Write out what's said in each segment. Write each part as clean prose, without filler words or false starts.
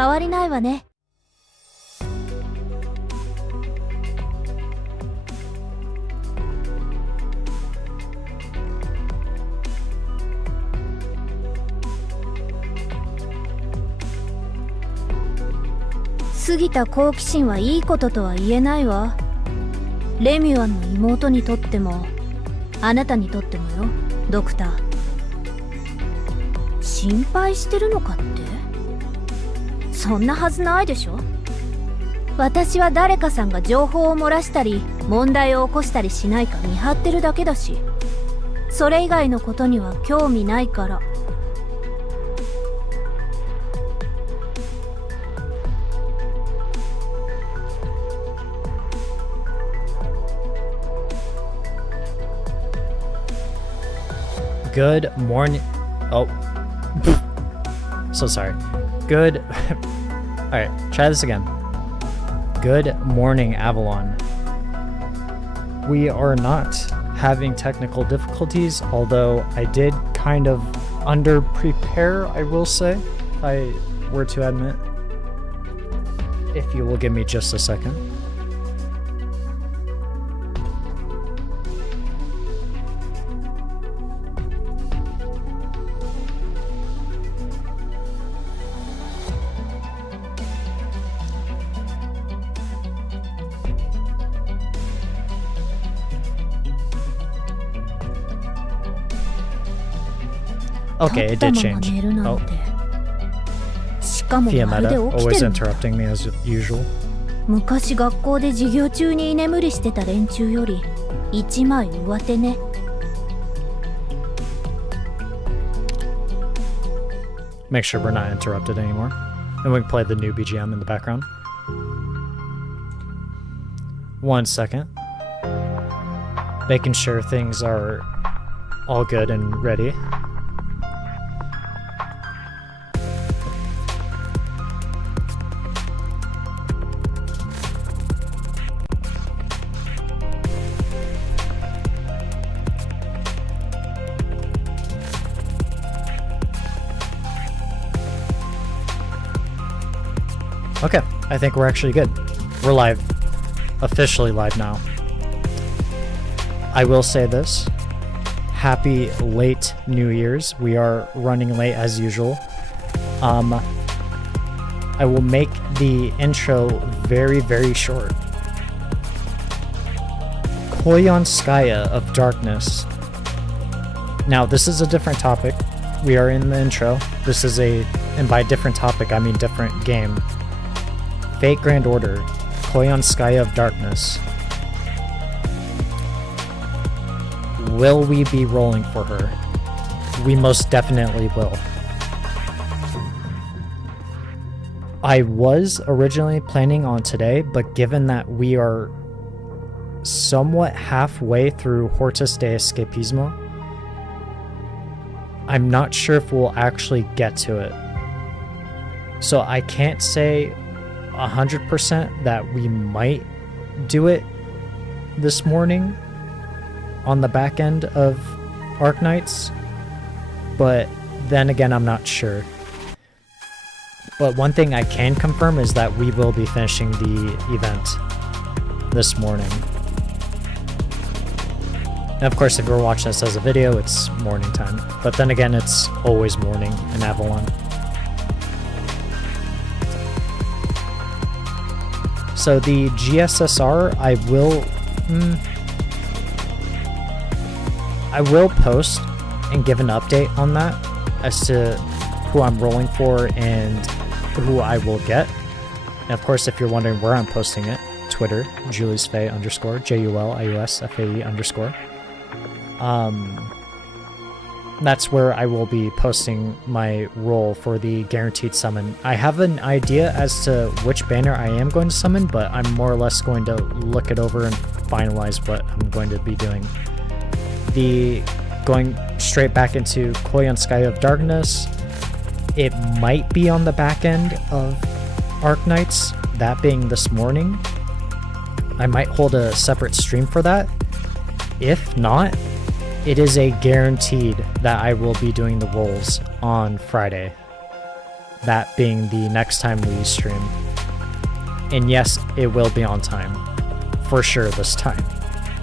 変わりないわね。過ぎた好奇心はいいこととは言えないわ。レミュアンの妹にとってもあなたにとってもよ、ドクター。心配してるのかって？そんなはずないでしょ。私は誰かさんが情報を漏らしたり問題を起こしたりしないか見張ってるだけだし、それ以外のことには興味ないから。Good morning. Oh. So sorry. Good. Alright, try this again. Good morning, Avalon. We are not having technical difficulties, although I did kind of under-prepare, I will say, if I were to admit. If you will give me just a second. Okay, it did change. Oh. Fiametta, always interrupting me as usual. 昔学校で授業中に居眠りしてた連中より一枚上手ね。Make sure we're not interrupted anymore. And we can play the new BGM in the background. 1 second. Making sure things are all good and ready. Okay, I think we're actually good. We're live. Officially live now. I will say this. Happy late New Year's. We are running late as usual. I will make the intro very, very short. Koyonskaya of Darkness. Now, this is a different topic. We are in the intro. This is and by different topic, I mean different game. Fate Grand Order, Koyonskaya of Darkness. Will we be rolling for her? We most definitely will. I was originally planning on today, but given that we are somewhat halfway through Hortus de Escapismo, I'm not sure if we'll actually get to it. So I can't say 100% that we might do it this morning on the back end of Arknights, but then again, I'm not sure. But one thing I can confirm is that we will be finishing the event this morning. And of course, if you're watching this as a video, it's morning time. But then again, it's always morning in Avalon. So the GSSR, I will post and give an update on that as to who I'm rolling for and who I will get. And of course, if you're wondering where I'm posting it, Twitter, JuliusFae_, JuliusFae_. That's where I will be posting my role for the guaranteed summon. I have an idea as to which banner I am going to summon, but I'm more or less going to look it over and finalize what I'm going to be doing. Going straight back into Koyonskaya of Darkness, it might be on the back end of Arknights, that being this morning. I might hold a separate stream for that. If not, it is a guaranteed that I will be doing the rolls on Friday. that being the next time we stream. And yes, it will be on time. For sure this time.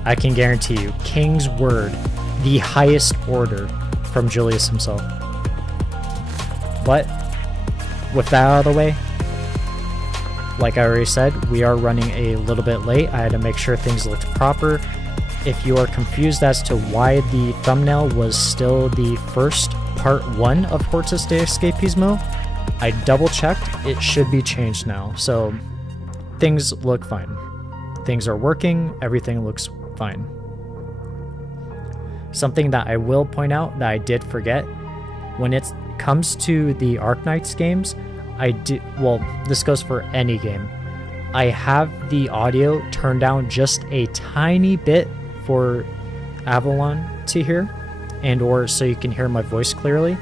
I can guarantee you, King's word, the highest order from Julius himself. But with that out of the way, like I already said, we are running a little bit late. I had to make sure things looked proper. If you are confused as to why the thumbnail was still the first part 1 of Hortus de Escapismo, I double checked. It should be changed now. So things look fine. Things are working. Everything looks fine. Something that I will point out that I did forget, when it comes to the Arknights games, this goes for any game. I have the audio turned down just a tiny bit for Avalon to hear, and or so you can hear my voice clearly.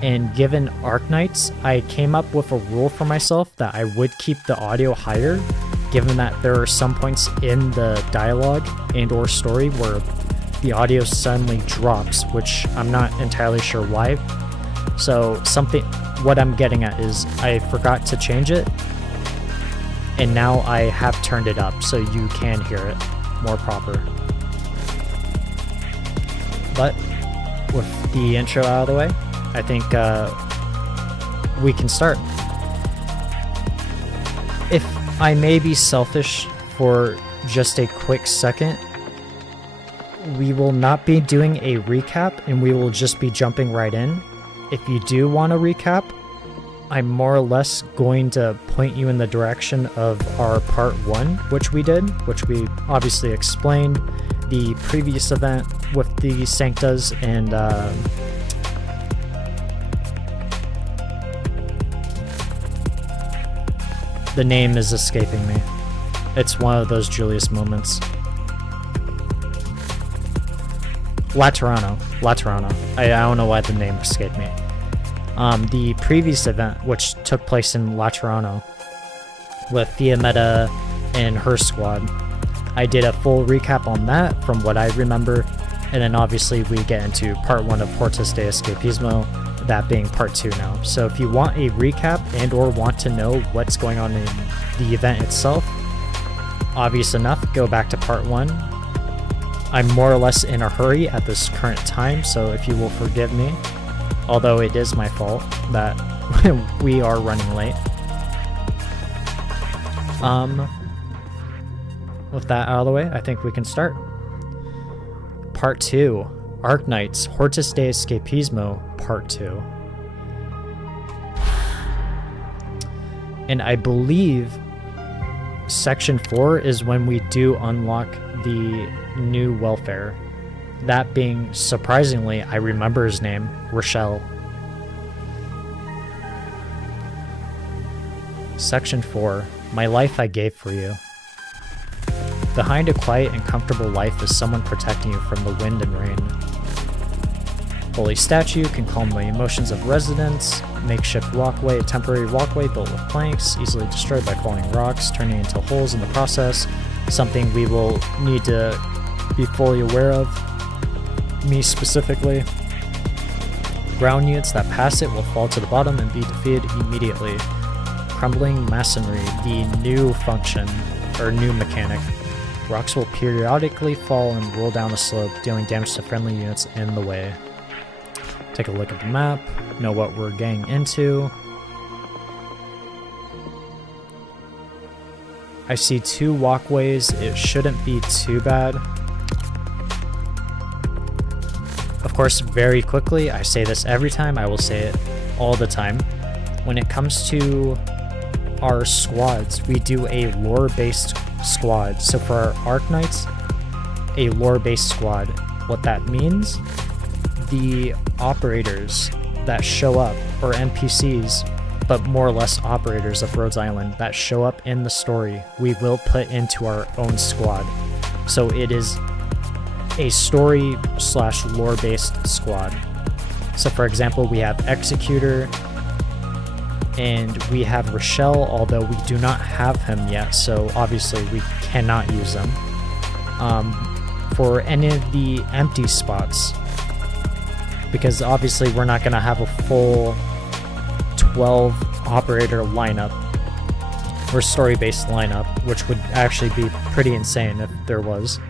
And given Arknights, I came up with a rule for myself that I would keep the audio higher, given that there are some points in the dialogue and or story where the audio suddenly drops, which I'm not entirely sure why. So what I'm getting at is I forgot to change it, and now I have turned it up so you can hear it more proper. But with the intro out of the way, I think we can start. If I may be selfish for just a quick second, we will not be doing a recap and we will just be jumping right in. If you do want a recap, I'm more or less going to point you in the direction of our part 1, which we obviously explained the previous event with the Sanctas and the name is escaping me. It's one of those Julius moments. Laterano. I don't know why the name escaped me. The previous event, which took place in Laterano with Fiametta and her squad, I did a full recap on that from what I remember, and then obviously we get into part 1 of Hortus de Escapismo, that being part 2 now. So if you want a recap and or want to know what's going on in the event itself, obvious enough, go back to part 1. I'm more or less in a hurry at this current time, so if you will forgive me, although it is my fault that we are running late. With that out of the way, I think we can start. Part 2, Arknights, Hortus de Escapismo, Part 2. And I believe Section 4 is when we do unlock the new welfare. That being, surprisingly, I remember his name, Rochelle. Section 4, My Life I Gave for You. Behind a quiet and comfortable life is someone protecting you from the wind and rain. Holy statue can calm the emotions of residents. Makeshift walkway, a temporary walkway built with planks, easily destroyed by falling rocks, turning into holes in the process. Something we will need to be fully aware of. Me specifically. Ground units that pass it will fall to the bottom and be defeated immediately. Crumbling masonry, the new function, or new mechanic. Rocks will periodically fall and roll down a slope, dealing damage to friendly units in the way. Take a look at the map, know what we're getting into. I see 2 walkways, it shouldn't be too bad. Of course, very quickly, I say this every time, I will say it all the time. When it comes to our squads, we do a lore-based squad. So for our Arknights, a lore-based squad. What that means, the operators that show up, or NPCs, but more or less operators of Rhodes Island that show up in the story, we will put into our own squad. So it is a story / lore-based squad. So for example, we have Executor, and we have Rochelle, although we do not have him yet, so obviously we cannot use him. For any of the empty spots, because obviously we're not going to have a full 12 operator lineup, or story-based lineup, which would actually be pretty insane if there was.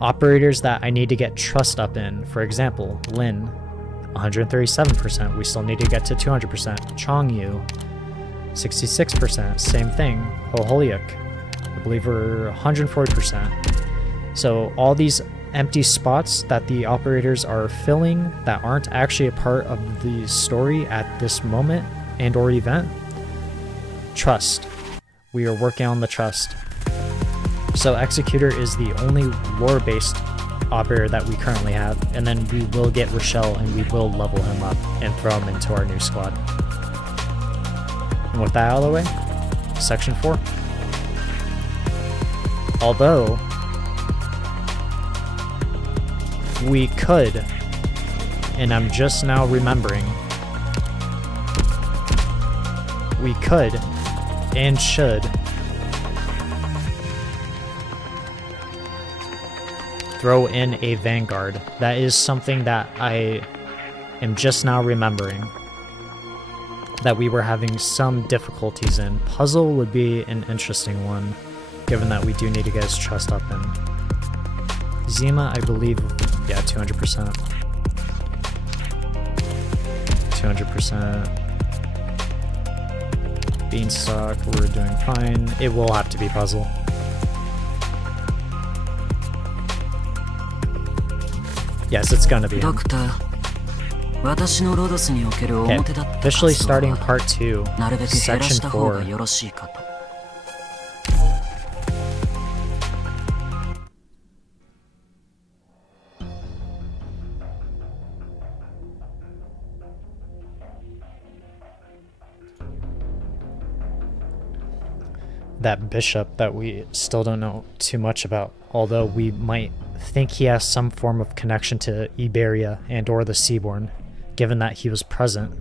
Operators that I need to get trust up in, for example, Lin, 137%, we still need to get to 200%. Chongyu, 66%, same thing. Hoholyuk, I believe we're 140%. So all these empty spots that the operators are filling that aren't actually a part of the story at this moment and or event, trust. We are working on the trust. So Executor is the only lore-based operator that we currently have, and then we will get Rochelle and we will level him up and throw him into our new squad. And with that out of the way, Section 4. Although we could, and I'm just now remembering, we could and should throw in a Vanguard. That is something that I am just now remembering that we were having some difficulties in. Puzzle would be an interesting one, given that we do need to get his trust up in. Zima, I believe, yeah, 200%. 200%. Beanstalk, we're doing fine. It will have to be puzzle. Yes, it's gonna be him. Okay, officially starting part 2, section 4. That bishop that we still don't know too much about, although we might think he has some form of connection to Iberia and or the Seaborn, given that he was present.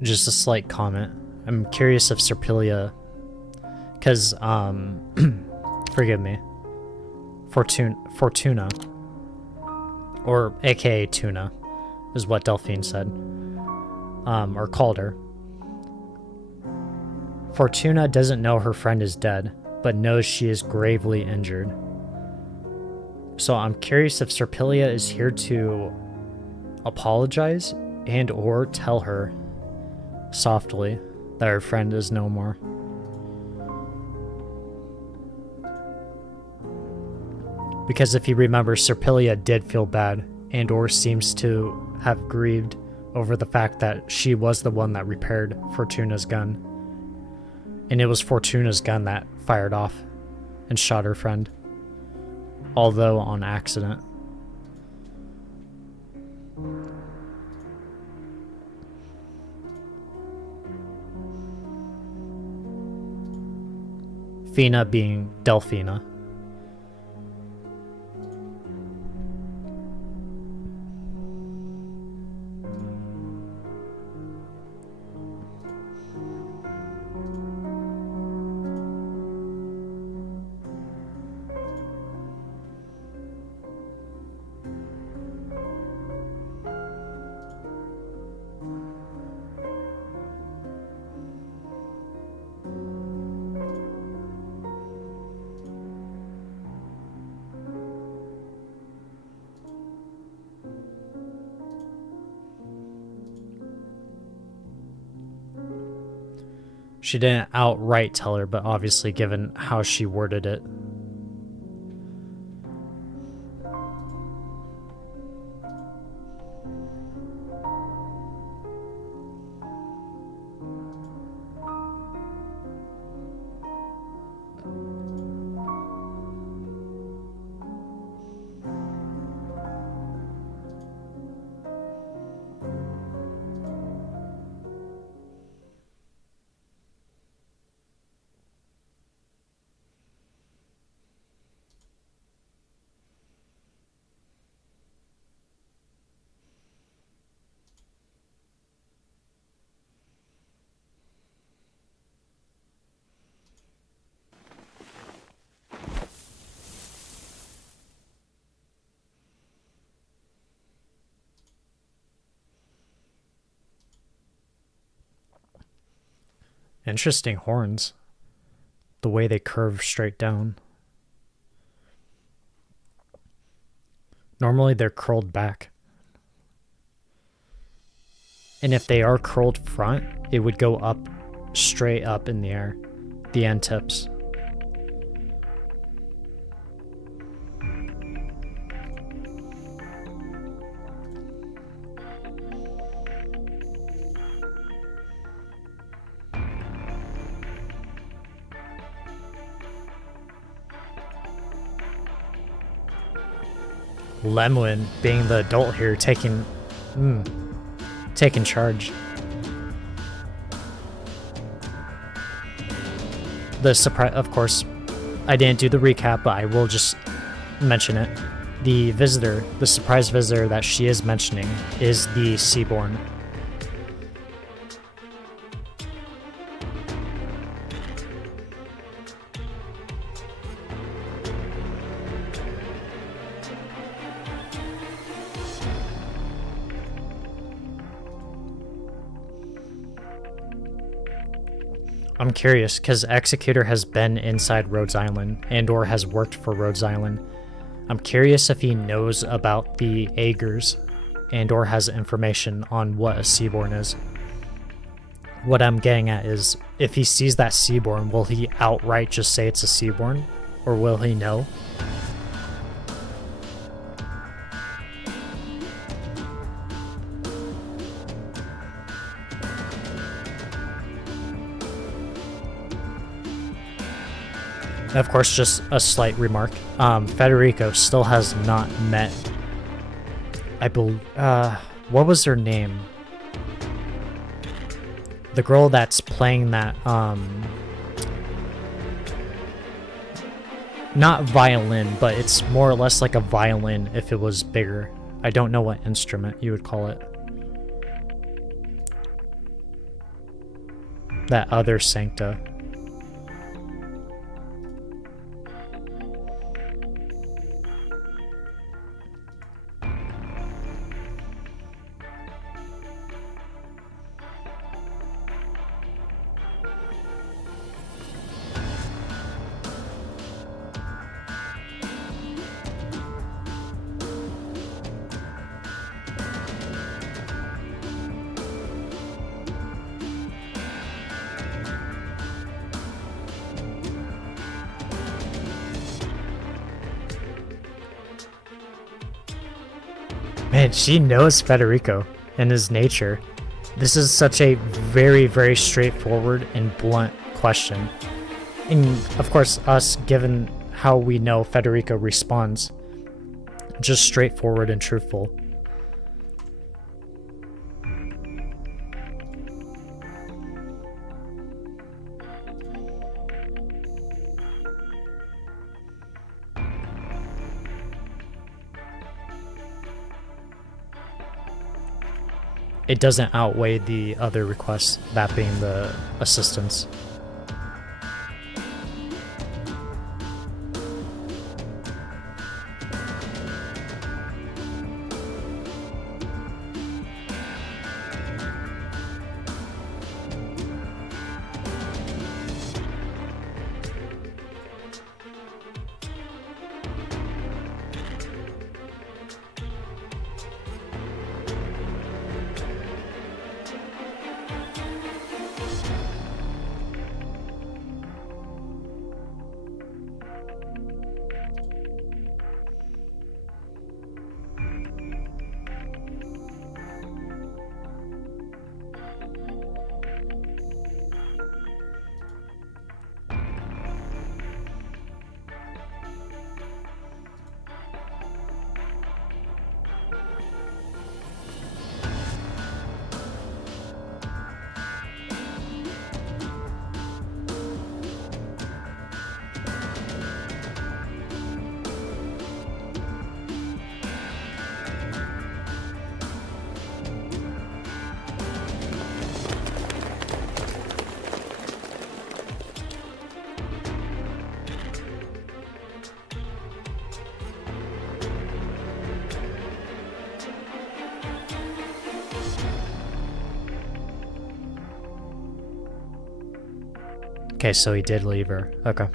Just a slight comment. I'm curious if Serpilia, because forgive me, Fortuna, or aka Tuna, is what Delphine said, or called her. Fortuna doesn't know her friend is dead, but knows she is gravely injured. So I'm curious if Serpilia is here to apologize and or tell her softly that her friend is no more. Because if you remember, Serpilia did feel bad and or seems to have grieved over the fact that she was the one that repaired Fortuna's gun. And it was Fortuna's gun that fired off and shot her friend, although on accident. Fina being Delphina. She didn't outright tell her, but obviously given how she worded it. Interesting horns. The way they curve straight down. Normally they're curled back. And if they are curled front, it would go up, straight up in the air. The end tips. Lemwin, being the adult here, taking charge. The surprise, of course, I didn't do the recap, but I will just mention it. The visitor, the surprise visitor that she is mentioning, is the Seaborn. I'm curious, because Executor has been inside Rhodes Island, and or has worked for Rhodes Island. I'm curious if he knows about the Aegers, and or has information on what a Seaborn is. What I'm getting at is, if he sees that Seaborn, will he outright just say it's a Seaborn? Or will he know? Of course, just a slight remark. Federico still has not met, I believe, what was her name? The girl that's playing that, not violin, but it's more or less like a violin if it was bigger. I don't know what instrument you would call it. That other sancta. Man, she knows Federico and his nature. This is such a very, very straightforward and blunt question. And of course, us, given how we know Federico responds, just straightforward and truthful. It doesn't outweigh the other requests, that being the assistance. Okay, so he did leave her. Okay.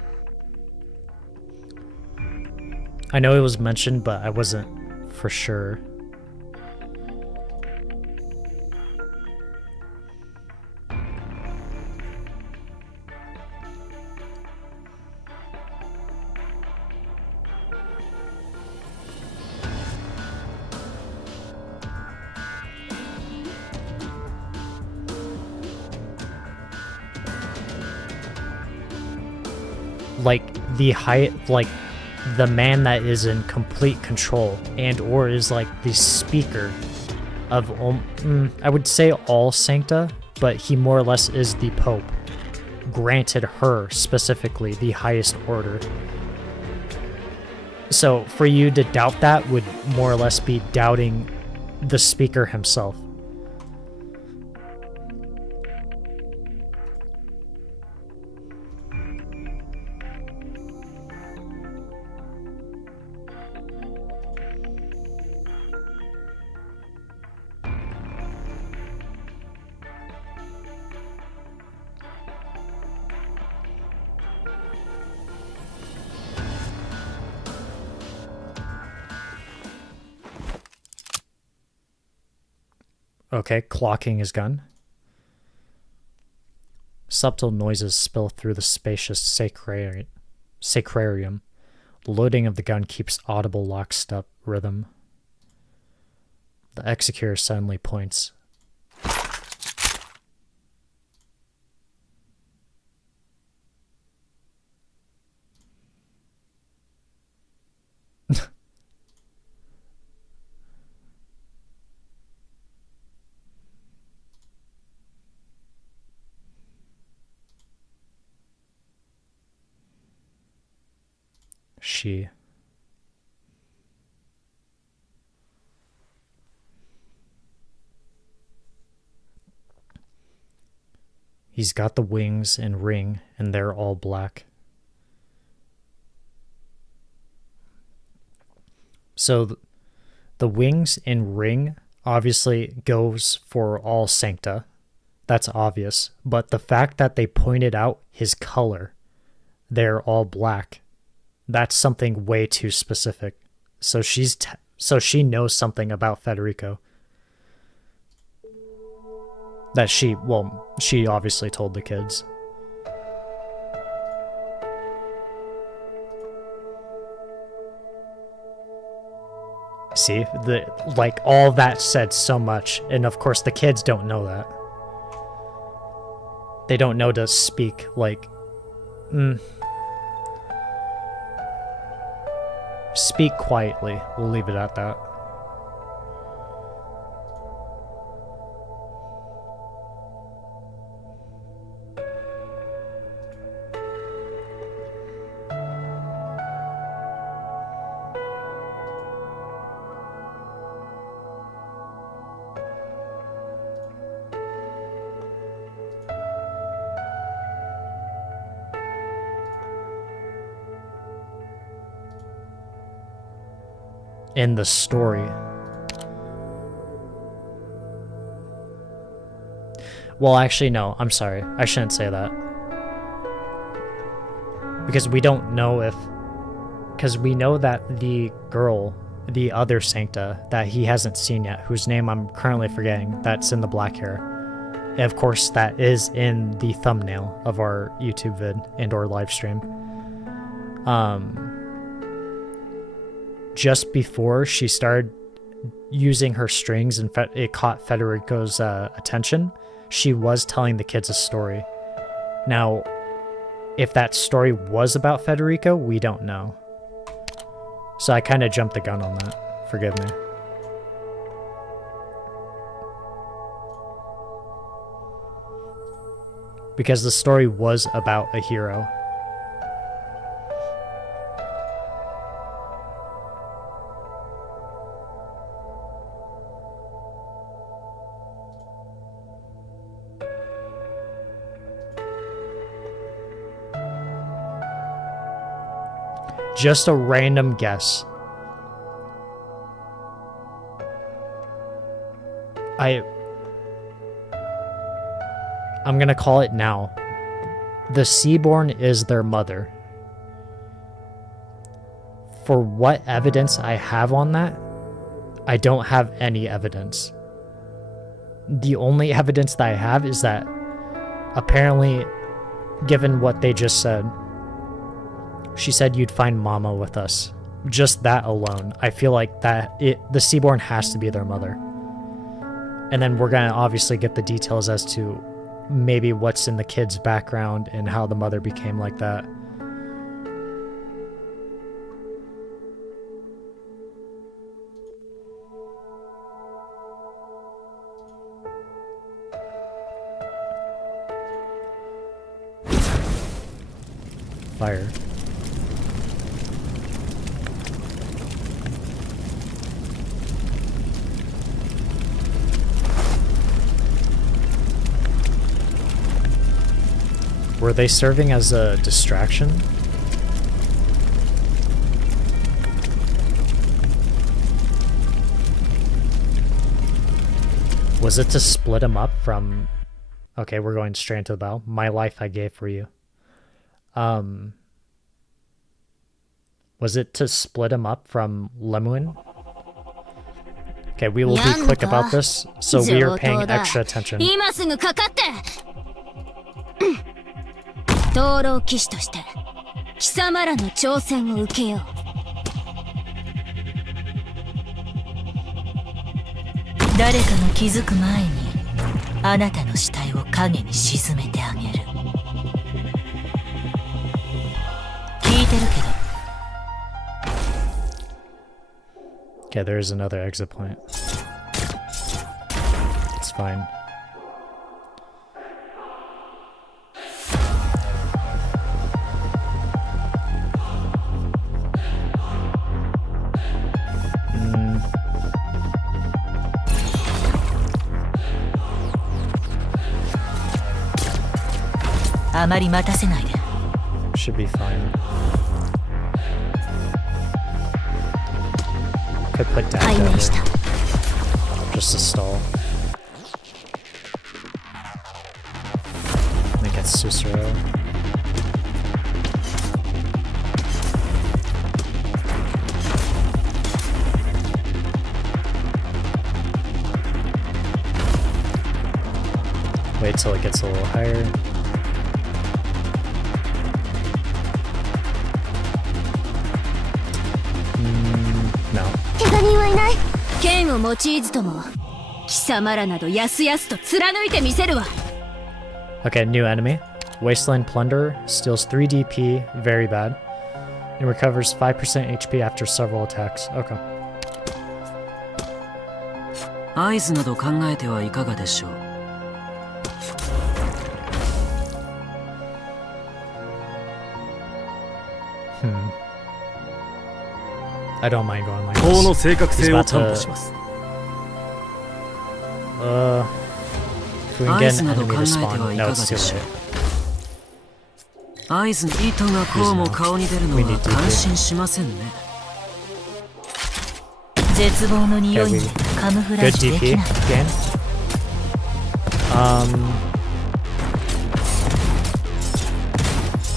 I know it was mentioned, but I wasn't for sure. Like the man that is in complete control and or is like the speaker of I would say all sancta, but he more or less is the Pope, granted her specifically the highest order. So for you to doubt that would more or less be doubting the speaker himself. Okay, clocking his gun. Subtle noises spill through the spacious sacrarium. The loading of the gun keeps audible lockstep rhythm. The executor suddenly points. She. He's got the wings and ring, and they're all black. So the wings and ring obviously goes for all Sancta. That's obvious. But the fact that they pointed out his color, they're all black, that's something way too specific. So she knows something about Federico. That she obviously told the kids. See, all that said so much, and of course the kids don't know that. They don't know to speak speak quietly. We'll leave it at that. In the story. Well, actually, no. I'm sorry. I shouldn't say that. Because we don't know if... Because we know that the girl, the other Sancta, that he hasn't seen yet, whose name I'm currently forgetting, that's in the black hair. And of course, that is in the thumbnail of our YouTube vid and or live stream. Just before she started using her strings and it caught Federico's attention, she was telling the kids a story. Now, if that story was about Federico, we don't know. So I kind of jumped the gun on that. Forgive me. Because the story was about a hero. Just a random guess. I'm gonna call it now. The Seaborn is their mother. For what evidence I have on that, I don't have any evidence. The only evidence that I have is that apparently, given what they just said, she said you'd find Mama with us. Just that alone, I feel like the Seaborn has to be their mother. And then we're gonna obviously get the details as to maybe what's in the kid's background and how the mother became like that. Fire. Were they serving as a distraction? Was it to split him up from... Okay, we're going straight into the battle. My life I gave for you. Was it to split him up from Lemuin? Okay, we will be quick about this, so we are paying extra attention. 灯籠騎士として貴様らの挑戦を受けよう。誰かが気づく前にあなたの死体を影に沈めてあげる。聞いてるけど。Okay, there is another exit point. It's fine. あまり待たせないで。 Should be fine. Could put down 解明した。 just to stall. And then get Susuro. Wait till it gets a little higher. No. 怪我人はいない。剣を用いずとも貴様らなどやすやすと貫いてみせるわ。 Okay, new enemy. Wasteland Plunderer steals 3 DP, very bad, and recovers 5% HP after several attacks. Okay. 合図など考えてはいかがでしょう。 I don't mind going like 法の this. 正確性を担保します。 If we can get an enemy to spawn, no, it's too late. 合図糸がこうも顔に出るのは感心しませんね。絶望の匂いにカムフラー Good ジュで DP きない。 again.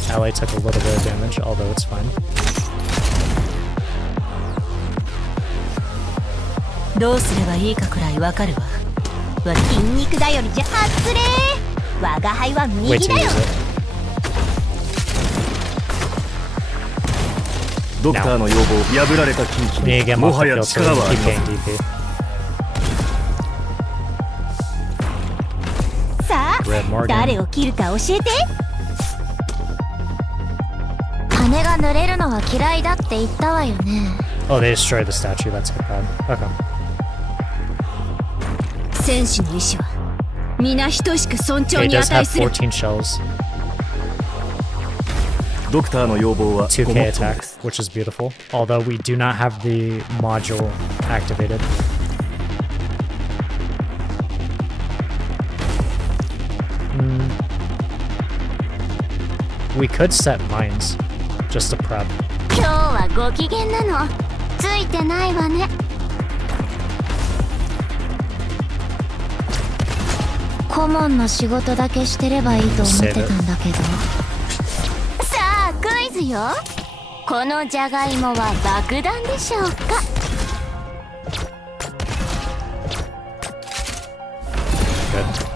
Ally took a little bit of damage, although it's fine. どうすればいいかくらいわかるわ。筋肉だよりじゃ外れ。我が輩は Wait 右 to だよ。 use it. ドクターの要望、破られた禁 We need to 忌 get も him off は the や field so 力 we はあ can り keep ませ getting ん。 DP. さあ Red Morgan. 誰を切るか教えて。羽が濡れるのは嫌いだって言ったわよね。 Oh, they destroyed the statue. That's good. Okay. 戦士の意志は皆等しく尊 Okay, 重 it に does 値 have する。 14 shells, ドクターの要望はご 2k もっとも attack, です。 which is beautiful. Although we do not have the module activated. We could set mines, just to prep. 今日はご機嫌なの。ついてないわね。顧問の仕事だけしてればいいと思ってたんだけど。さあクイズよ。このじゃがいもは爆弾でしょうか。 Good.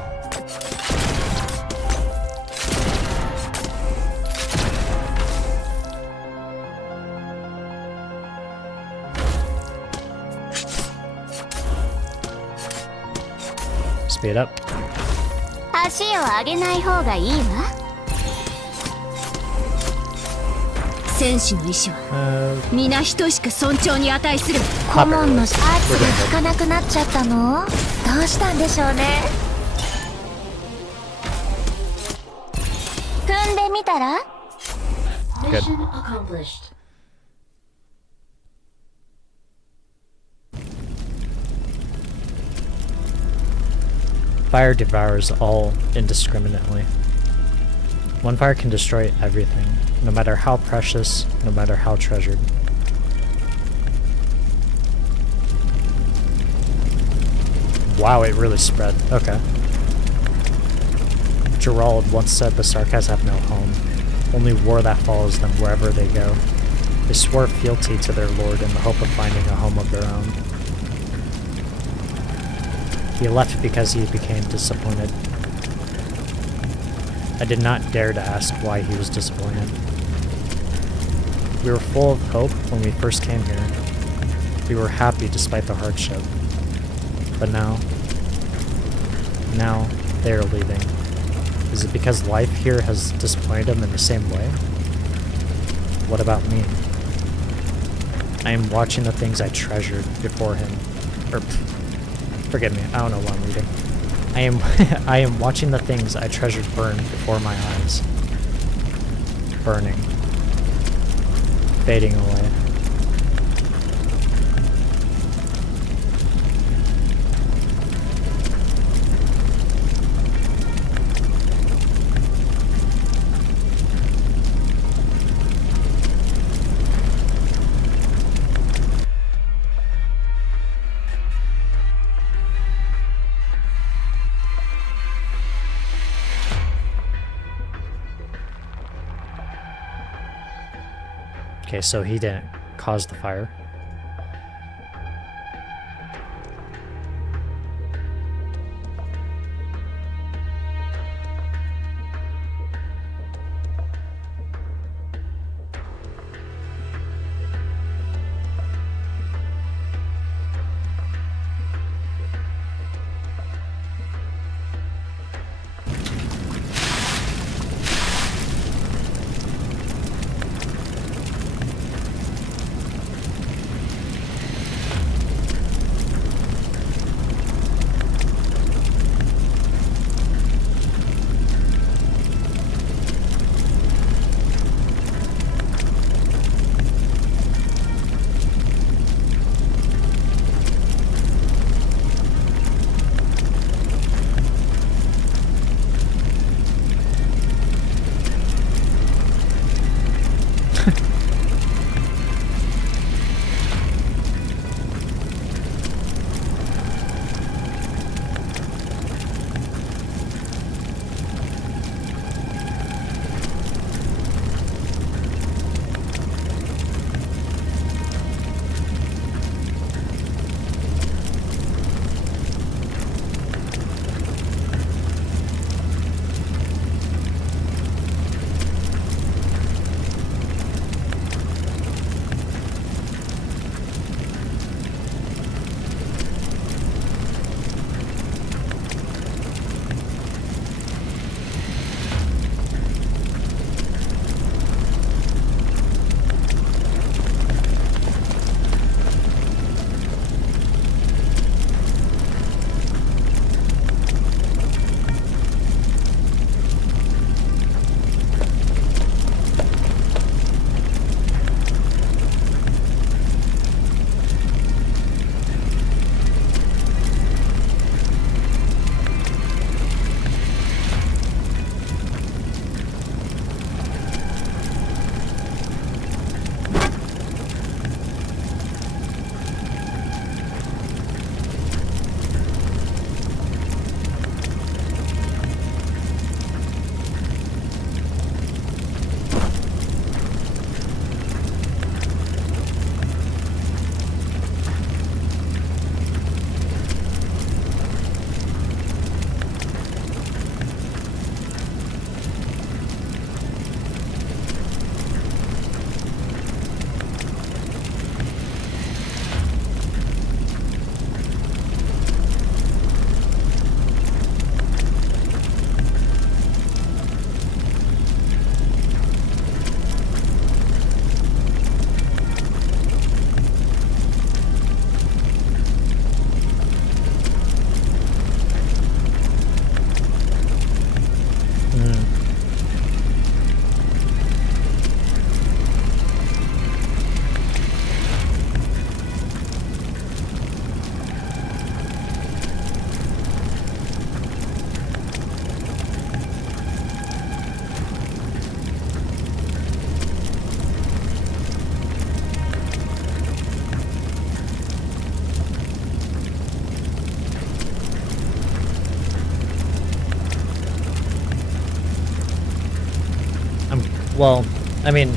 Speed up. 足を上げない方がいいわ。戦士の意志は皆等しく尊重に値する。顧問の圧が効かなくなっちゃったの？どうしたんでしょうね。踏んでみたら？ Good. Fire devours all indiscriminately. One fire can destroy everything, no matter how precious, no matter how treasured. Wow, it really spread. Okay. Gerald once said the Sarkas have no home, only war that follows them wherever they go. They swore fealty to their lord in the hope of finding a home of their own. He left because he became disappointed. I did not dare to ask why he was disappointed. We were full of hope when we first came here. We were happy despite the hardship. But now they are leaving. Is it because life here has disappointed them in the same way? What about me? I am watching the things I treasured before him. Forgive me, I don't know what I'm reading. I am watching the things I treasured burn before my eyes. Burning. Fading away. Okay, so he didn't cause the fire. Well, I mean,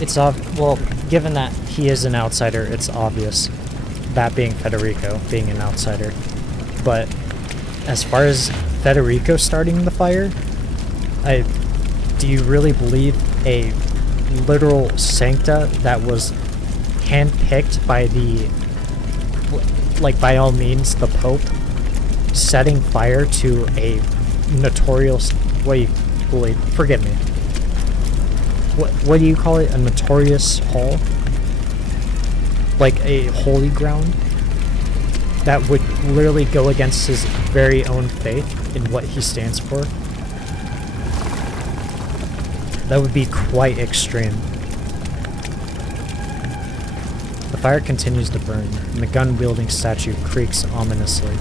it's well, given that he is an outsider, it's obvious, that being Federico, being an outsider. But as far as Federico starting the fire, do you really believe a literal sancta that was handpicked by the, like, by all means, the Pope, setting fire to a notorious, forgive me. What do you call it? A notorious hall? Like a holy ground? That would literally go against his very own faith in what he stands for? That would be quite extreme. The fire continues to burn, and the gun-wielding statue creaks ominously.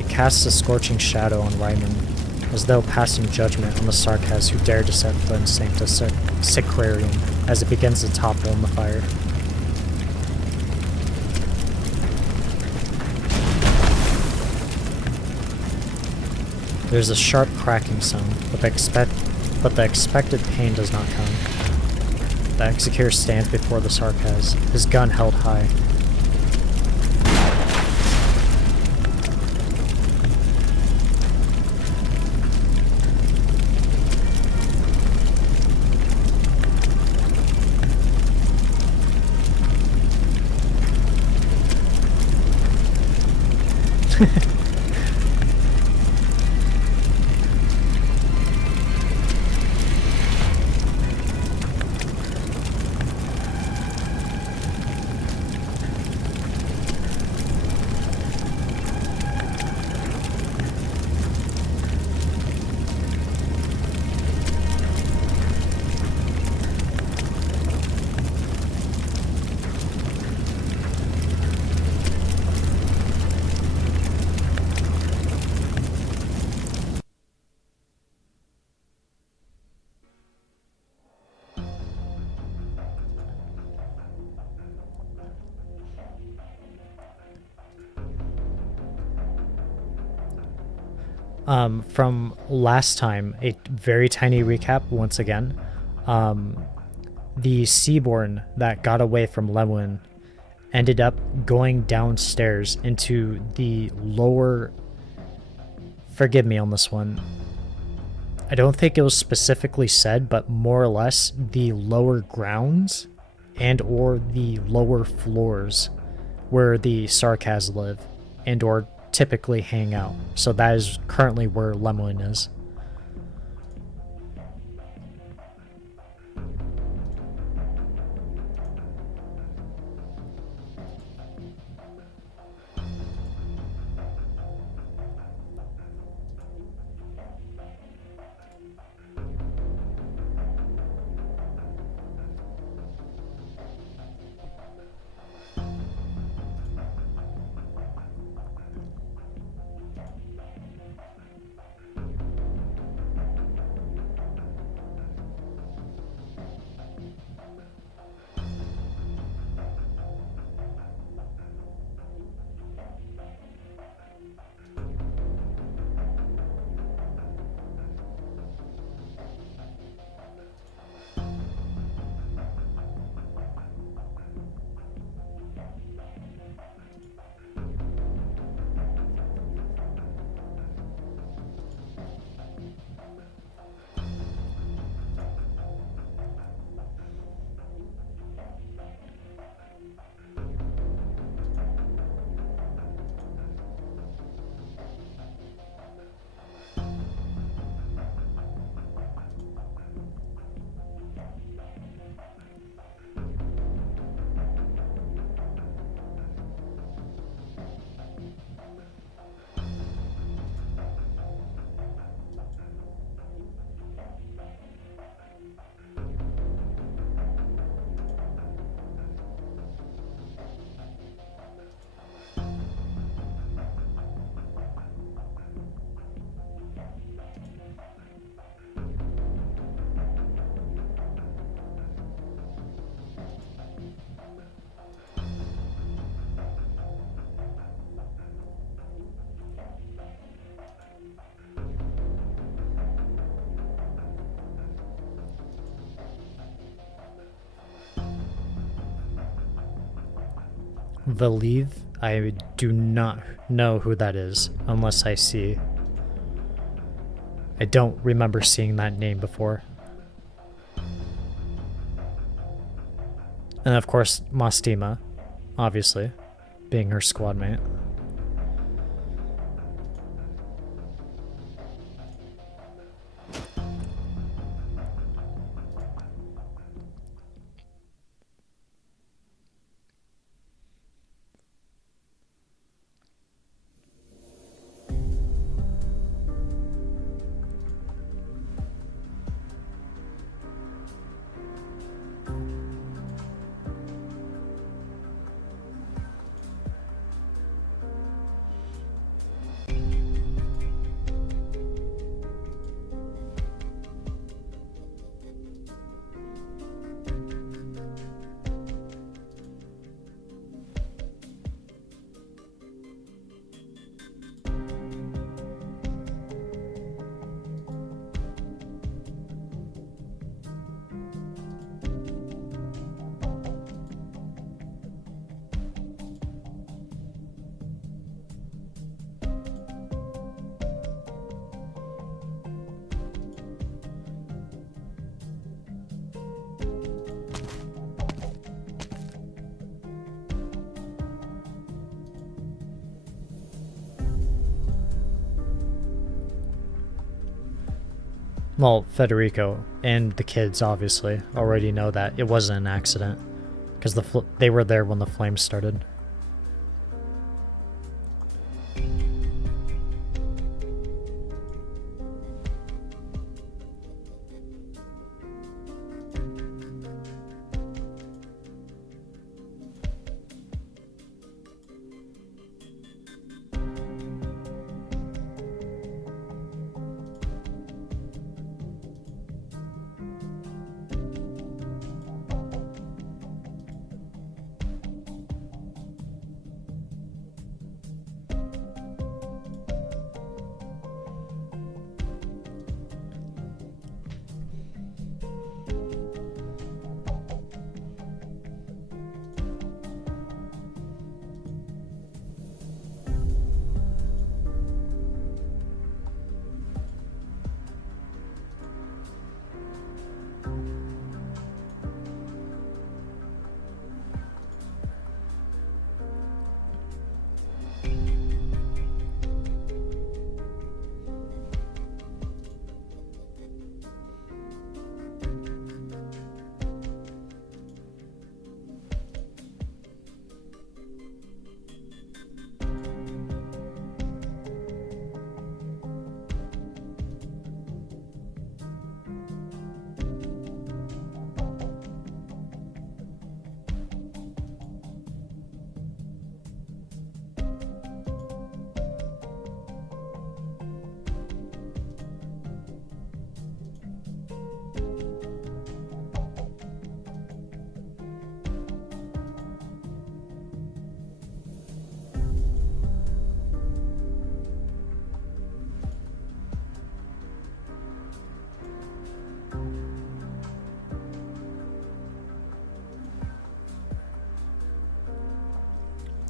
It casts a scorching shadow on Ryman, as though passing judgment on the Sarkaz who dare to set foot in Sancta Sacrarium as it begins to topple in the fire. There's a sharp cracking sound, but but the expected pain does not come. The executor stands before the Sarkaz, his gun held high. From last time, a very tiny recap once again. The Seaborn that got away from Lewin ended up going downstairs into the lower... Forgive me on this one. I don't think it was specifically said, but more or less the lower grounds and or the lower floors where the Sarkaz live and or typically hang out. So that is currently where Lemlin is. Valiv, I do not know who that is unless I see. I don't remember seeing that name before. And of course, Mastima, obviously, being her squad mate. Well, Federico and the kids obviously already know that it wasn't an accident because they were there when the flames started.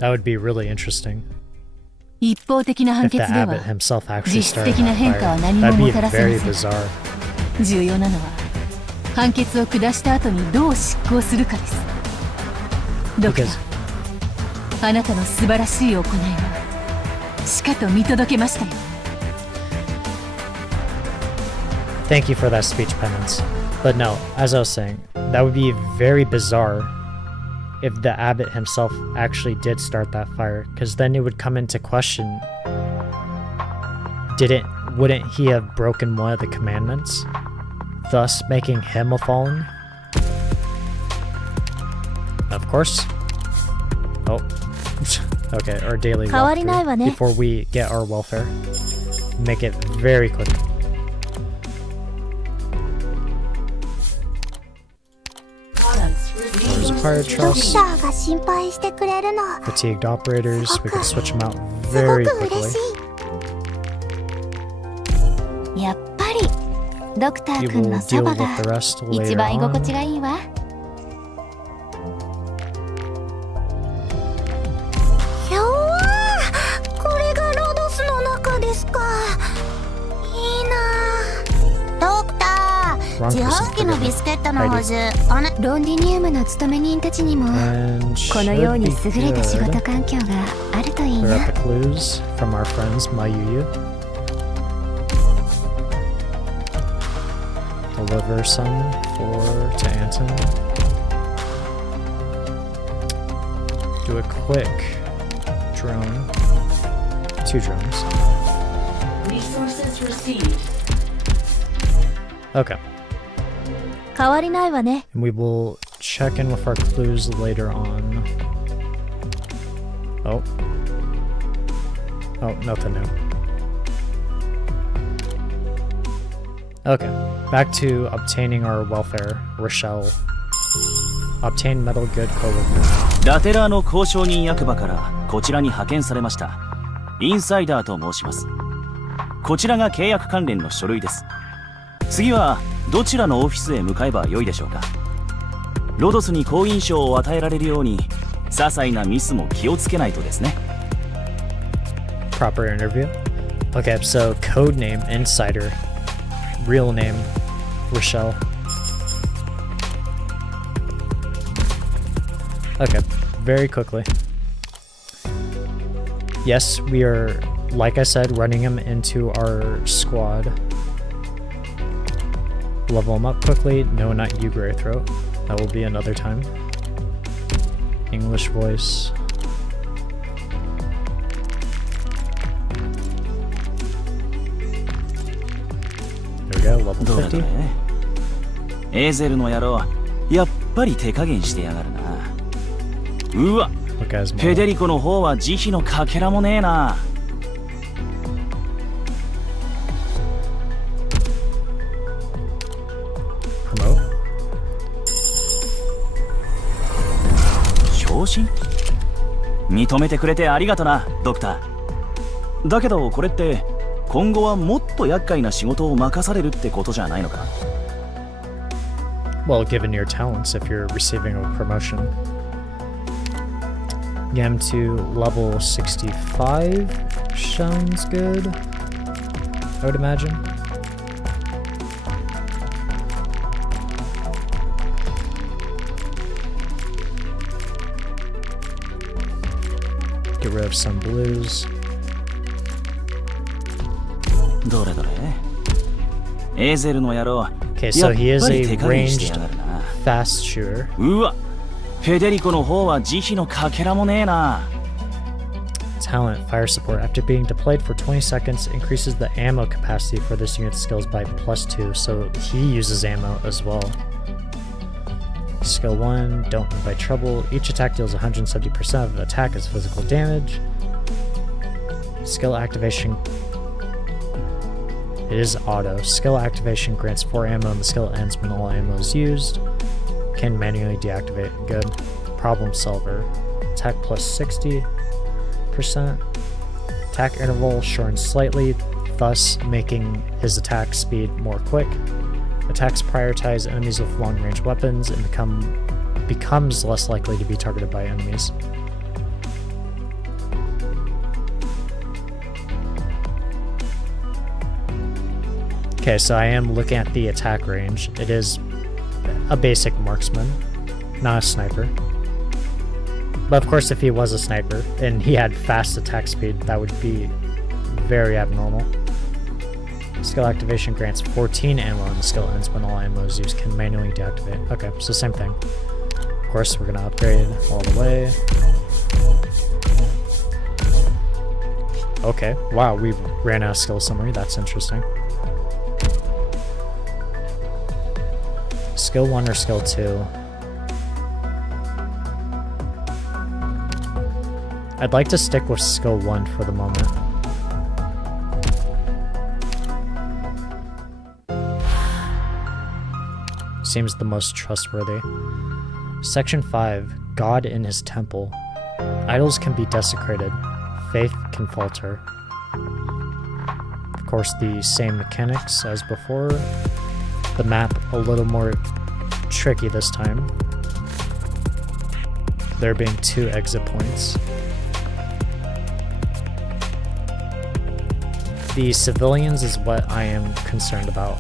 That would be really interesting. 一方的な判 If the 決では abbot himself actually 実質 started 的な that 変化は fire. 何も That'd も be たらせま very せん。 bizarre. 重要なのは判決を下した後にどう執行するかです。ドクタ Because ー、あなたの素晴らしい行いはしかと見届けましたよ。 thank you for that speech penance. But no, as I was saying, that would be very bizarre if the abbot himself actually did start that fire, because then it would come into question, wouldn't he have broken one of the commandments, thus making him a fallen? Of course. Oh. Okay, our daily walkthrough before we get our welfare. Make it very quick. There's a fire truss. Fatigued operators. We can switch them out very quickly. やっぱりドクタ You ー君 will のそ deal ば with が the rest 一 later 番居心 on. 地がいいわ。ひょー、これがロドスの中ですか。いいな。ドクター、 Wrong 自 person 販機の forgiven. ビスケットのはず。ロンディニウムの勤め人たちにも And このよう should に be 優れた仕事 good. 環境があるといい Clear な。 up the clues from our friends Mayuyu. Deliver some to Anton. Do a quick drone. 2 drones. Resources received. Okay. 変わりないわね。 And we will check in with our clues later on. Oh. Oh, nothing new. Okay, back to obtaining our welfare. Rochelle. Obtain metal good co-worker. ラテラーの交渉人役場からこちらに派遣されましたインサイダーと申します。こちらが契約関連の書類です。次はどちらのオフィスへ向かえばよいでしょうか。ロドスに好印象を与えられるように些細なミスも気をつけないとですね。 Proper interview. Okay, so code name Insider. Real name Rochelle. Okay, very quickly. Yes, we are, like I said, running him into our squad. level him up quickly. No, not you, Grey Throat. That will be another time. English voice. There we go, level 50. エーゼルの野郎、やっぱり手加減してやがるな。うわ、フェデリコの方は慈悲のかけらもねえな。昇進？認めてくれてありがとな、ドクター。だけどこれって今後はもっと厄介な仕事を任されるってことじゃないのか？ Well, given your talents, if you're receiving a promotion. Get him to level 65 sounds good, I would imagine. Get rid of some blues. Okay, so he is a ranged fast shooter. Talent, fire support. After being deployed for 20 seconds, increases the ammo capacity for this unit's skills by +2, so he uses ammo as well. Skill 1, don't invite trouble. Each attack deals 170% of the attack as physical damage. Skill activation. It is auto. Skill activation grants 4 ammo and the skill ends when all ammo is used. Can manually deactivate. Good. Problem solver. Attack plus 60%. Attack interval shortens slightly, thus making his attack speed more quick. Attacks prioritize enemies with long-range weapons and becomes less likely to be targeted by enemies. Okay, so I am looking at the attack range. It is a basic marksman, not a sniper. But of course, if he was a sniper and he had fast attack speed, that would be very abnormal. Skill activation grants 14 ammo and the skill ends when all ammo is used. Can manually deactivate. Okay, so same thing. Of course, we're gonna upgrade all the way. Okay, wow, we ran out of skill summary. That's interesting. Skill 1 or skill 2? I'd like to stick with skill 1 for the moment. Seems the most trustworthy. Section 5. God in his temple. Idols can be desecrated. Faith can falter. Of course, the same mechanics as before. The map a little more tricky this time. There being 2 exit points. The civilians is what I am concerned about.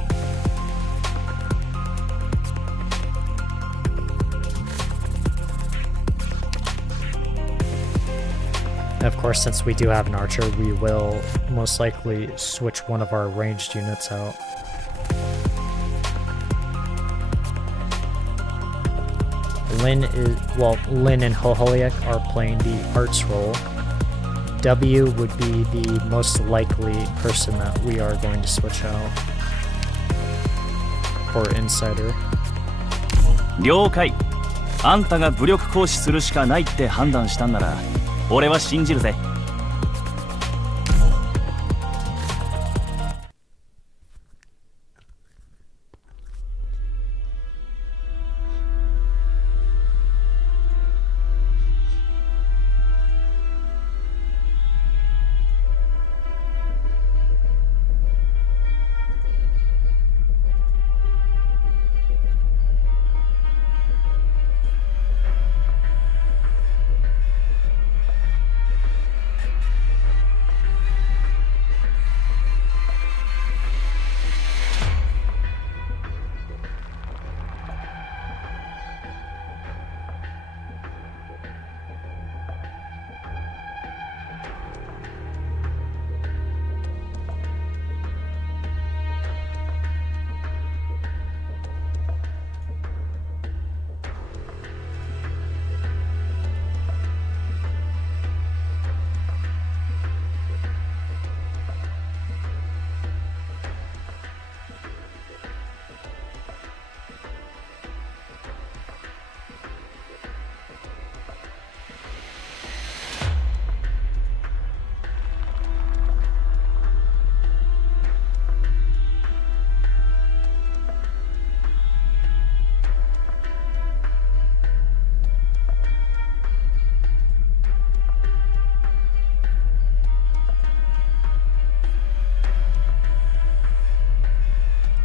And of course, since we do have an archer, we will most likely switch one of our ranged units out. Lin and Hoholiak are playing the arts role. W would be the most likely person that we are going to switch out for Insider. 了解。あんたが武力行使するしかないって判断したんなら、俺は信じるぜ。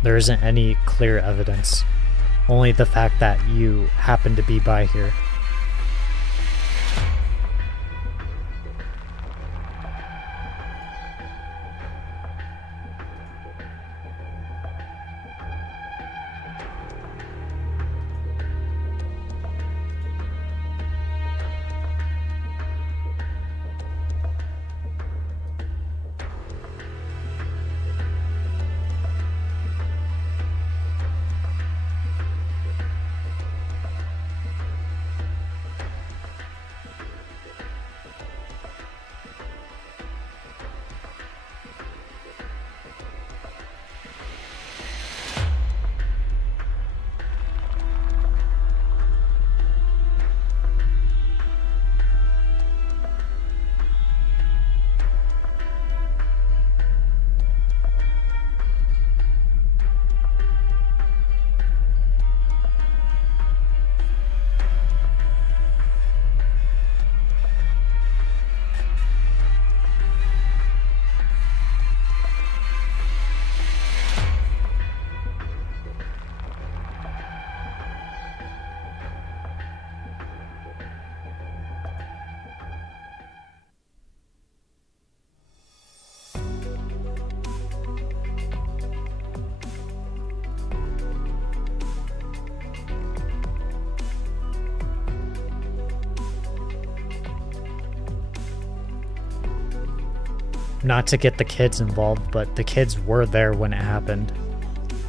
There isn't any clear evidence. Only the fact that you happen to be by here. Not to get the kids involved, but the kids were there when it happened.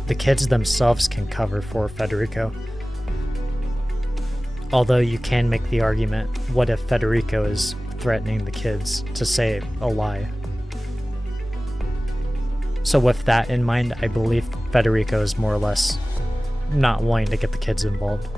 The kids themselves can cover for Federico. Although you can make the argument, what if Federico is threatening the kids to say a lie? So with that in mind, I believe Federico is more or less not wanting to get the kids involved.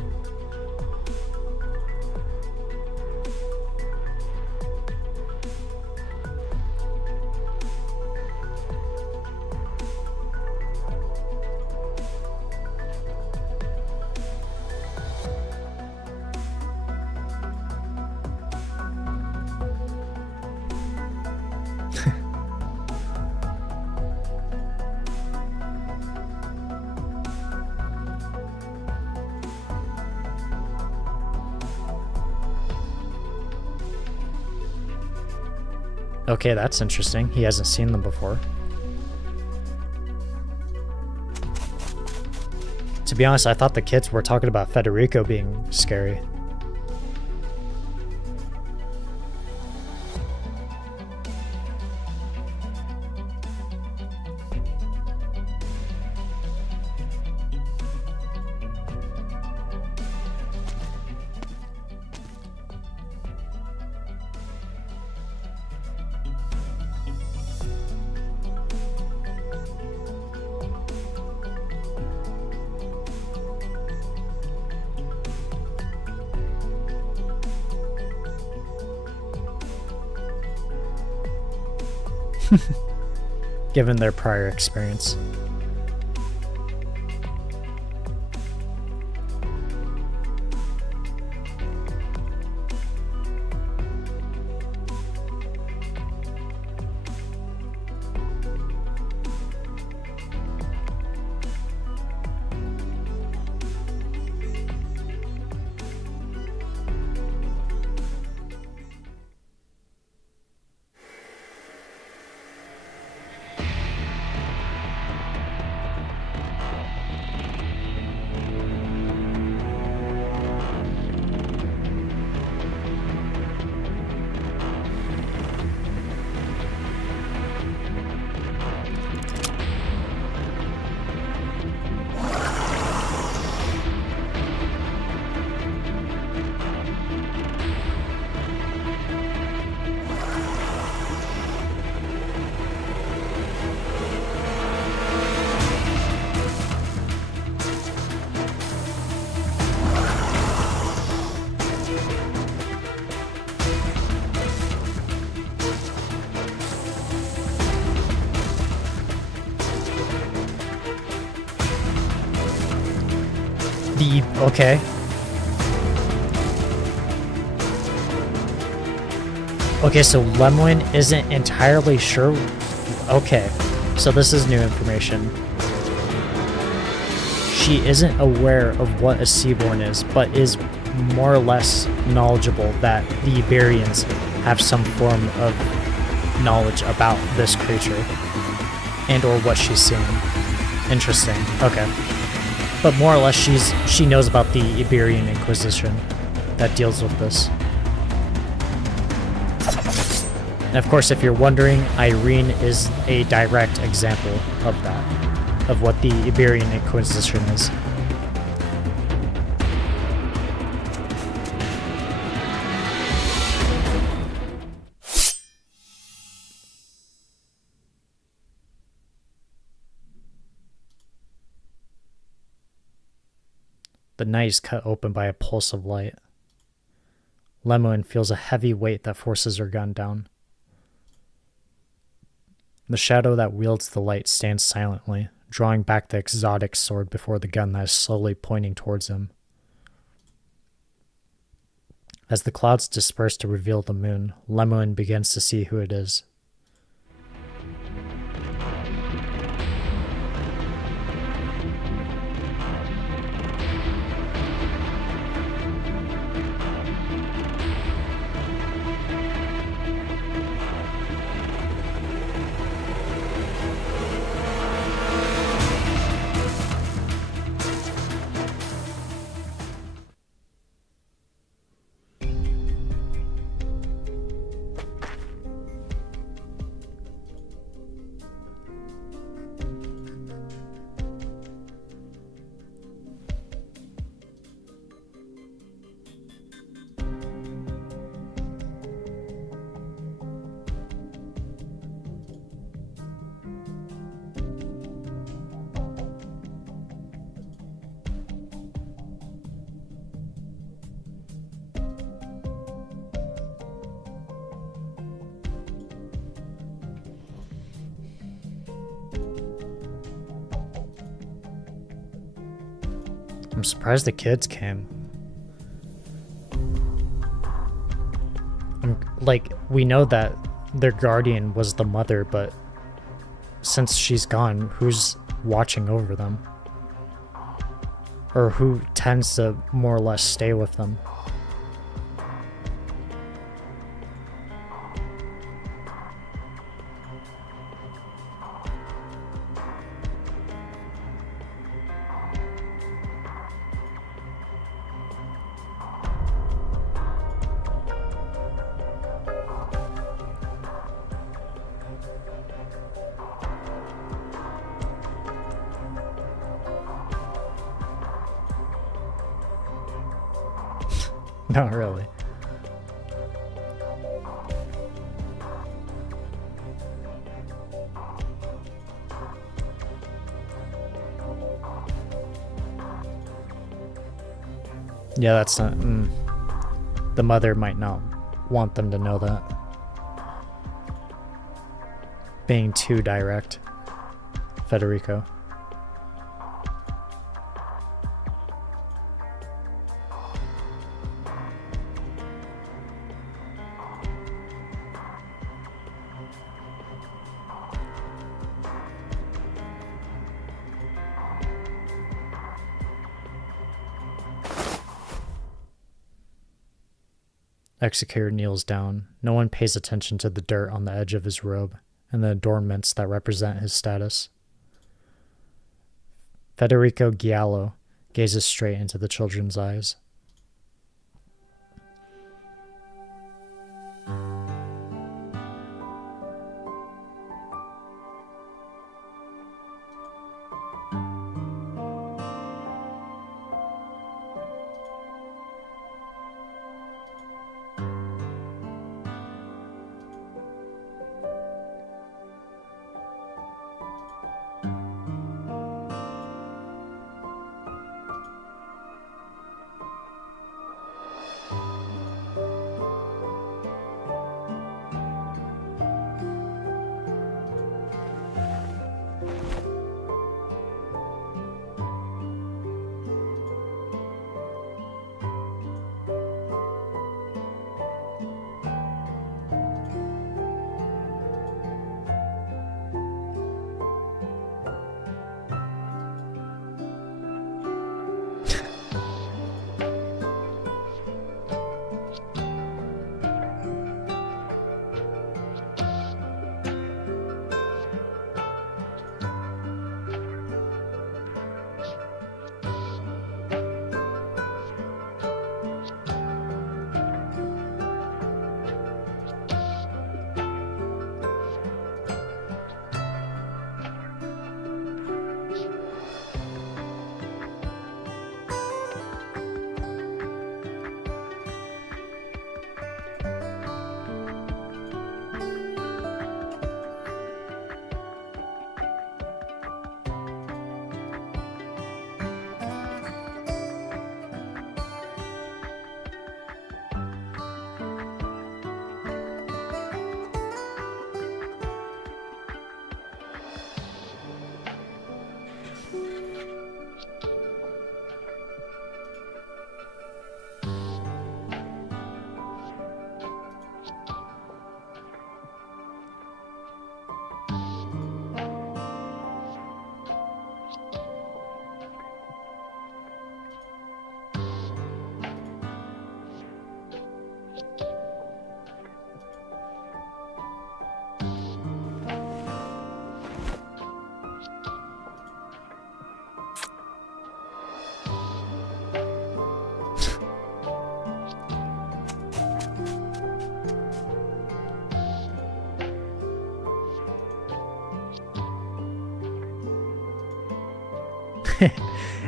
Okay, that's interesting. He hasn't seen them before. To be honest, I thought the kids were talking about Federico being scary. Given their prior experience. Okay. Okay, so Lemwin isn't entirely sure. Okay, so this is new information. she isn't aware of what a Seaborn is, but is more or less knowledgeable that the Iberians have some form of knowledge about this creature and or what she's seeing. Interesting. Okay. But more or less she knows about the Iberian Inquisition that deals with this. And of course, if you're wondering, Irene is a direct example of that, of what the Iberian Inquisition is. The night is cut open by a pulse of light. Lemoine feels a heavy weight that forces her gun down. The shadow that wields the light stands silently, drawing back the exotic sword before the gun that is slowly pointing towards him. As the clouds disperse to reveal the moon, Lemoine begins to see who it is. I'm surprised the kids came. Like, we know that their guardian was the mother, but since she's gone, who's watching over them? Or who tends to more or less stay with them? Not really. Yeah, that's not... The mother might not want them to know that. Being too direct. Federico. Executor kneels down. No one pays attention to the dirt on the edge of his robe and the adornments that represent his status. Federico Giallo gazes straight into the children's eyes.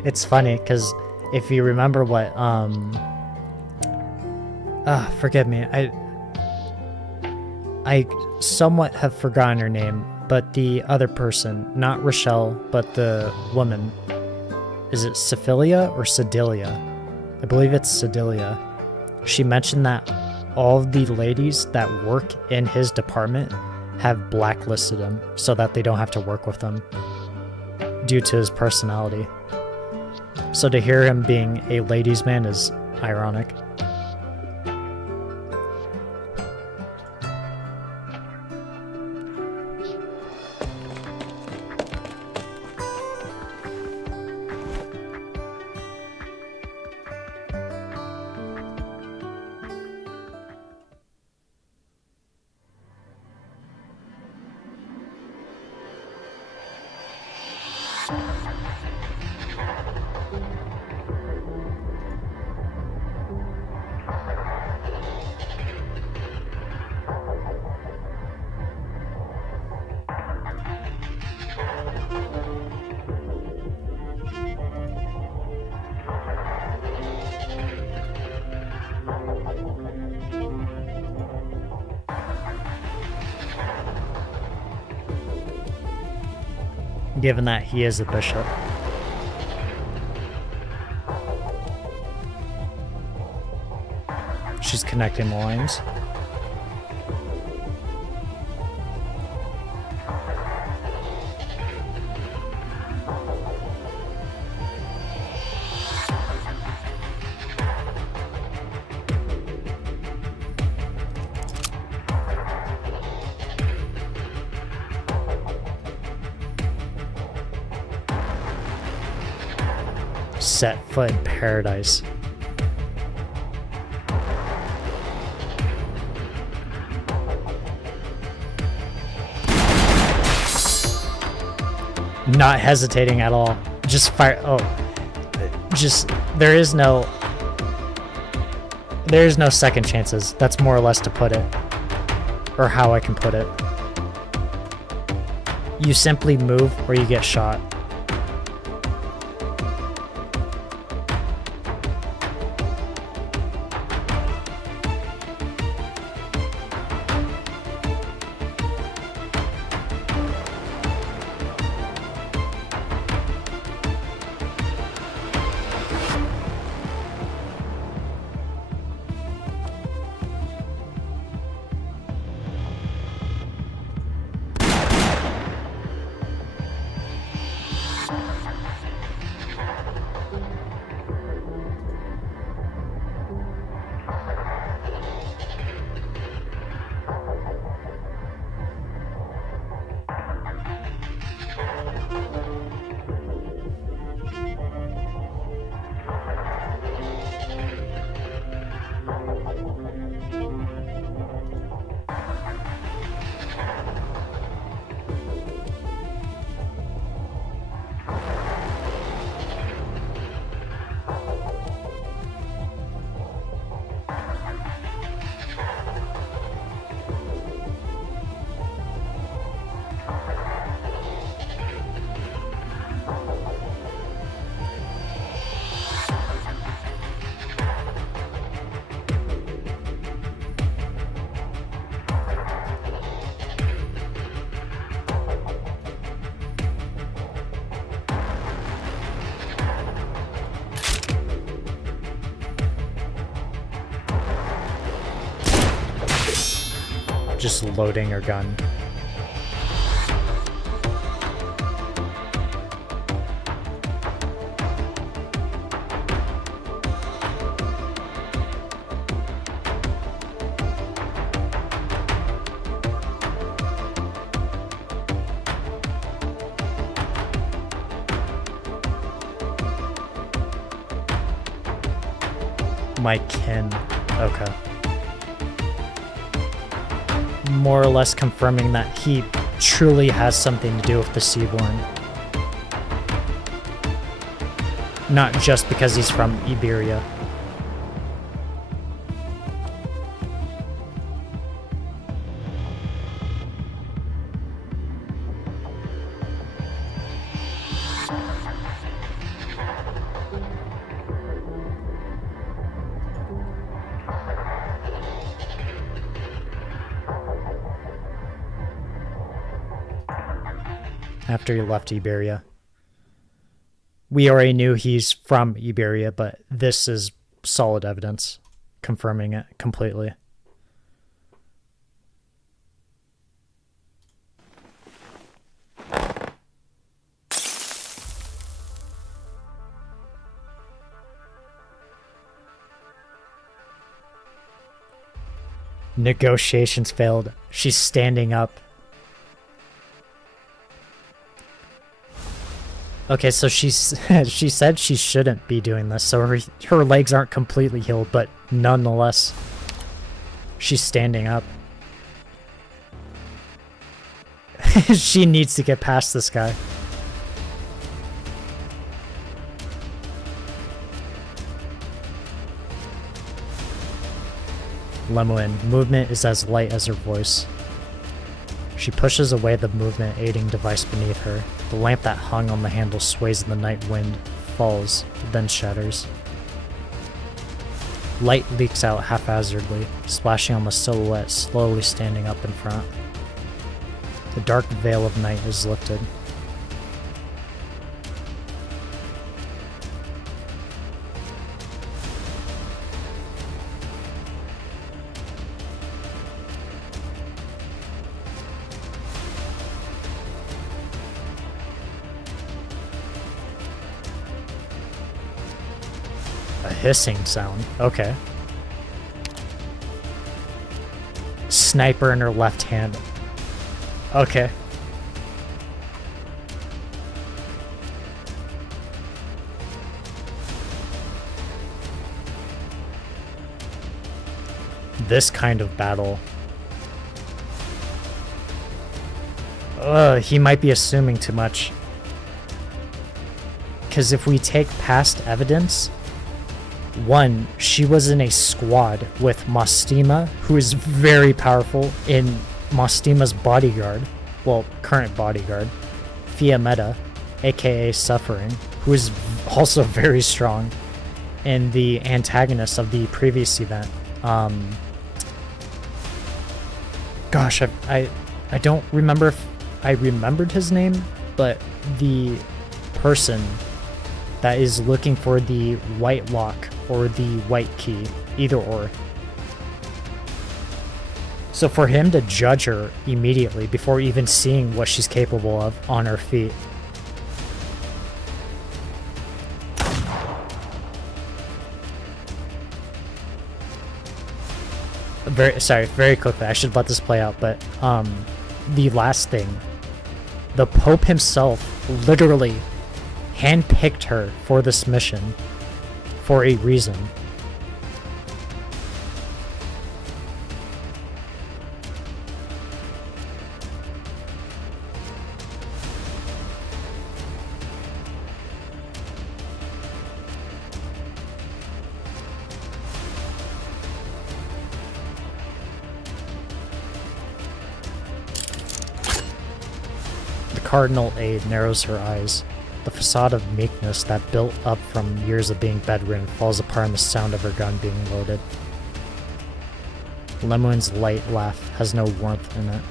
It's funny because if you remember what forgive me, I somewhat have forgotten her name, but the other person, not Rochelle, but the woman, is it Sephilia or Sedilia? I believe it's Sedilia. She mentioned that all of the ladies that work in his department have blacklisted him so that they don't have to work with him due to his personality. So to hear him being a ladies' man is ironic. Given that he is a bishop. She's connecting the lines. Set foot in paradise. Not hesitating at all. Just fire. Oh, just there is no second chances. That's more or less to put it, or how I can put it. You simply move or you get shot. Just loading her gun. My kin. Okay. More or less confirming that he truly has something to do with the Seaborn. Not just because he's from Iberia. after he left Iberia. We already knew he's from Iberia, but this is solid evidence confirming it completely. Negotiations failed. She's standing up. Okay, so she said she shouldn't be doing this, so her legs aren't completely healed, but nonetheless, she's standing up. She needs to get past this guy. Lemuin, movement is as light as her voice. She pushes away the movement aiding device beneath her. The lamp that hung on the handle sways in the night wind, falls, then shatters. Light leaks out haphazardly, splashing on the silhouette slowly standing up in front. The dark veil of night is lifted. A hissing sound. Okay. Sniper in her left hand. Okay. This kind of battle. He might be assuming too much. Because if we take past evidence, one, she was in a squad with Mostima, who is very powerful, in Mostima's bodyguard, well, current bodyguard, Fiametta, aka Suffering, who is also very strong, and the antagonist of the previous event. Gosh, I don't remember if I remembered his name, but the person that is looking for the white lock or the white key, either or. So for him to judge her immediately before even seeing what she's capable of on her feet. Very quickly, I should let this play out, but the last thing, the Pope himself literally handpicked her for this mission for a reason. The Cardinal aide narrows her eyes. The facade of meekness that built up from years of being bedridden falls apart in the sound of her gun being loaded. Lemuin's light laugh has no warmth in it.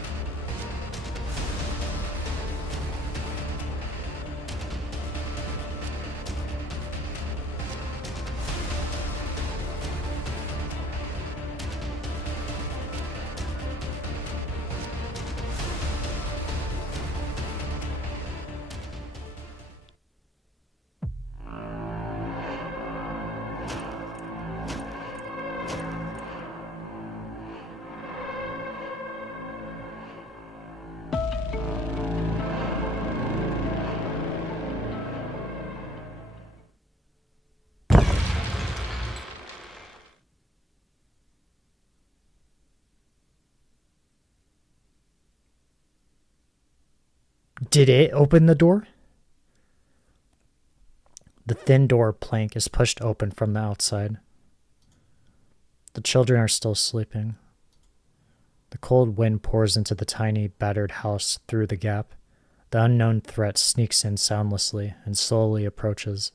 Did it open the door? The thin door plank is pushed open from the outside. The children are still sleeping. The cold wind pours into the tiny, battered house through the gap. The unknown threat sneaks in soundlessly and slowly approaches.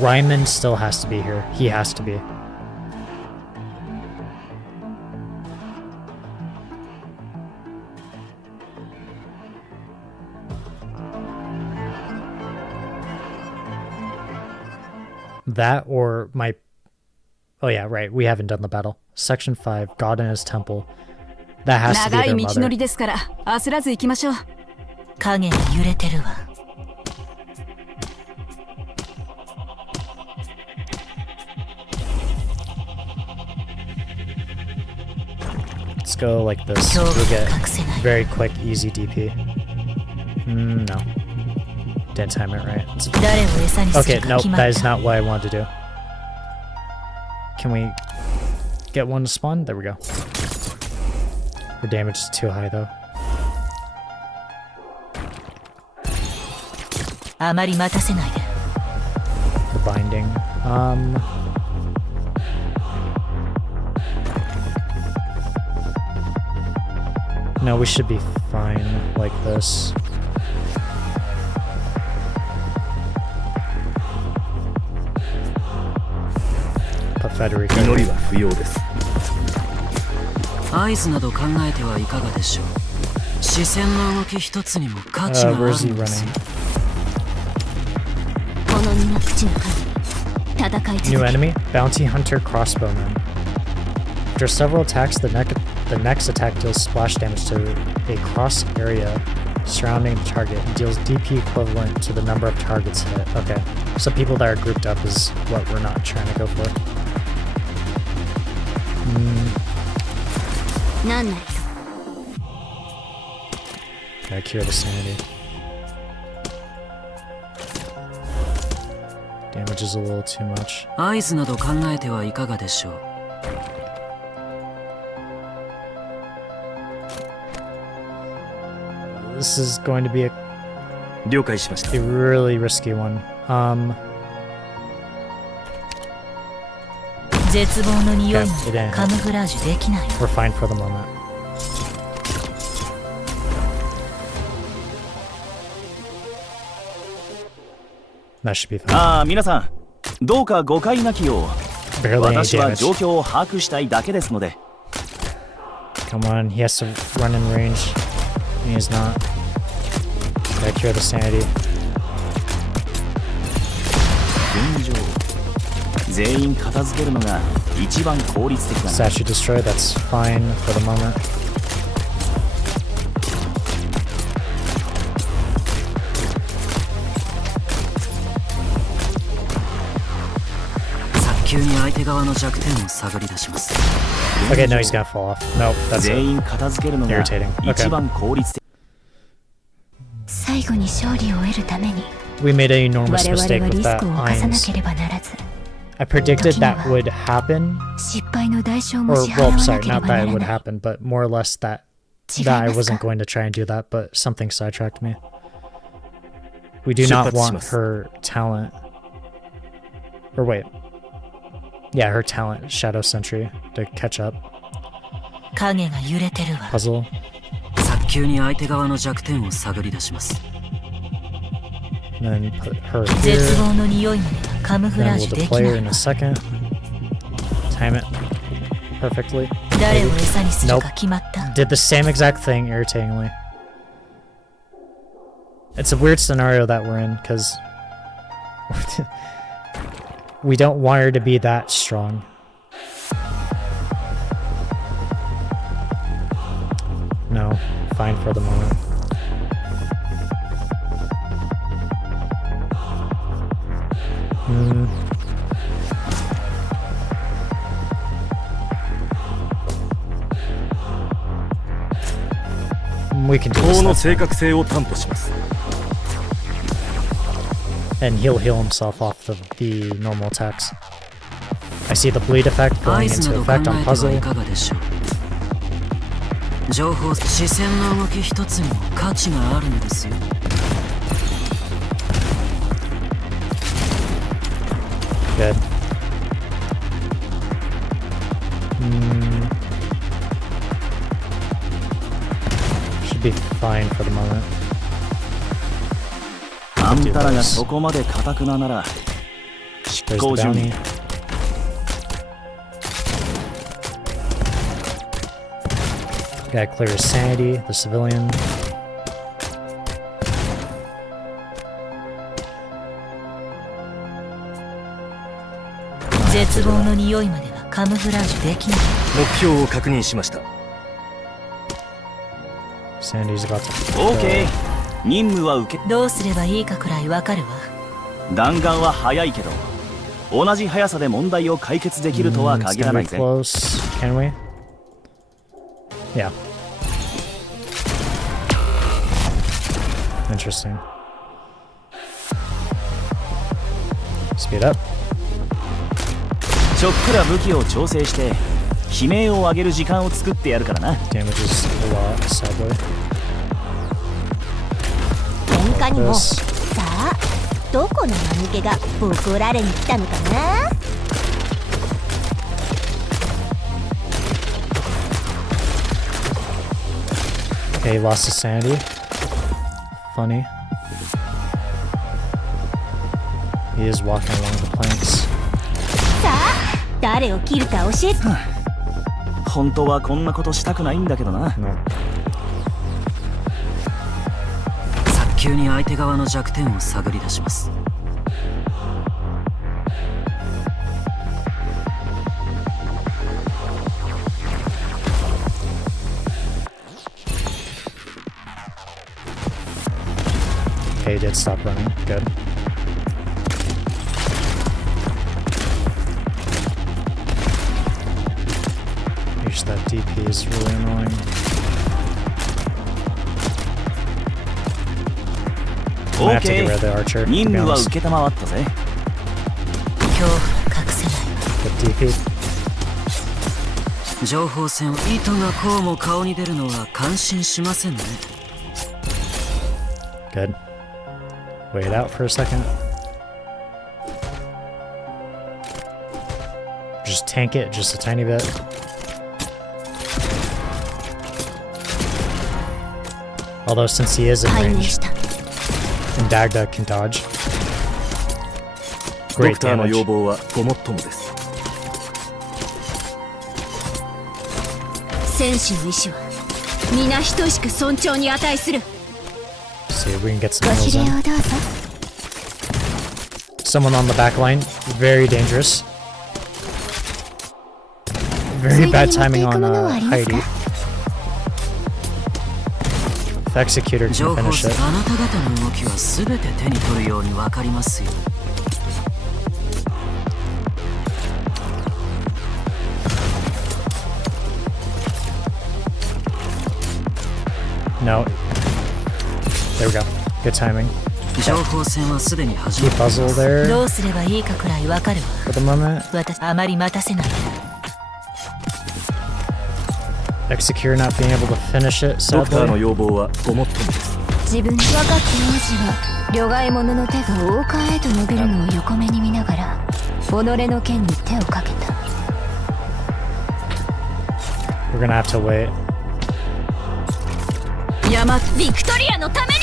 Ryman still has to be here. He has to be. That or my... Oh yeah, right. We haven't done the battle. Section 5, God in his temple. That has to be their mother. 影が揺れてるわ。 Let's go like this. We'll get very quick, easy DP. No. Didn't time it right. Okay, nope, that is not what I wanted to do. Can we get one to spawn? There we go. The damage is too high though. あまり待たせないで。 The binding. No, we should be fine like this. But Federico. 祈りは不要です。合図など考えてはいかがでしょう。視線の動き一つにも価値があるん Where's he です running? よ。この身が口の限り戦い続け New enemy, Bounty Hunter Crossbowman. After several attacks, the next attack deals splash damage to a cross area surrounding the target and deals DP equivalent to the number of targets hit. Okay, so people that are grouped up is what we're not trying to go for. なんない Gotta cure the sanity. Damage is a little too much. 合図など考えてはいかがでしょう。 This is going to be a 了解しました。 really risky one. 絶望の匂い Okay, it didn't もカムフラージュできない We're fine for the moment. That should be fine. ああ、皆さん、どうか誤解なきよう。 Barely any 私は damage. 状況を把握したいだけですので。 Come on, he has to run in range. He is not. Gotta cure the sanity. 現状、全員片付けるのが一番効率的だな。 Statue destroyed, that's fine for the moment. 早急に相手側の弱点を探り出します。 Okay, no, he's gonna fall off. Nope, that's 全 it. 員片付けるのが Irritating. Okay. 一番効率的。最後に勝利を得るために We made an 我 enormous 々 mistake は with リス that クを犯さな Ainz. ければならず I predicted that would happen. 失敗の代償も Or, 支払 well, わな sorry, けれ not ば that な it ら would ない happen, but more or less that 違い I ます wasn't か going to try and do that, but something sidetracked me. We do 出 not 発し want ます。 her talent. Or wait. Yeah, her talent, Shadow Sentry, to catch up. 影が揺れてるわ Puzzle. 早急に相手側の弱点を探り出します。 And then put her 絶 here. 望の匂いまではカムフ Then ラー we'll ジュでき deploy な her い in わ a second. Time it perfectly. 誰を餌にする Nope. か決まった Did the same exact thing, irritatingly. It's a weird scenario that we're in, because we don't want her to be that strong. No, fine for the moment. We can do 法 this. の That's 正 fine. 確性を担保します。 And he'll heal himself off the normal attacks. I see the bleed effect 合 going 図な into ど考 effect えて on はい puzzle. かがでしょう。情報、視線の動き一つにも価値があるんですよ。 Good. Should be fine for the moment. あんたらがそこまで堅くななら、執 There's 行 the 準 bounty. 備。Gotta clear his sanity, the civilian. 絶望の匂いまではカムフラージュできない。目標を確認しました。 Sanity's about to オーケー。任務は受け。どうすればいいかくらいわかるわ。弾丸は速いけど、同じ速さで問題を解決できるとは It's 限ら gonna ない be ぜ。 close. Can we? Yeah. Interesting. Speed up. ちょっくら武器を調整して悲鳴を上げる時間を作ってやるからな。 Damages a lot, sadly. 喧嘩にも。 This. さあ、どこの間抜けがボコられに来たのかな。 Okay, he lost his sanity. Funny. He is walking along the planks. さあ、誰を切るか教えて。本当はこんなことしたくないんだけどな。 No. 早急に相手側の弱点を探り出します。 Okay, he did stop running. Good. Gosh, that DP is really annoying. I'm gonna have to get rid of the archer, 任 to be 務は honest. 受けたまわったぜ。恐怖が隠せない。 The DP. 情報戦は糸がこうも顔に出るのは感心しませんね。 Good. Wait out for a second. Just tank it just a tiny bit. Although since he is in 解明 range, した。 and Dagda can dodge. ド Great クターの damage. 要望はごもっともです。戦士の意志は皆等しく尊重に値する。 See if we can get some ご kills 指令 in. をどうぞ。 Someone on the back line. Very dangerous. Very bad timing on Heidi. If Executor 情 can 報 finish 戦 it. あなた方の動きは全て手に取るようにわかりますよ。 No. There we go. Good timing. 情報戦はすでに始 Keep まってい puzzle ます。 there どうすればいいかくらいわかるわ。 for the moment. 私あまり待たせないで。 Executor not being able to finish it, ドクターの sadly. 要望はごもっともです。自分若き王子は両替者の手が王冠へと伸びるのを横目に見ながら己の剣に手をかけた。 We're gonna have to wait. ビクトリアのために。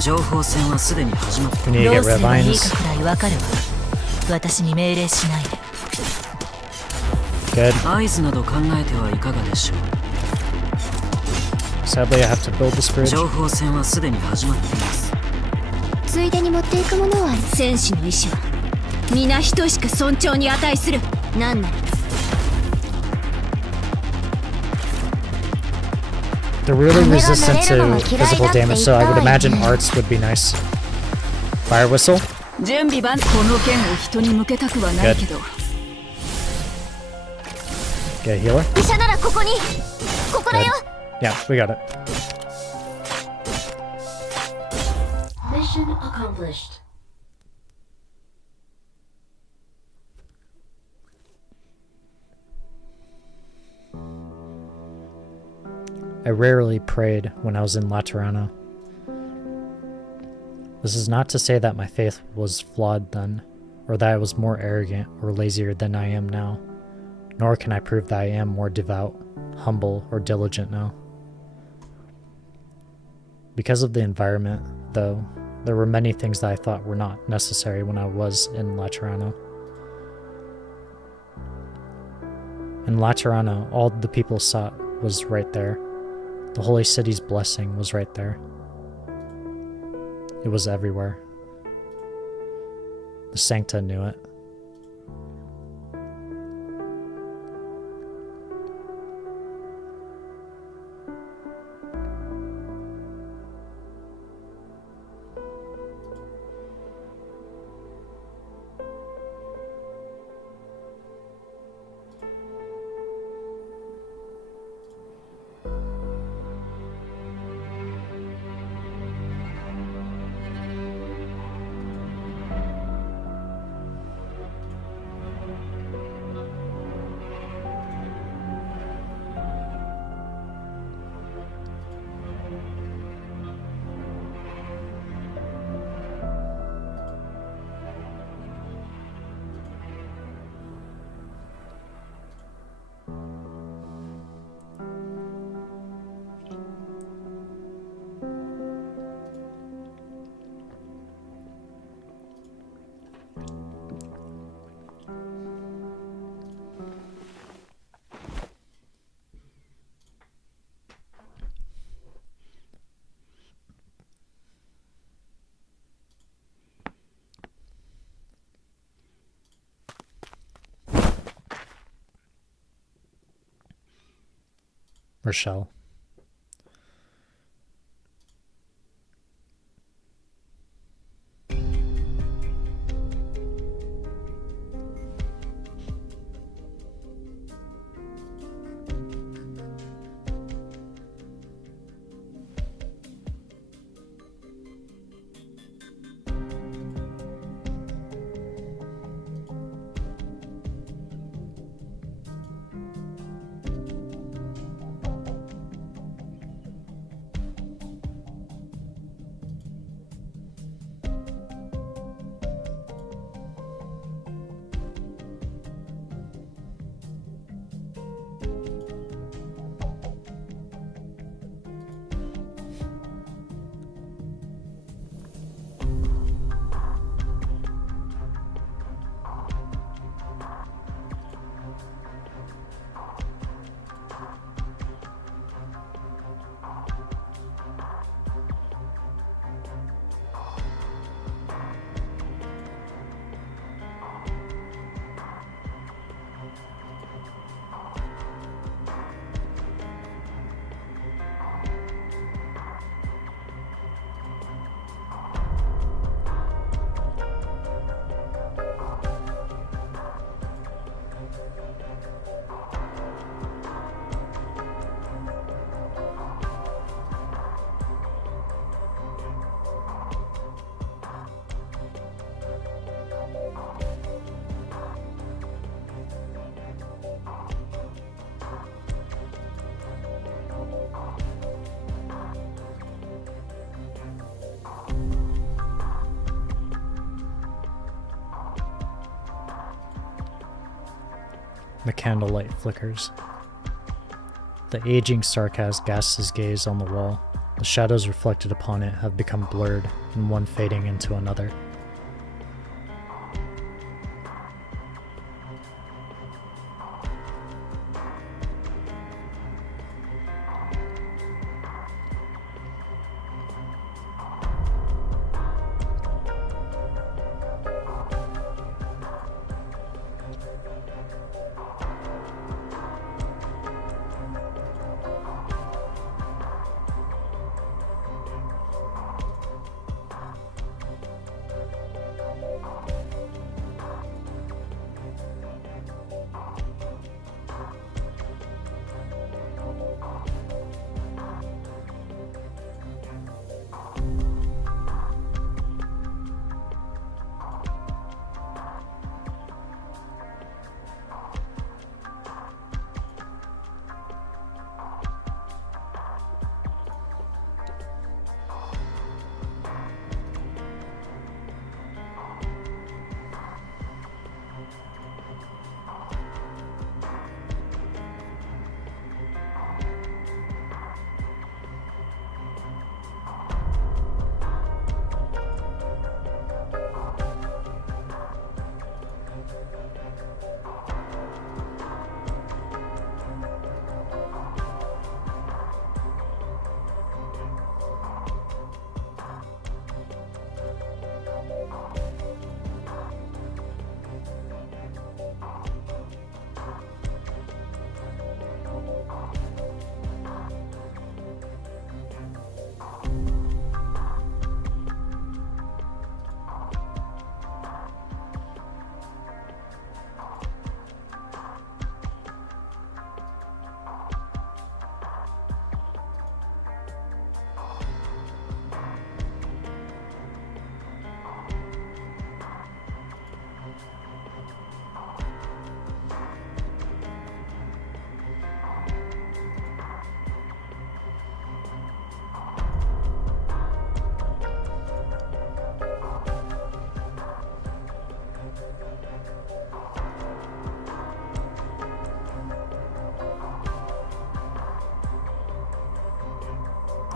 情報戦はすでに始まって We need ど to う get すればいい Revines. かくらいわかるわ。私に命令しないで。 Good. 合図など考えてはいかがでしょう。 Sadly, I have to build this bridge. 情報戦はすでに始まっています。ついでに持っていくものはある。戦士の意志は皆等しく尊重に値する。なんなら They're really resistant to physical damage, so I would imagine arts would be nice. Fire whistle. 準備万。この剣を人に向けたくはないけど。 Get a healer. 医者ならここに。ここだよ。 Yeah, we got it. Mission accomplished. I rarely prayed when I was in Laterana. This is not to say that my faith was flawed then, or that I was more arrogant or lazier than I am now, nor can I prove that I am more devout, humble, or diligent now. Because of the environment, though, There were many things that I thought were not necessary when I was in Laterano. In Laterano, all the people sought was right there. The holy city's blessing was right there. It was everywhere. The Sancta knew it. Rochelle. The candlelight flickers. The aging sarcasm casts his gaze on the wall. The shadows reflected upon it have become blurred, and one fading into another.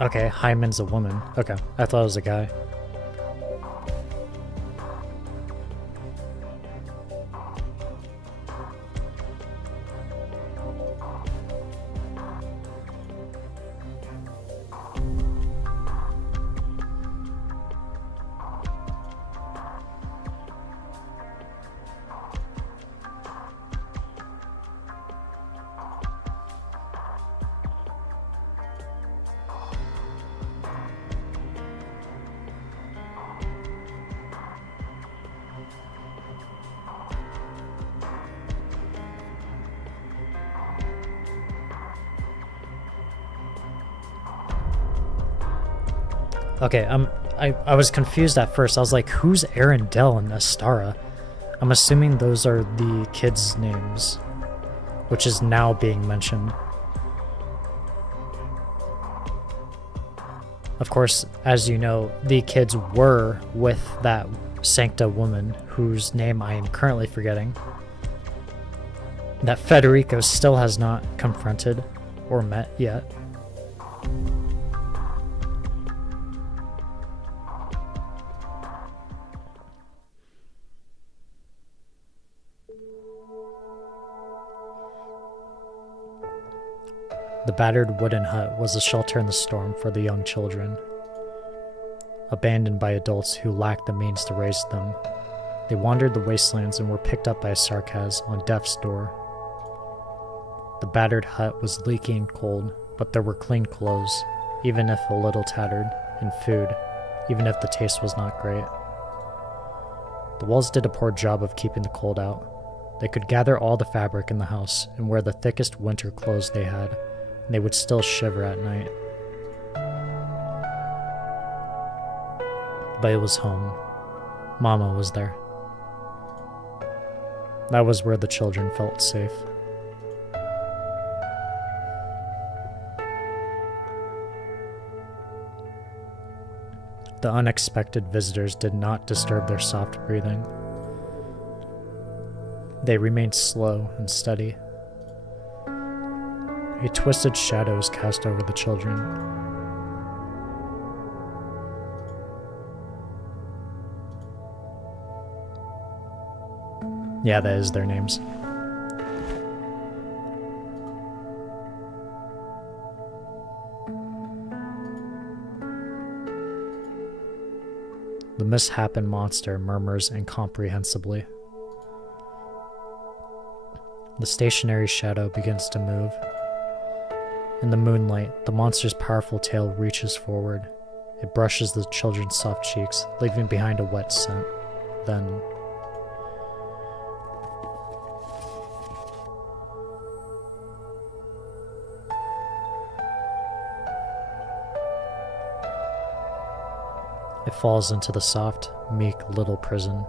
Okay, Hyman's a woman. Okay, I thought it was a guy. Okay, I was confused at first. I was like, who's Arendelle and Astara? I'm assuming those are the kids' names, which is now being mentioned. Of course, as you know, the kids were with that Sancta woman, whose name I am currently forgetting, that Federico still has not confronted or met yet. The battered wooden hut was a shelter in the storm for the young children, abandoned by adults who lacked the means to raise them. They wandered the wastelands and were picked up by a Sarkaz on death's door. The battered hut was leaky and cold, but there were clean clothes, even if a little tattered, and food, even if the taste was not great. The walls did a poor job of keeping the cold out. They could gather all the fabric in the house and wear the thickest winter clothes they had, and they would still shiver at night. But it was home. Mama was there. That was where the children felt safe. The unexpected visitors did not disturb their soft breathing. They remained slow and steady. A twisted shadow was cast over the children. Yeah, that is their names. The misshapen monster murmurs incomprehensibly. The stationary shadow begins to move. In the moonlight, the monster's powerful tail reaches forward. It brushes the children's soft cheeks, leaving behind a wet scent. Then... it falls into the soft, meek little prison.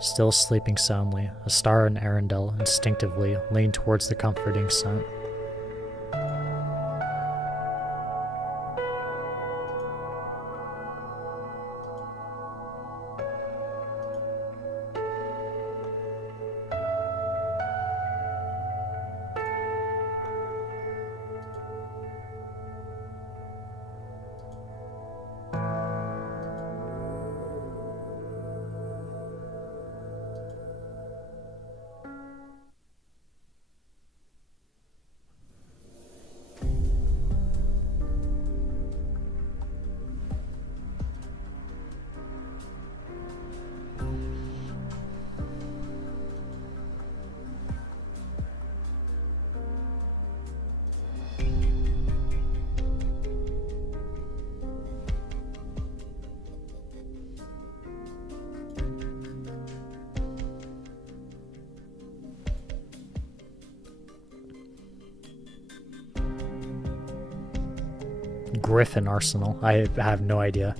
Still sleeping soundly, Astara and Arendelle instinctively lean towards the comforting scent. Griffin Arsenal. I have no idea.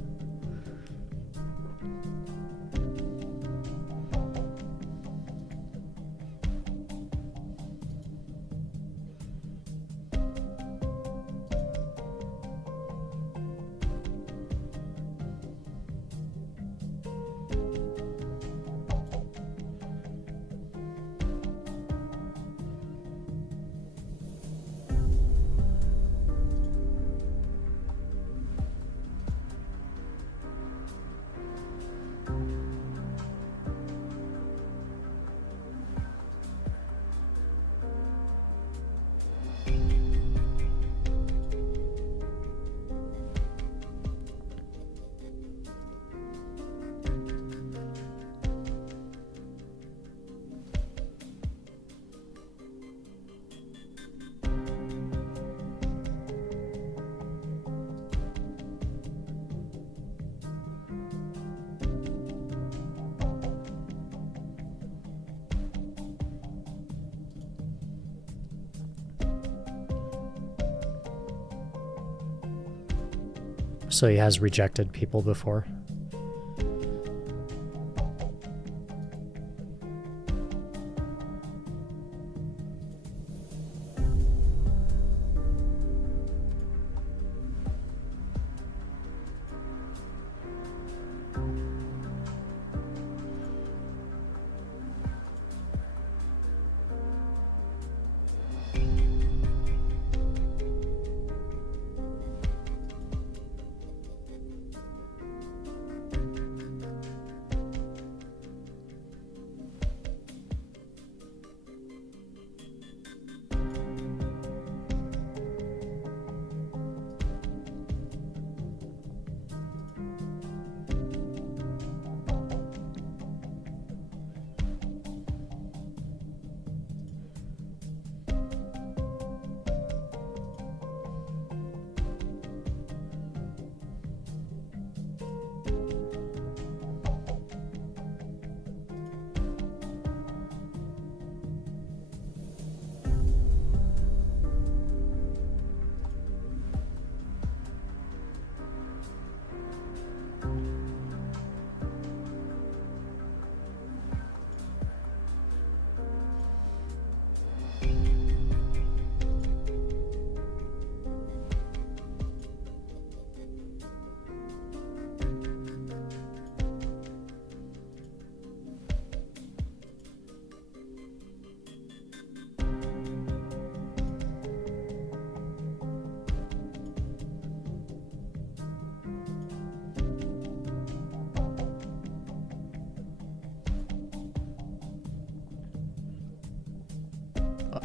So he has rejected people before.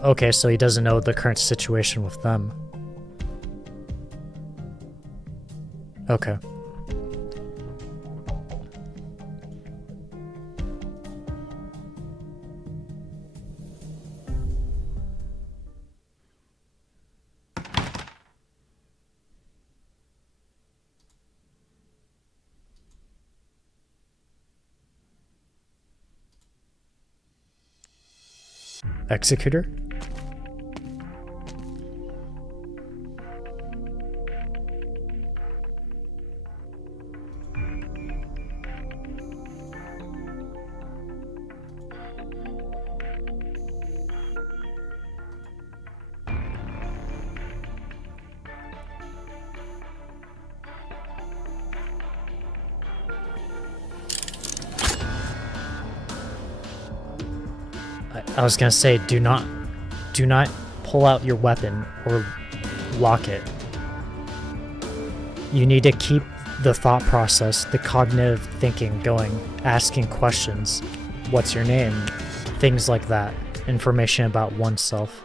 Okay, so he doesn't know the current situation with them. Okay. Executor? I was gonna say, do not pull out your weapon or lock it. You need to keep the thought process, the cognitive thinking going, asking questions. What's your name? Things like that. Information about oneself.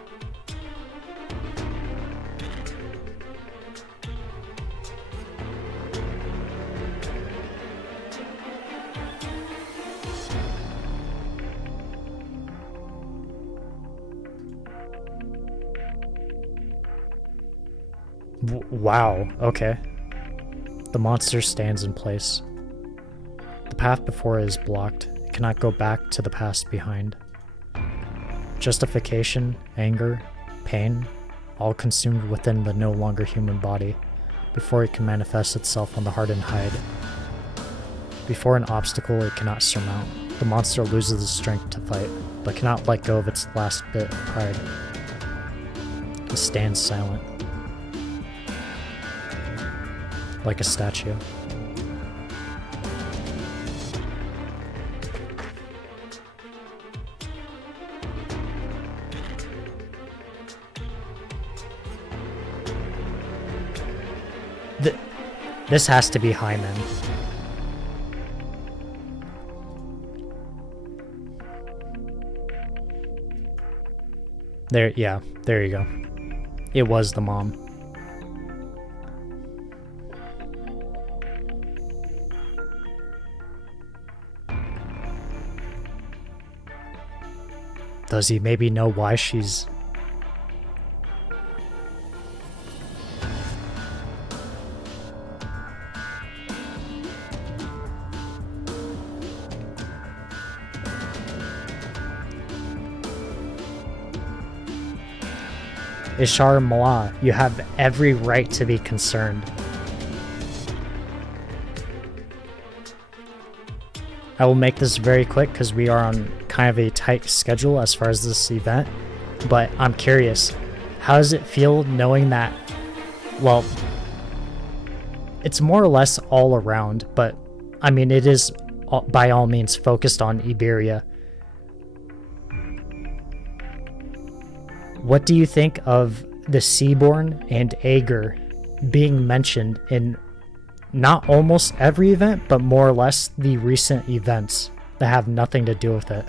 Wow, okay. The monster stands in place. The path before it is blocked. It cannot go back to the past behind. Justification, anger, pain, all consumed within the no longer human body, before it can manifest itself on the hardened hide. Before an obstacle it cannot surmount, the monster loses the strength to fight, but cannot let go of its last bit of pride. It stands silent, like a statue. This has to be Hyman. There, yeah, there you go. It was the mom. Does he maybe know why she's... Ishar Mala, you have every right to be concerned. I will make this very quick because we are on kind of a tight schedule as far as this event, but I'm curious, how does it feel knowing that, well, it's more or less all around, but I mean, it is by all means focused on Iberia. What do you think of the Seaborn and Aegir being mentioned in not almost every event, but more or less the recent events that have nothing to do with it?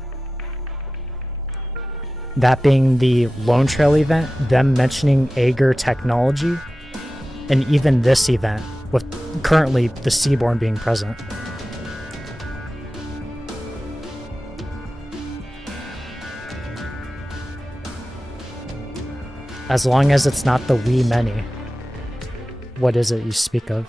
That being the Lone Trail event, them mentioning Aegir technology, and even this event, with currently the Seaborn being present. As long as it's not the we many. What is it you speak of?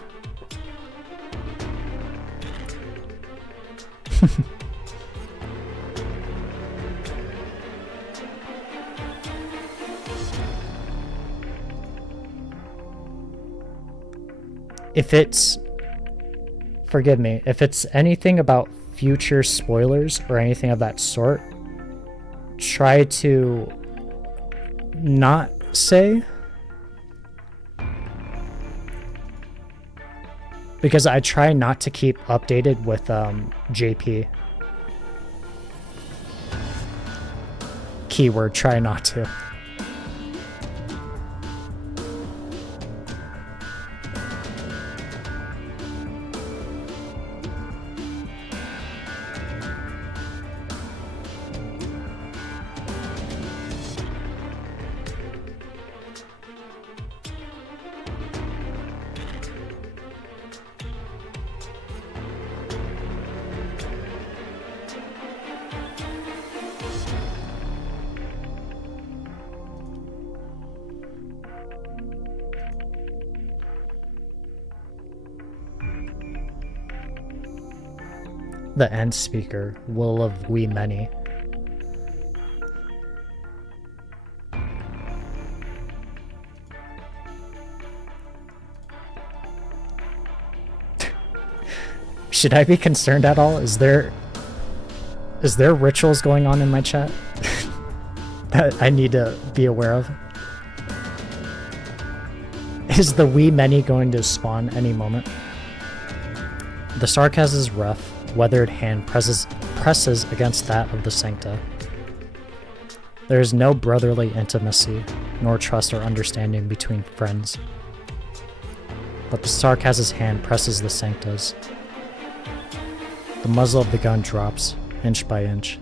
If it's, forgive me, if it's anything about future spoilers or anything of that sort, try to not say, because I try not to keep updated with JP. Keyword, try not to. The end speaker, will of we many. Should I be concerned at all? Is there rituals going on in my chat that I need to be aware of? Is the we many going to spawn any moment? The sarcasm is rough. Weathered hand presses against that of the Sancta. There is no brotherly intimacy, nor trust or understanding between friends. But the Sarkaz's hand presses the Sancta's. The muzzle of the gun drops, inch by inch.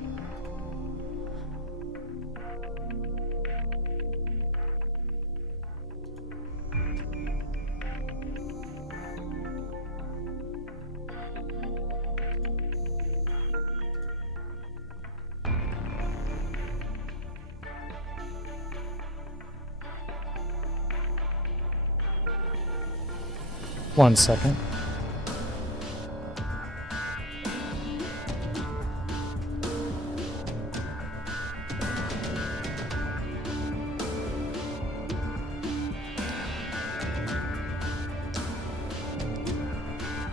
One second.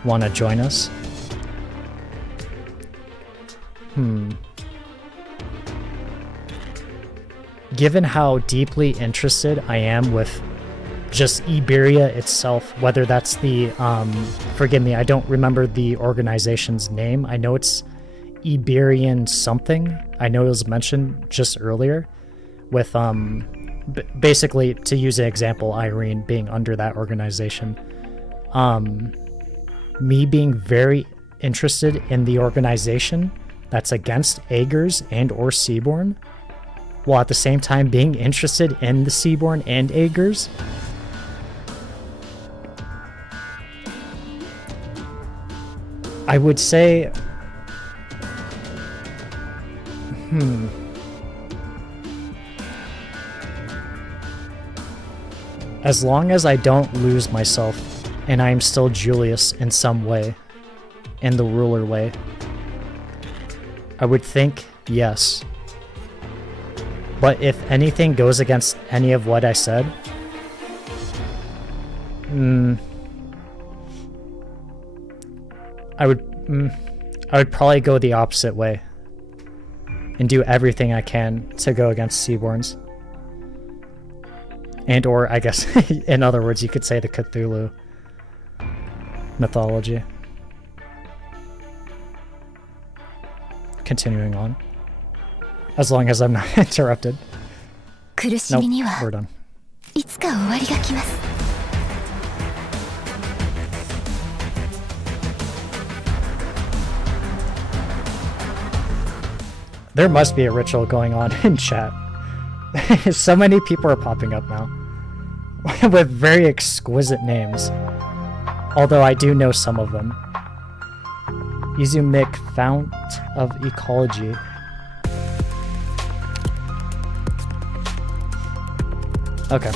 Want to join us? Given how deeply interested I am with just Iberia itself, whether that's the, forgive me, I don't remember the organization's name. I know it's Iberian something. I know it was mentioned just earlier with, basically, to use an example, Irene being under that organization. Me being very interested in the organization that's against Aegir's and or Seaborn, while at the same time being interested in the Seaborn and Aegir's. I would say, as long as I don't lose myself and I am still Julius in some way, in the ruler way, I would think yes. But if anything goes against any of what I said, I would probably go the opposite way and do everything I can to go against Seaborns. And or, I guess, in other words, you could say the Cthulhu mythology. Continuing on. As long as I'm not interrupted. 苦し Nope, みには we're done. いつか終わりが来ます。 There must be a ritual going on in chat. So many people are popping up now. With very exquisite names. Although I do know some of them. Izumik, Fount of Ecology. Okay.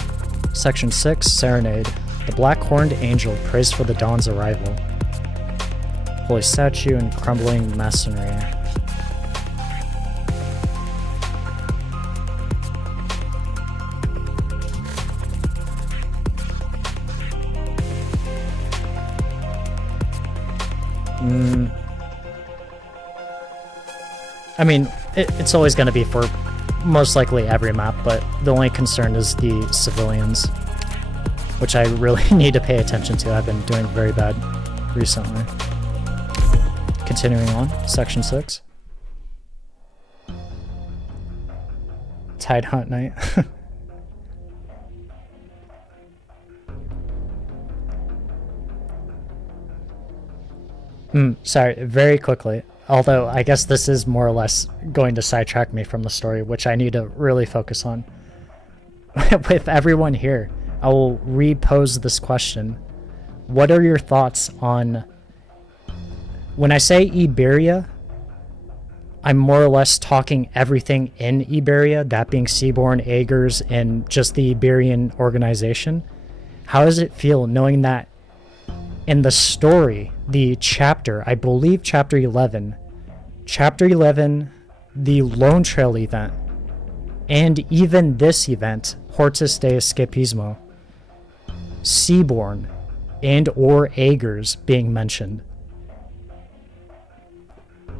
Section 6, Serenade. The Black-Horned Angel prays for the dawn's arrival. Holy statue and crumbling masonry. I mean, it's always going to be for most likely every map, but the only concern is the civilians, which I really need to pay attention to. I've been doing very bad recently. Continuing on, Section 6. Tide Hunt Night. Sorry, very quickly. Although, I guess this is more or less going to sidetrack me from the story, which I need to really focus on. With everyone here, I will repose this question. What are your thoughts on... When I say Iberia, I'm more or less talking everything in Iberia, that being Seaborn, Aegers, and just the Iberian organization. How does it feel knowing that in the story, the chapter, I believe chapter 11, the Lone Trail event, and even this event, Hortus de Escapismo, Seaborn and or Aegers being mentioned.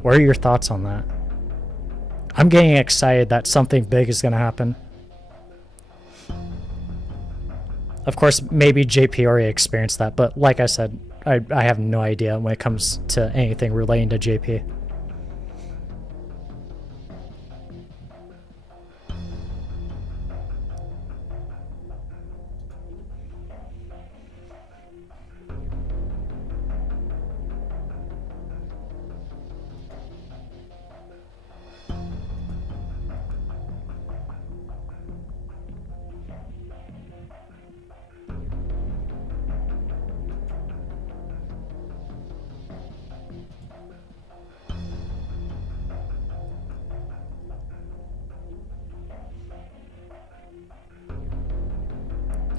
What are your thoughts on that? I'm getting excited that something big is going to happen. Of course, maybe JP already experienced that, but like I said, I have no idea when it comes to anything relating to JP.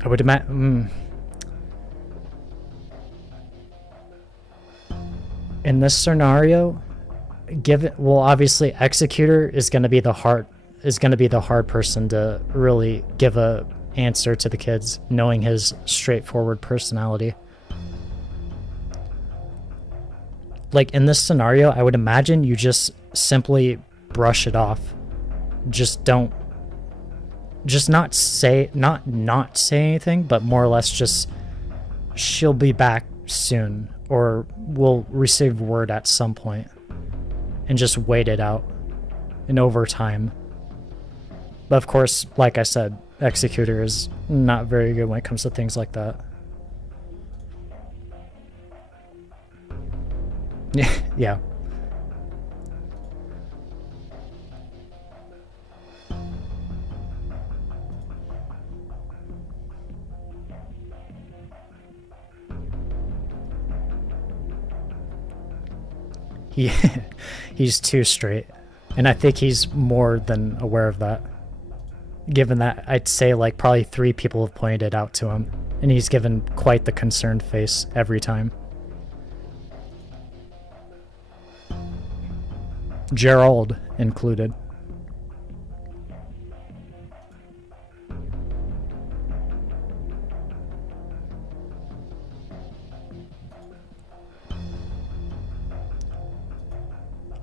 I would imagine... In this scenario, well, obviously Executor is going to be the hard person to really give a answer to the kids, knowing his straightforward personality. Like in this scenario, I would imagine you just simply brush it off. Just not say anything, but more or less just she'll be back soon, or we'll receive word at some point, and just wait it out and over time. But of course, like I said, Executor is not very good when it comes to things like that. Yeah. He's too straight, and I think he's more than aware of that, given that I'd say like probably 3 people have pointed it out to him, and he's given quite the concerned face every time. Gerald included.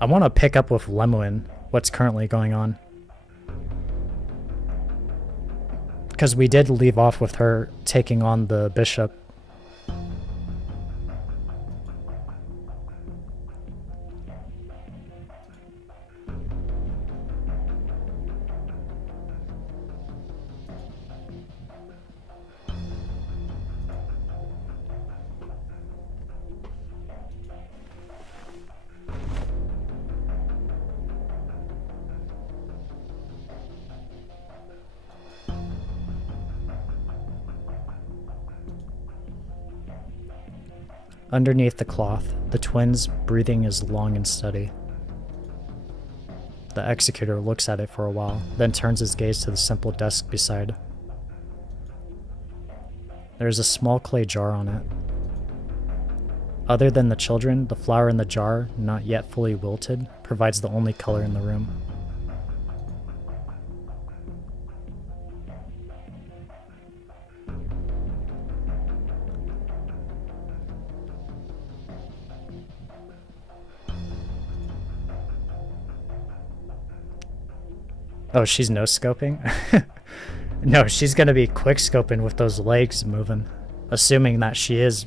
I want to pick up with Lemuin what's currently going on. Because we did leave off with her taking on the bishop. Underneath the cloth, the twins' breathing is long and steady. The executor looks at it for a while, then turns his gaze to the simple desk beside. There is a small clay jar on it. Other than the children, the flower in the jar, not yet fully wilted, provides the only color in the room. Oh, she's no-scoping? No, she's gonna be quick-scoping with those legs moving. Assuming that she is.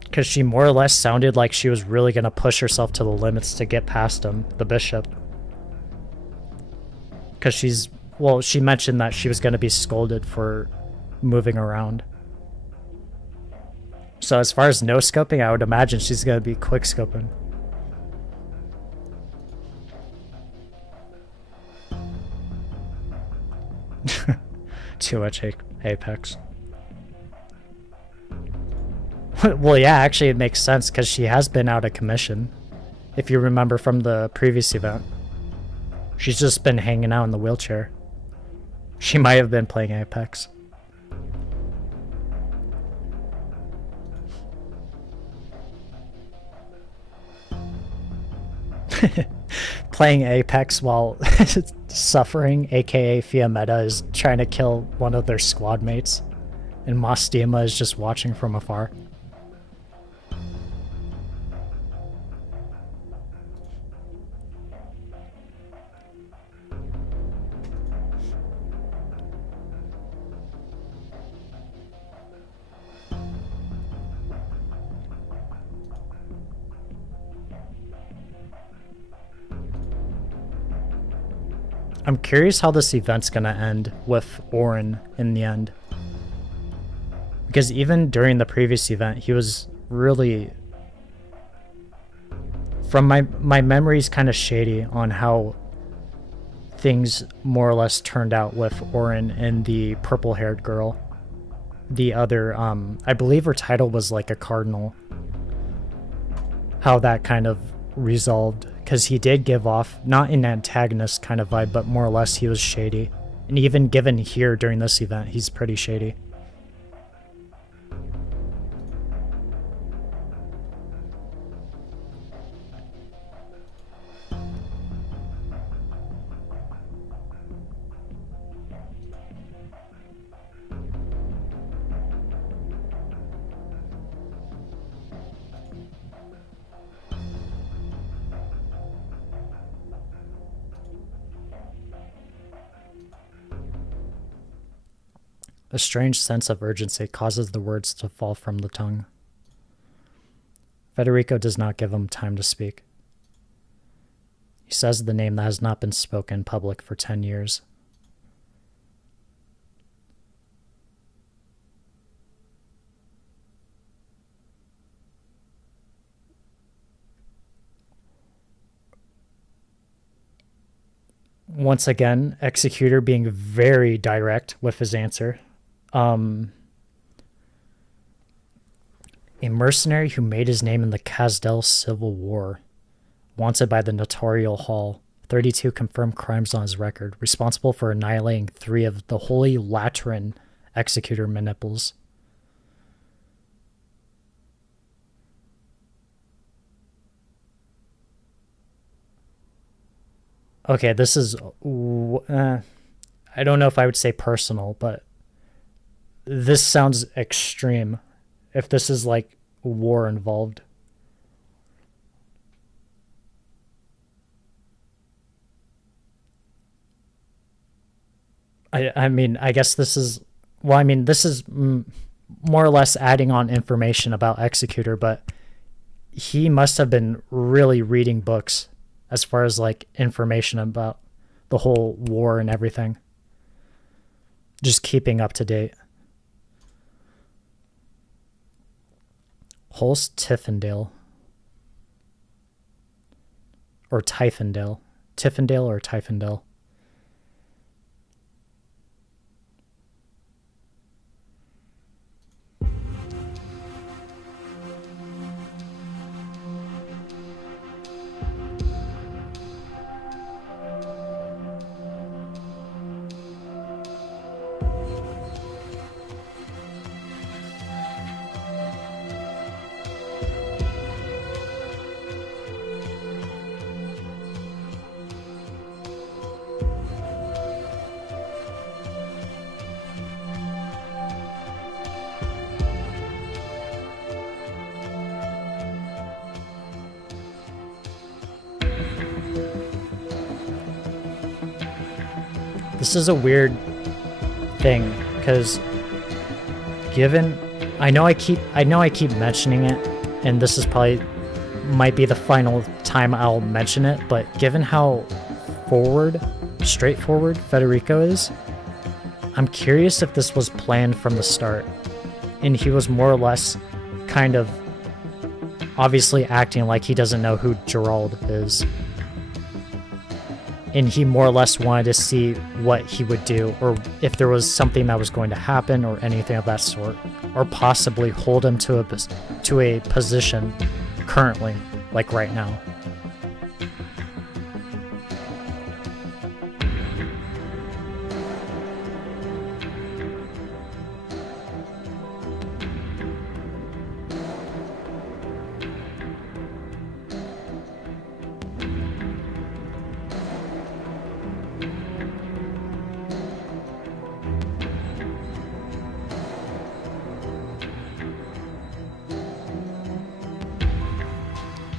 Because she more or less sounded like she was really gonna push herself to the limits to get past him, the bishop. Because she's... Well, she mentioned that she was gonna be scolded for moving around. So as far as no-scoping, I would imagine she's gonna be quick-scoping. Too much Apex. Well, yeah, actually it makes sense because she has been out of commission. If you remember from the previous event. She's just been hanging out in the wheelchair. She might have been playing Apex. Playing Apex while suffering, aka Fiametta is trying to kill one of their squad mates, and Mostima is just watching from afar. I'm curious how this event's gonna end with Orin in the end. Because even during the previous event, he was really... From my memory's kind of shady on how things more or less turned out with Orin and the purple-haired girl. The other, I believe her title was like a cardinal. How that kind of resolved. Because he did give off, not an antagonist kind of vibe, but more or less he was shady. And even given here during this event, he's pretty shady. A strange sense of urgency causes the words to fall from the tongue. Federico does not give him time to speak. He says the name that has not been spoken in public for 10 years. Once again, Executor being very direct with his answer. A mercenary who made his name in the Casdell Civil War. Wanted by the Notarial Hall. 32 confirmed crimes on his record. Responsible for annihilating 3 of the Holy Lateran Executor maniples. Okay, this is... I don't know if I would say personal, but... This sounds extreme. If this is like war involved. I mean, I guess this is, well, I mean, this is more or less adding on information about Executor, but he must have been really reading books as far as like information about the whole war and everything. Just keeping up to date. Holst Tiffindale. Or Typhindale. Tiffindale or Typhindale. This is a weird thing because given I know I keep mentioning it, and this is probably might be the final time I'll mention it, but given how straightforward Federico is, I'm curious if this was planned from the start and he was more or less kind of obviously acting like he doesn't know who Gerald is. And he more or less wanted to see what he would do, or if there was something that was going to happen or anything of that sort, or possibly hold him to a position currently, like right now.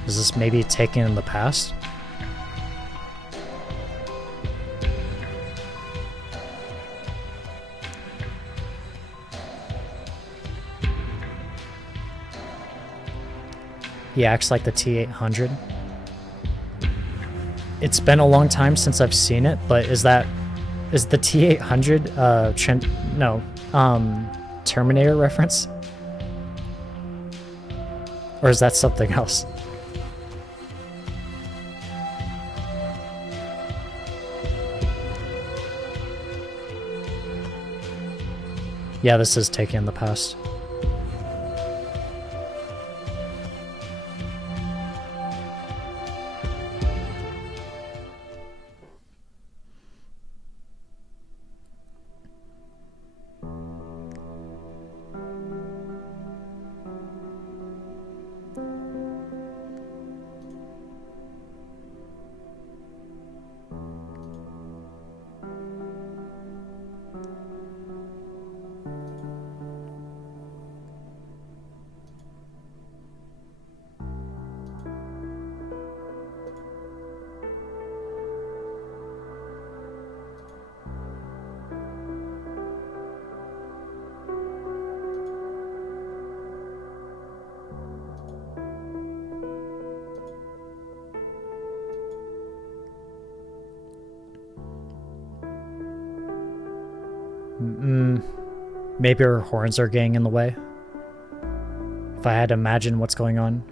Is this maybe taken in the past? He acts like the T-800. It's been a long time since I've seen it, but is the T-800 Terminator reference? Or is that something else? Yeah, this is taken in the past. Maybe her horns are getting in the way. If I had to imagine what's going on.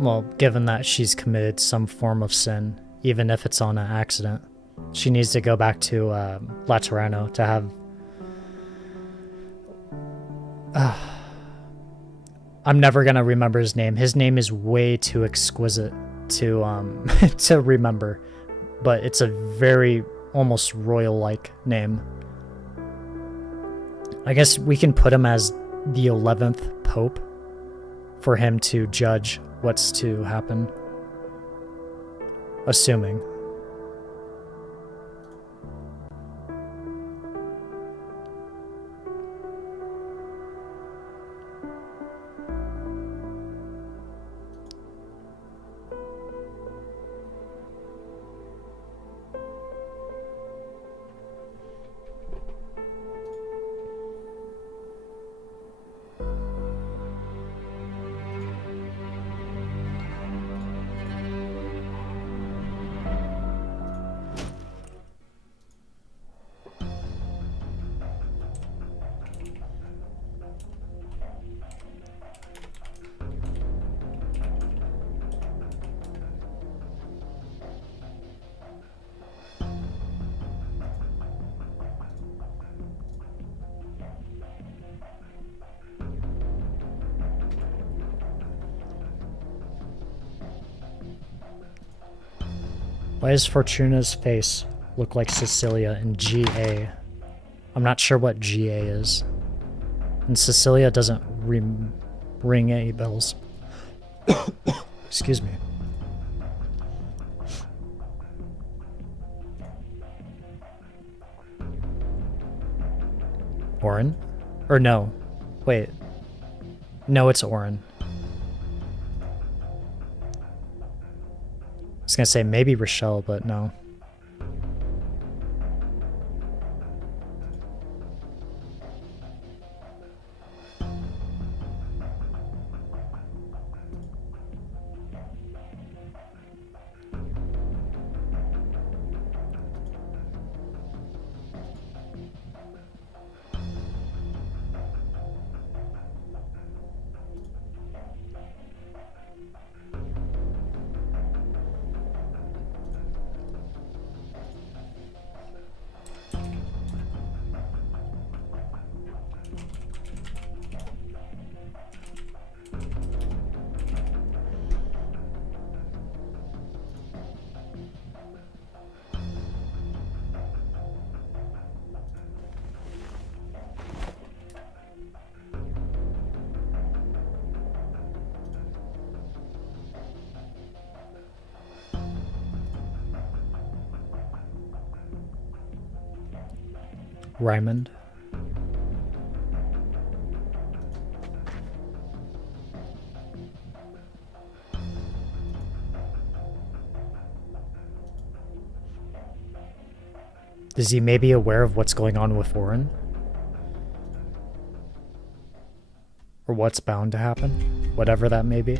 Well, given that she's committed some form of sin, even if it's on an accident, she needs to go back to Laterano to have... I'm never gonna remember his name. His name is way too exquisite to to remember, but it's a very almost royal-like name. I guess we can put him as the 11th Pope for him to judge what's to happen. Assuming. Why does Fortuna's face look like Cecilia in GA? I'm not sure what GA is. And Cecilia doesn't ring any bells. Excuse me. Oren? Or no. Wait. No, it's Oren. I was gonna say maybe Rochelle, but no. Raymond. Is he maybe aware of what's going on with Oren? Or what's bound to happen? Whatever that may be.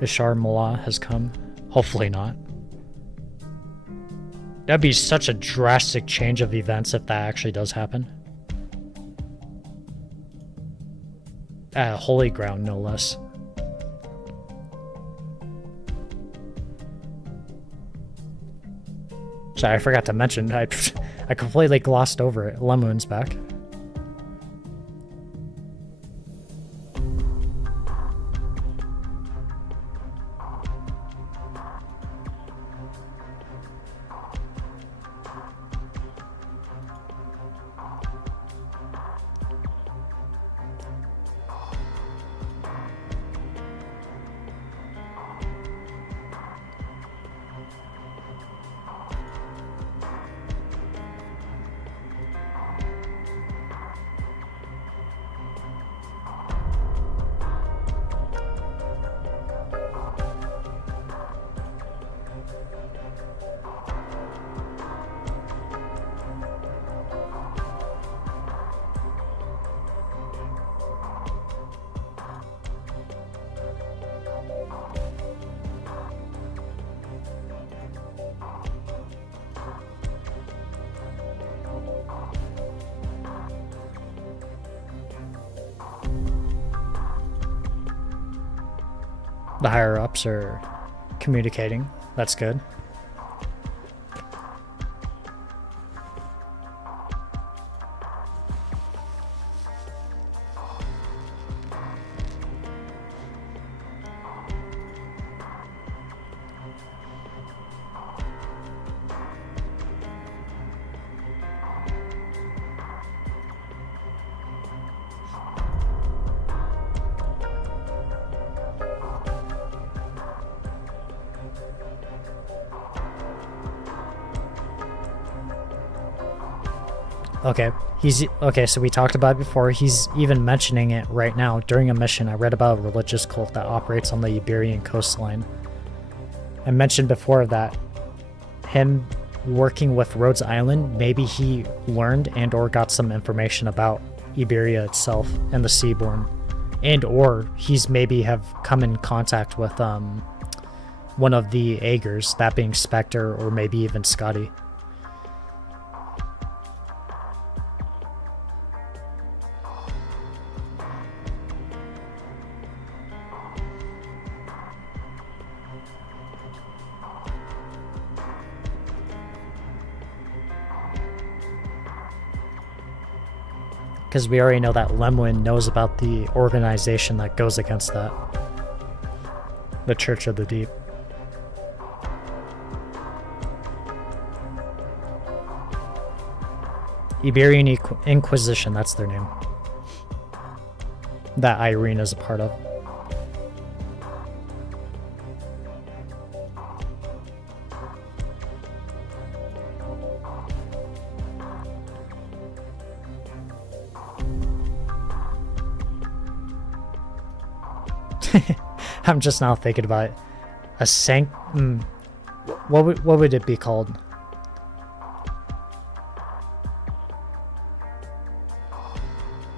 Ishar Mullah has come. Hopefully not. That'd be such a drastic change of events if that actually does happen. Holy ground, no less. Sorry, I forgot to mention, I completely glossed over it. Lemoon's back. The higher ups are communicating. That's good. Okay, so we talked about it before. He's even mentioning it right now. During a mission, I read about a religious cult that operates on the Iberian coastline. I mentioned before that him working with Rhodes Island, maybe he learned and or got some information about Iberia itself and the Seaborn. And or he's maybe have come in contact with one of the Aegers, that being Spectre or maybe even Scotty. Because we already know that Lemwin knows about the organization that goes against that. The Church of the Deep. Iberian Inquisition, that's their name. That Irene is a part of. I'm just now thinking about it. A what would it be called?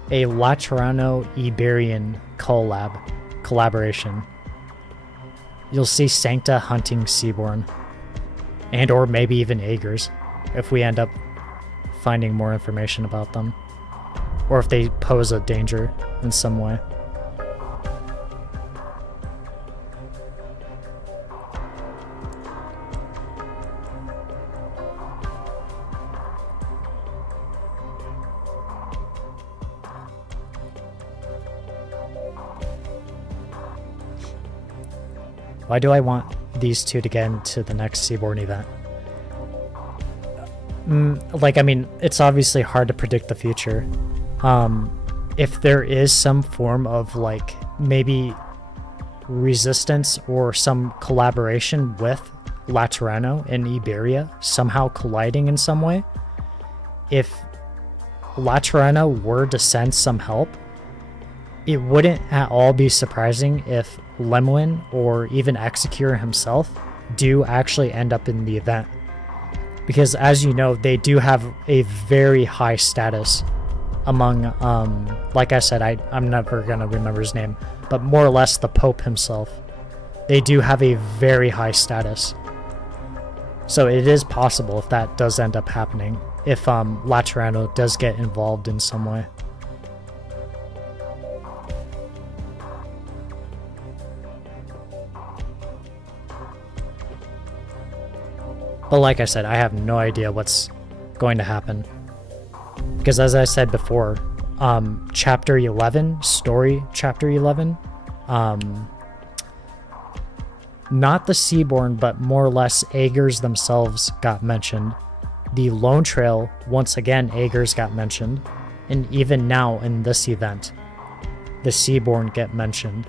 A Laterano-Iberian collaboration. You'll see Sancta hunting Seaborn. And or maybe even Aegers, if we end up finding more information about them. Or if they pose a danger in some way. Why do I want these two to get into the next Seaborn event? I mean, it's obviously hard to predict the future. If there is some form of, maybe resistance or some collaboration with Laterano and Iberia somehow colliding in some way, if Laterano were to send some help, it wouldn't at all be surprising if Lemwin or even Execure himself do actually end up in the event. Because as you know, they do have a very high status among, like I said, I'm never going to remember his name, but more or less the Pope himself. They do have a very high status. So it is possible if that does end up happening, if Laterano does get involved in some way. But like I said, I have no idea what's going to happen. Because as I said before, Chapter 11, Story Chapter 11, not the Seaborn, but more or less Aegers themselves got mentioned. The Lone Trail, once again, Aegers got mentioned. And even now in this event, the Seaborn get mentioned.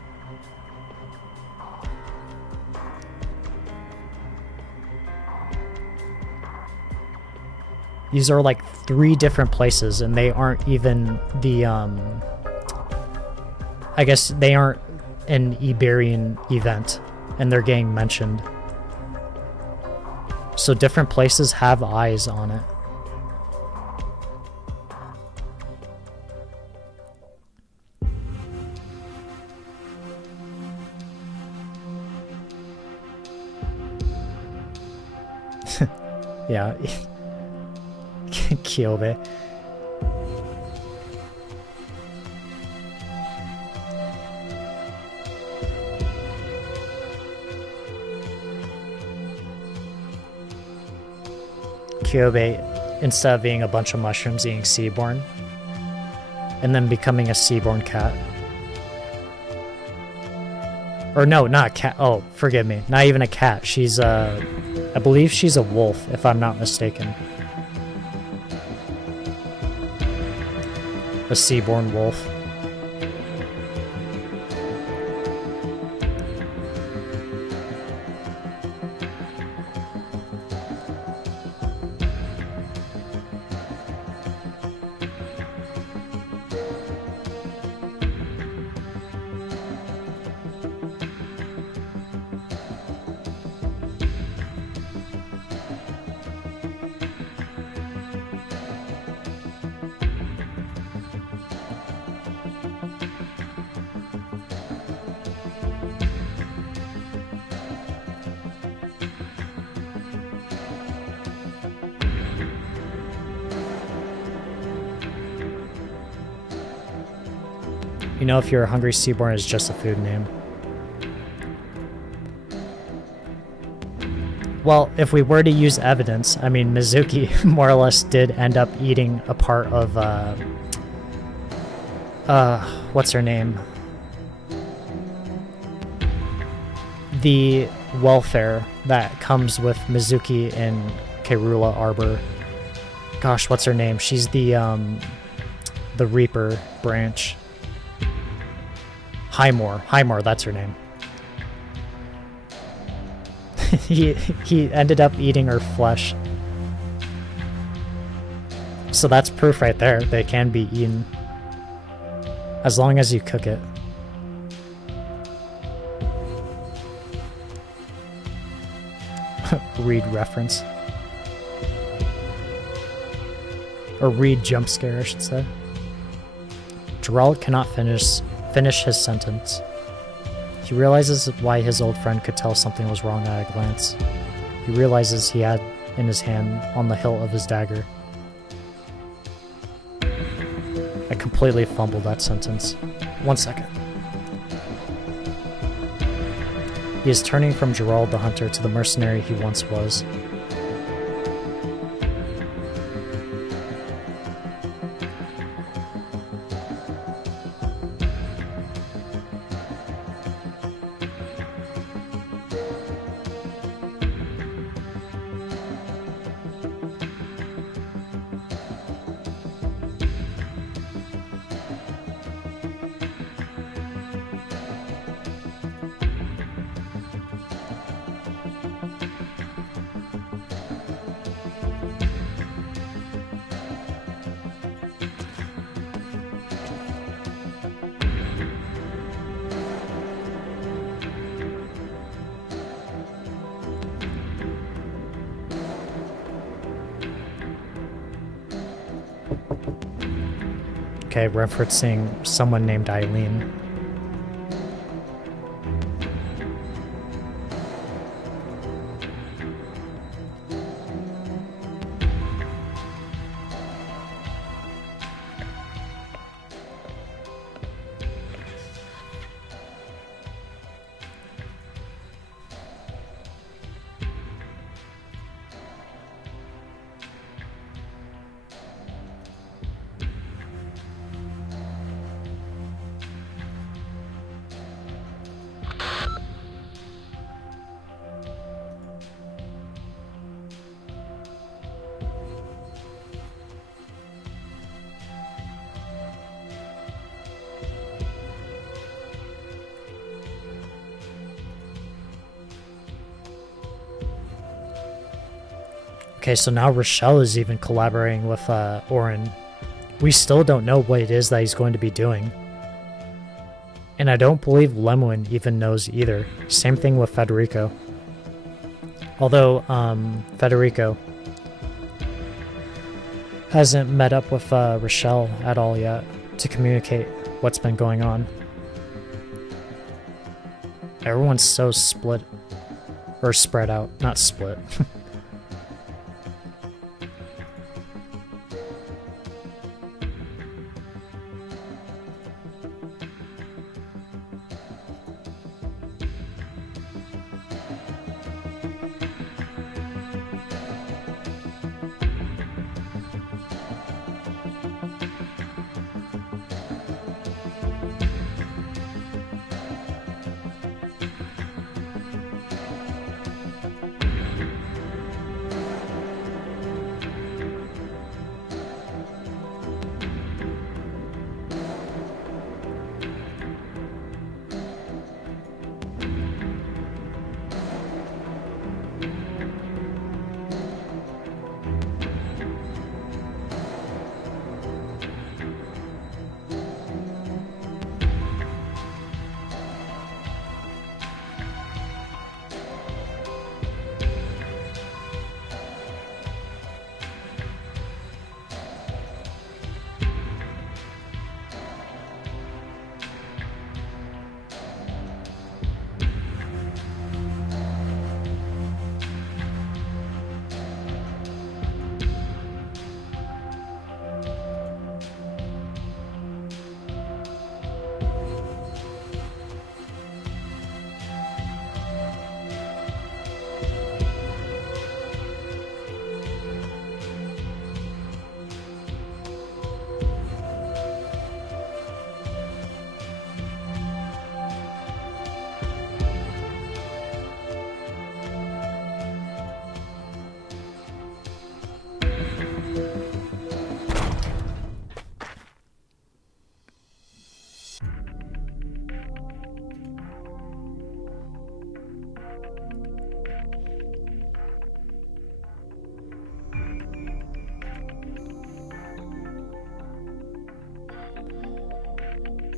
These are 3 different places, and they aren't even the, I guess they aren't an Iberian event, and they're getting mentioned. So different places have eyes on it. Yeah. Kyobe. Hyobe, instead of eating a bunch of mushrooms, eating Seaborn. And then becoming a Seaborn cat. Or no, not a cat. Oh, forgive me. Not even a cat. She's I believe she's a wolf, if I'm not mistaken. A Seaborn wolf. You know, if you're a hungry Seaborn, it's just a food name. Well, if we were to use evidence, I mean, Mizuki more or less did end up eating a part of, what's her name? The welfare that comes with Mizuki in Keirula Arbor. Gosh, what's her name? She's the Reaper branch. Highmore, that's her name. he ended up eating her flesh. So that's proof right there. They can be eaten. As long as you cook it. Read reference. Or read jump scare, I should say. Gerald cannot finish his sentence. He realizes why his old friend could tell something was wrong at a glance. He realizes he had in his hand on the hilt of his dagger. I completely fumbled that sentence. 1 second. He is turning from Gerald the hunter to the mercenary he once was. Okay, referencing someone named Eileen. Okay, so now Rochelle is even collaborating with Orin. We still don't know what it is that he's going to be doing. And I don't believe Lemoine even knows either. Same thing with Federico. Although, Federico hasn't met up with Rochelle at all yet to communicate what's been going on. Everyone's so split. Or spread out, not split.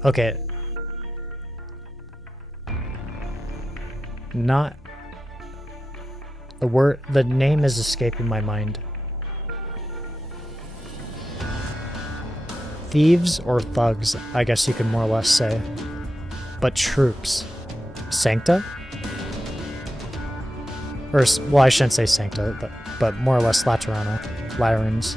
Okay. Not... The name is escaping my mind. Thieves or thugs, I guess you could more or less say. But troops. Sancta? Or, well, I shouldn't say Sancta, but more or less Laterana. Laterans.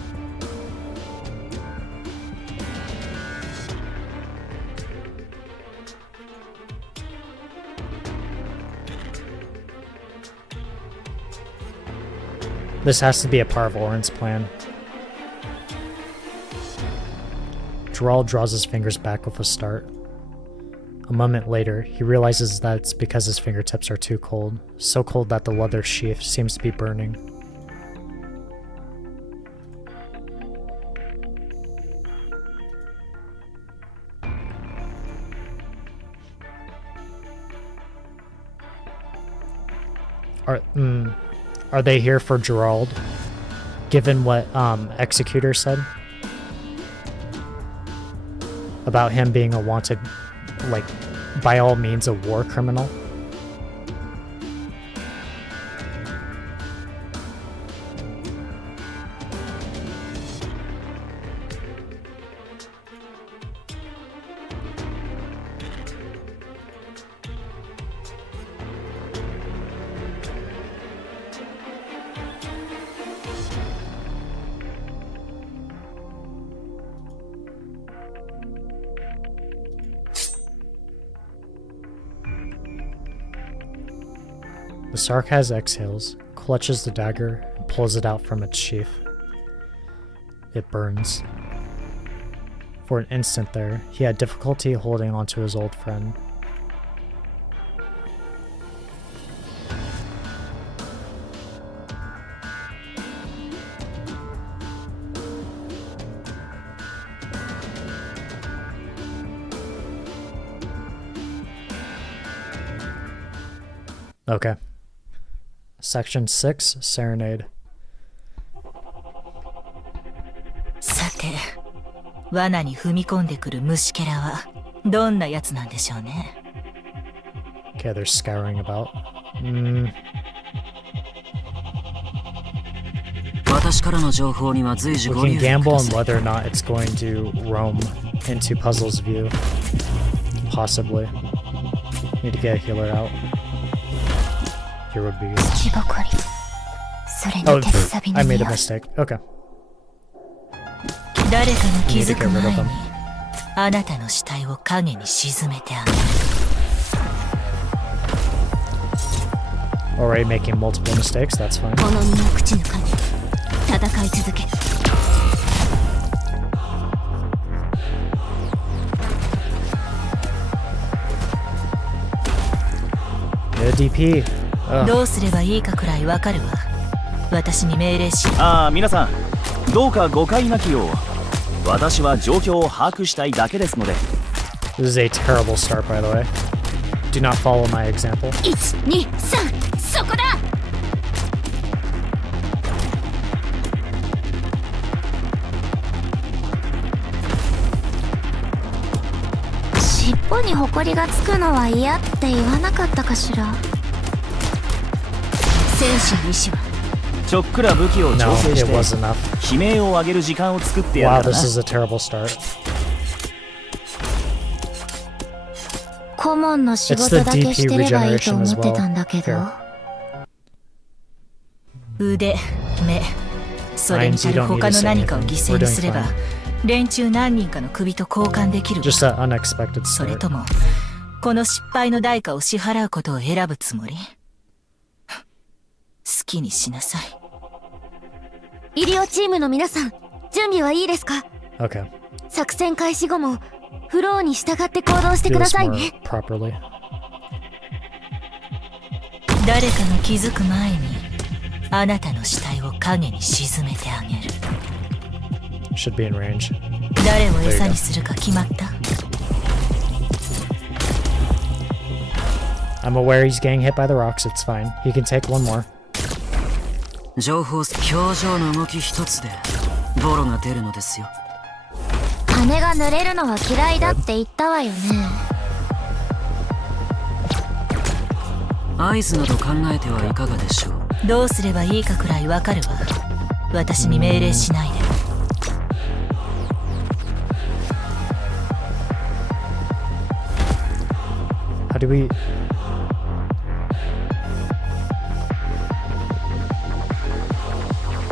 This has to be a part of Orin's plan. Gerald draws his fingers back with a start. A moment later, he realizes that it's because his fingertips are too cold, so cold that the leather sheath seems to be burning. Are they here for Gerald? Given what Executor said about him being a wanted, like, by all means, a war criminal. The Sarkaz exhales, clutches the dagger, and pulls it out from its sheath. It burns. For an instant there, he had difficulty holding onto his old friend. Okay. Section 6, Serenade. さて、罠に踏み込んでくる虫けらはどんなやつなんでしょうね。Okay, they're scouring about. 私からの情報には随時 We ご can 留意くだ gamble さ on い。 whether or not it's going to roam into Puzzle's view. Possibly. Need to get a healer out. Here would be. 木ぼこり。それに Oh, 鉄サビ I の made 匂 a い。 mistake. Okay. 誰かが気づく You need to get rid 前 of に them. あなたの死体を影に沈めてあげる。 Already making multiple mistakes, that's fine. この身を口ぬかに戦い続け。 Yeah, DP. Ugh. どうすればいいかくらいわかるわ。私に命令し。皆さん、どうか誤解なきよう。私は状況を把握したいだけですので。 This is a terrible start, by the way. Do not follow my example. 1、2、3、そこだ。尻尾にホコリがつくのは嫌って言わなかったかしら。戦士の意志はちょっくら武器を No, 調整 it して was enough. 悲鳴を上げる時間を作ってや Wow, るから this な。 is a terrible start. 顧問の仕 It's 事 the だけ DP してればいいと regeneration 思 as ってたんだ well. けど。 Here. 腕、目、それに足る他の何かを犠牲にすれば、連中何人かの首と交換できるわ。 Just an unexpected それ start. とも、この失敗の代価を支払うことを選ぶつもり？好きにしなさい。医療チームの皆さん、準備はいいですか？ Okay. 作戦開始後もフローに従って行動してく Do だ this さい more ね。 properly. 誰かが気づく前に、あなたの死体を影に沈めてあげる。 Should be in range. 誰を餌にするか決まった？ I'm aware he's getting hit by the rocks. It's fine. He can take one more. 情報表情の動き一つでボロが出るのですよ。羽が濡れるのは嫌いだって言ったわよね。合図など考えてはいかがでしょう。どうすればいいかくらいわかるわ。私に命令しないで。How do we...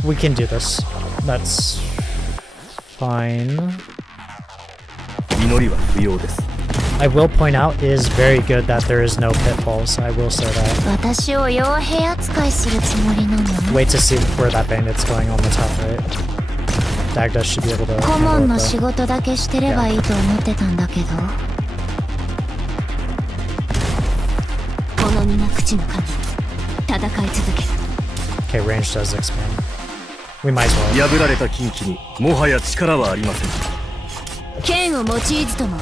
We can do this. That's fine. 祈りは不要です。 I will point out, it is very good that there is no pitfalls. I will say that. 私を傭兵扱いするつもりなの？ Wait to see where that bandit's going on the top right. Dagda should be able to 顧問 handle の it 仕 though. 事だけしてればいいと思ってたんだけど。この身が口の神。戦い続ける。 Okay, range does expand. We might as well. 破られた近畿にもはや力はありません。剣を用いずとも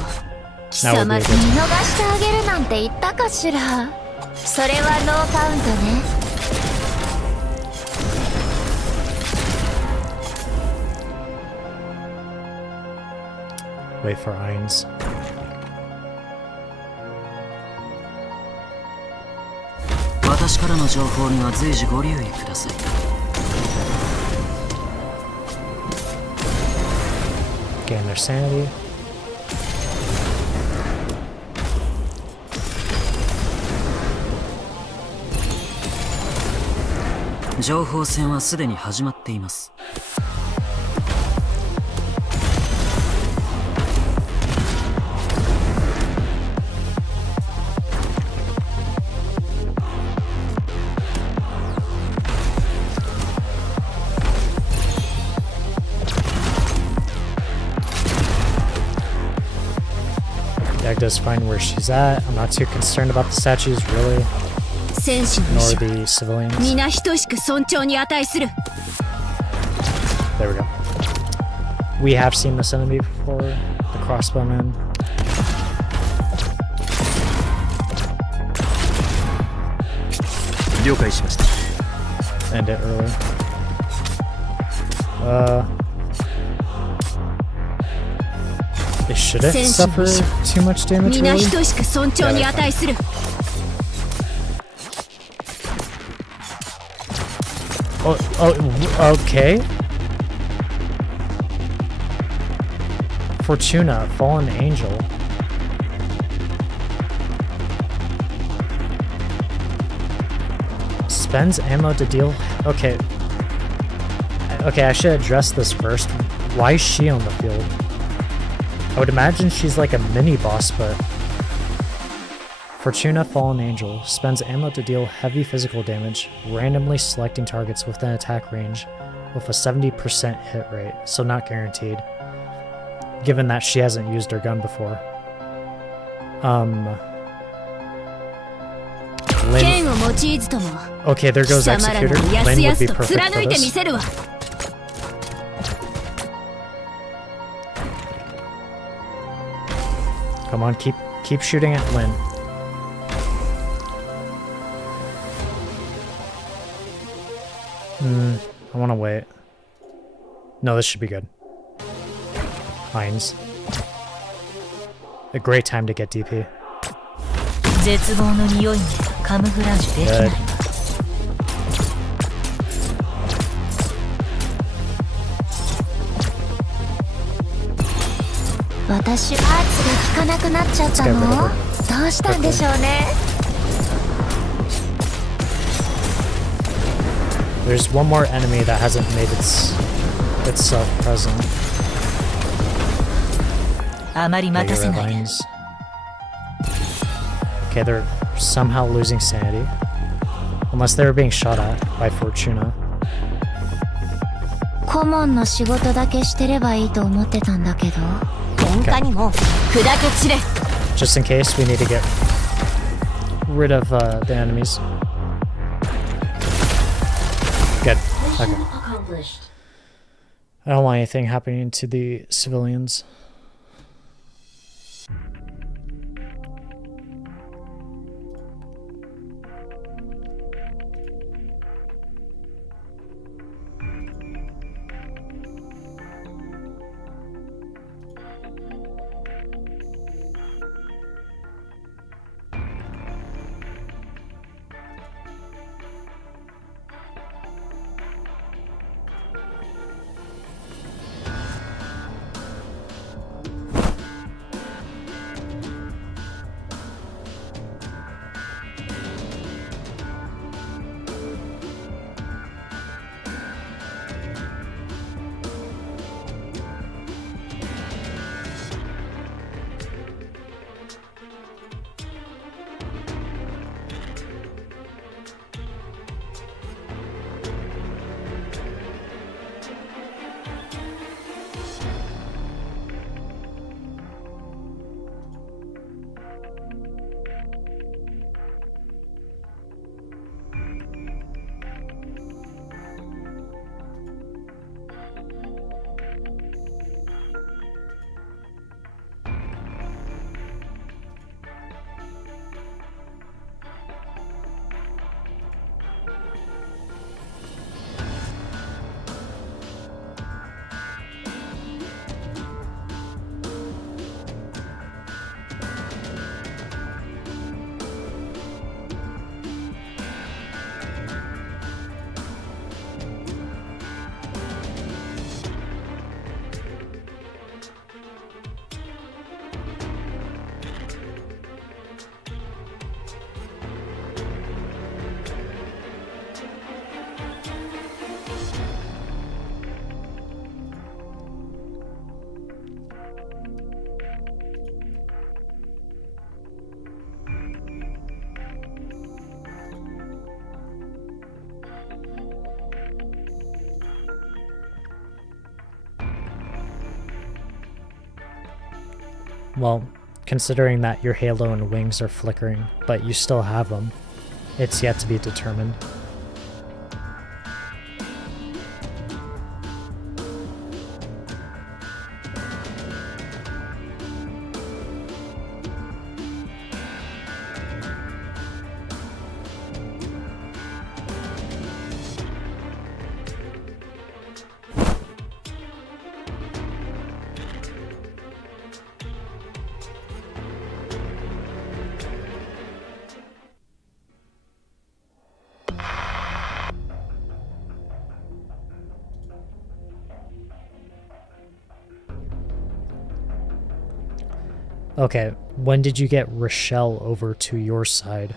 貴 That would 様 be a に good 見 time. 逃してあげるなんて言ったかしら。それはノーカウントね。 Wait for Ainz. 私からの情報には随時ご留意ください。Gain their sanity. 情報戦はすでに始まっています。Dagda's fine where she's at. I'm not too concerned about the statues, really. 戦士の意 Nor 志 the civilians. 皆等しく尊重に値する。 There we go. We have seen this enemy before. The crossbowman. 了解しました。 End it early. They shouldn't suffer too much damage, 皆 really. 等しく尊重に値する。 Oh, okay. Fortuna, fallen angel. Spends ammo to deal. Okay. Okay, I should address this first. Why is she on the field? I would imagine she's like a mini boss, but Fortuna, fallen angel, spends ammo to deal heavy physical damage, randomly selecting targets within attack range with a 70% hit rate, so not guaranteed, given that she hasn't used her gun before. Lin. 剣を用いずとも Okay, there 貴 goes 様ら Executor. のやす Lin や would す be と perfect 貫 for いてみ this. せるわ。 Come on, keep shooting at Lin. I want to wait. No, this should be good. Ainz. A great time to get DP. 絶望の匂いにカムフラージュできない Good. わ。私ハーツが効かなくなっちゃったの？どうしたんでしょうね。 There's one more enemy that hasn't made itself present. あまり待たせ Regular ないで。 lines. Okay, they're somehow losing sanity. Unless they were being shot at by Fortuna. 顧問の仕事だけしてればいいと思ってたんだけど。喧嘩にも砕け散れ。 Just in case, we need to get rid of the enemies. Good. Okay. I don't want anything happening to the civilians. Well, considering that your halo and wings are flickering, but you still have them, it's yet to be determined. Okay, when did you get Rochelle over to your side?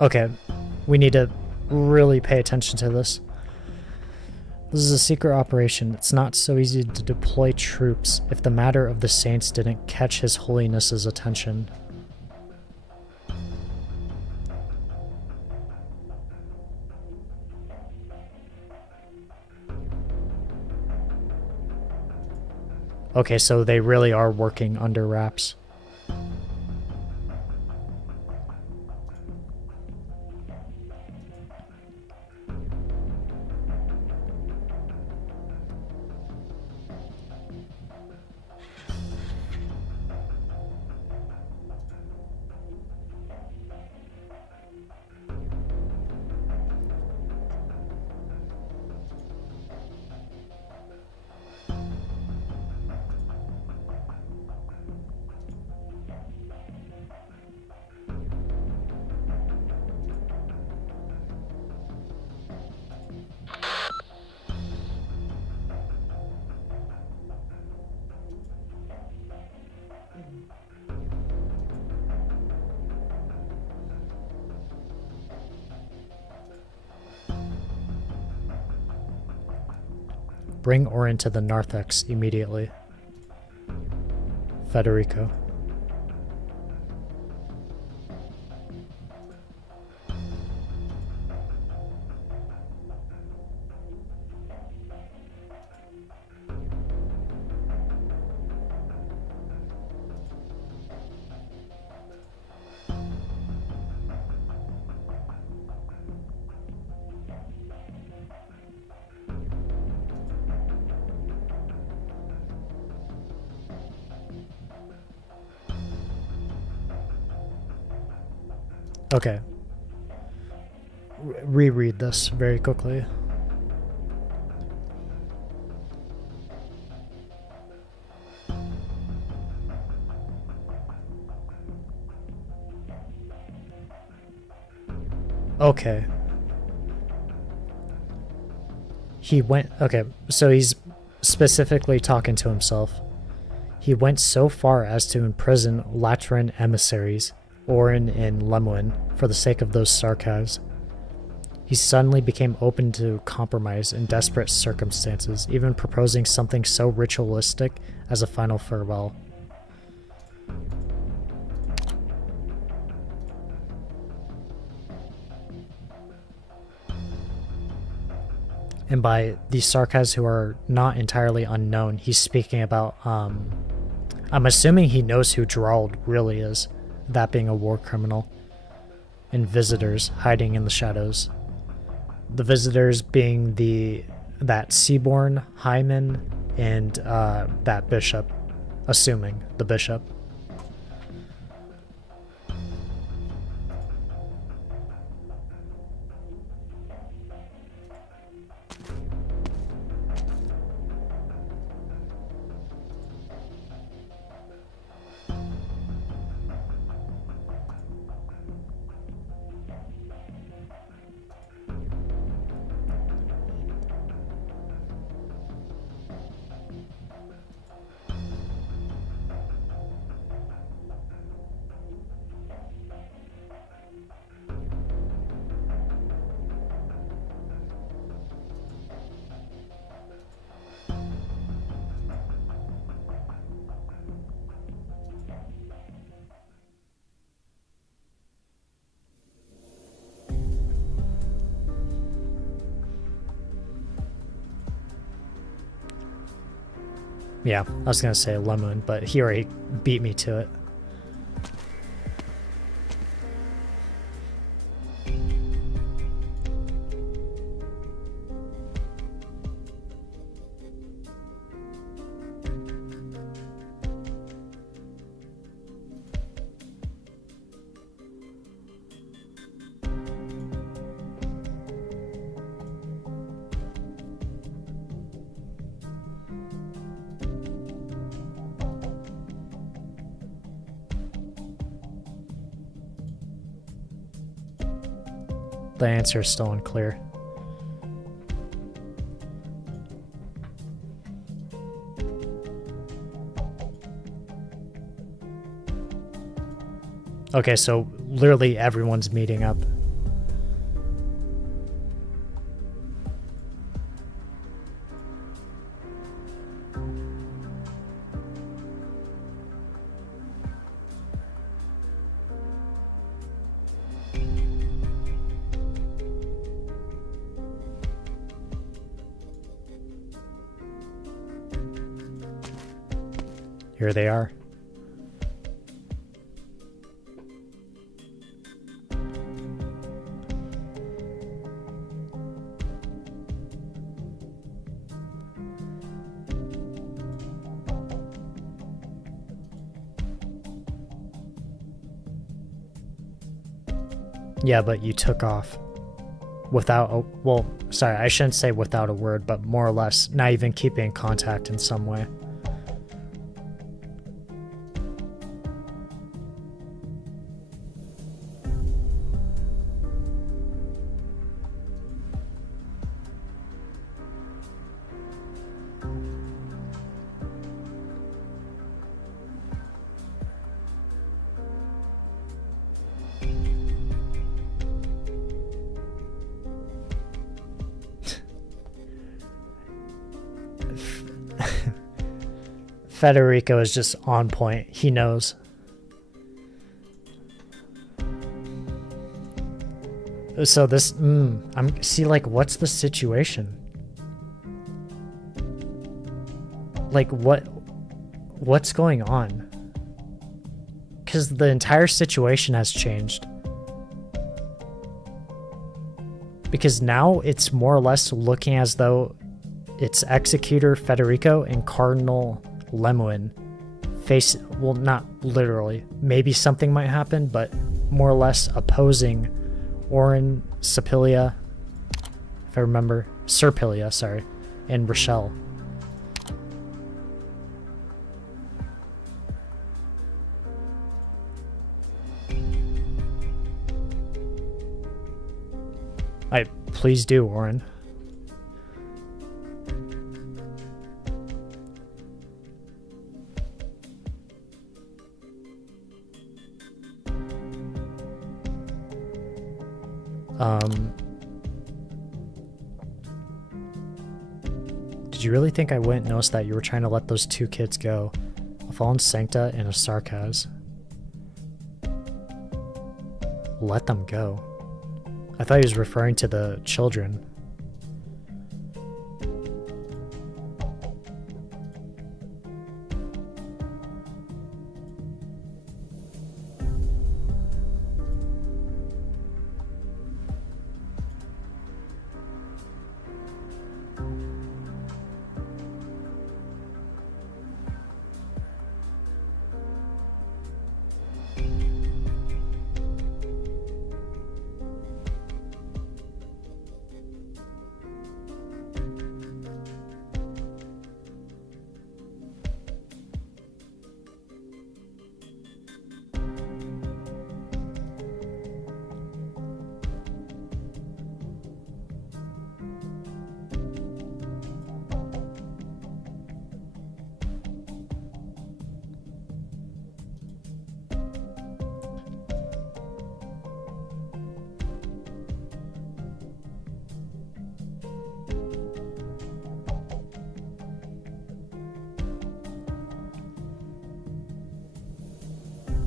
Okay, we need to really pay attention to this. This is a secret operation. It's not so easy to deploy troops if the matter of the Saints didn't catch His Holiness's attention. Okay, so they really are working under wraps. Bring Orin to the narthex immediately. Federico. Okay. Reread this very quickly. Okay. He went... Okay, so he's specifically talking to himself. He went so far as to imprison Latran emissaries, Orin and Lemuin, for the sake of those sarcas. He suddenly became open to compromise in desperate circumstances, even proposing something so ritualistic as a final farewell. And by the sarcas who are not entirely unknown, he's speaking about I'm assuming he knows who Gerald really is, that being a war criminal. And visitors hiding in the shadows. The visitors being that Seaborn, Hyman, and that bishop. Assuming the bishop. Yeah, I was gonna say Lemon, but he already beat me to it. The answer is still unclear. Okay, so literally everyone's meeting up. Here they are. Yeah, but you took off without a, well, sorry, I shouldn't say without a word, but more or less not even keeping contact in some way. Federico is just on point. He knows. So this, I'm see like, what's the situation? Like what's going on? Because the entire situation has changed. Because now it's more or less looking as though it's Executor Federico and Cardinal Lemoine face, well, not literally, maybe something might happen, but more or less opposing Orin, Serpilia, if I remember, Serpilia, sorry, and Rochelle. Please do, Orin. Did you really think I wouldn't notice that you were trying to let those two kids go? A fallen Sancta and a Sarkaz. Let them go. I thought he was referring to the children.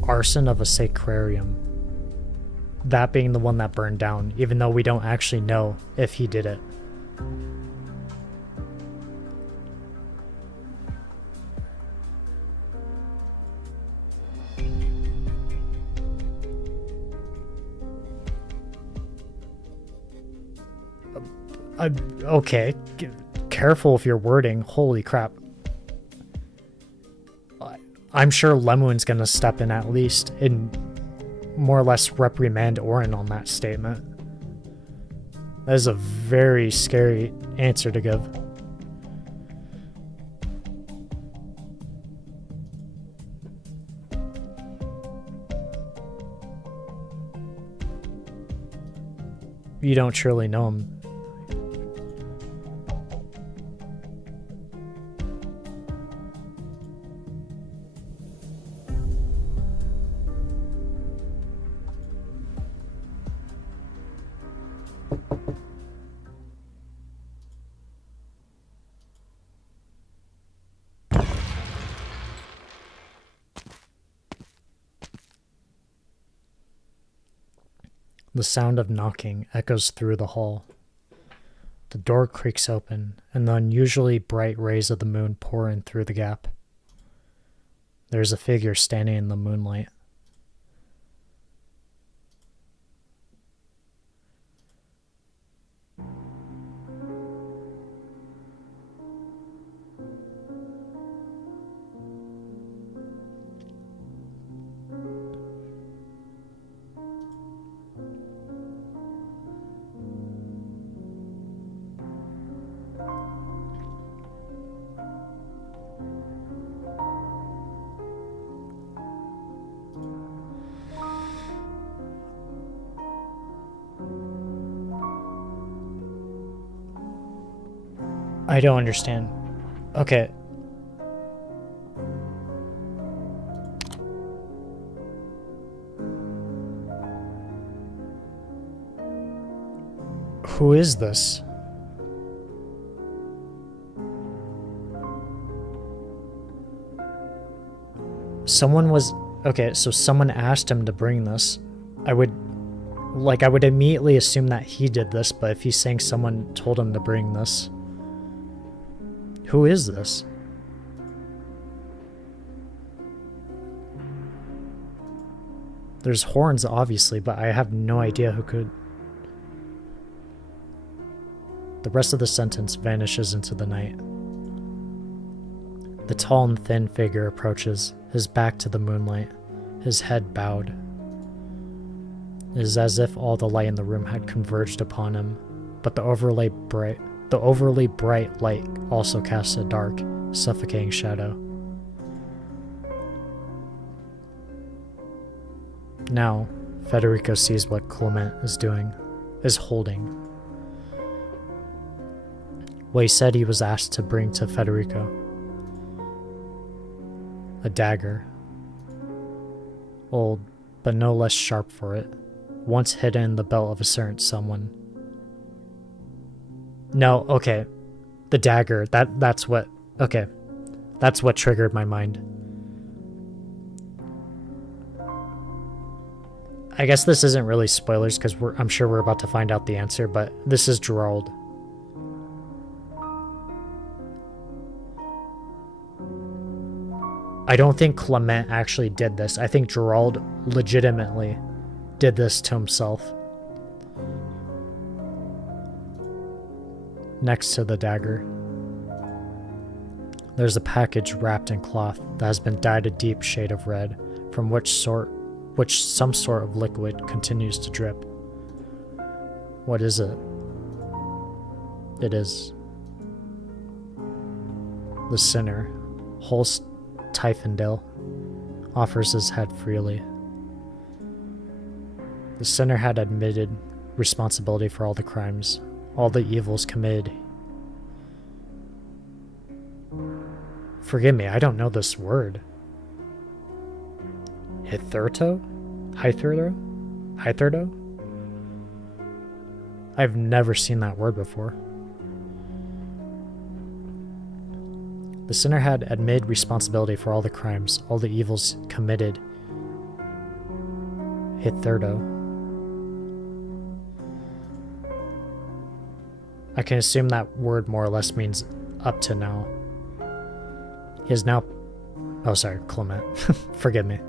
arson of a sacrarium. That being the one that burned down, even though we don't actually know if he did it. Okay, careful with your wording. Holy crap. I'm sure Lemoon's gonna step in at least and more or less reprimand Orin on that statement. That is a very scary answer to give. You don't truly know him. The sound of knocking echoes through the hall. The door creaks open, and the unusually bright rays of the moon pour in through the gap. There's a figure standing in the moonlight. I don't understand. Okay. Who is this? Someone was... Okay, so someone asked him to bring this. I would immediately assume that he did this, but if he's saying someone told him to bring this... Who is this? There's horns, obviously, but I have no idea who could. The rest of the sentence vanishes into the night. The tall and thin figure approaches, his back to the moonlight, his head bowed. It is as if all the light in the room had converged upon him, but the overly bright light also casts a dark, suffocating shadow. Now, Federico sees what Clement is holding. What he said he was asked to bring to Federico. A dagger. Old, but no less sharp for it. Once hidden in the belt of a certain someone. No, okay. The dagger. That's what... Okay. That's what triggered my mind. I guess this isn't really spoilers because I'm sure we're about to find out the answer, but this is Gerald. I don't think Clement actually did this. I think Gerald legitimately did this to himself. Next to the dagger, there's a package wrapped in cloth that has been dyed a deep shade of red, from which some sort of liquid continues to drip. What is it? It is the sinner, Holst Typhendale, offers his head freely. The sinner had admitted responsibility for all the crimes, all the evils committed. Forgive me, I don't know this word. Hitherto? I've never seen that word before. The sinner had admitted responsibility for all the crimes, all the evils committed. hit thirdo. I can assume that word more or less means up to now. He is now... Oh, sorry, Clement. Forgive me.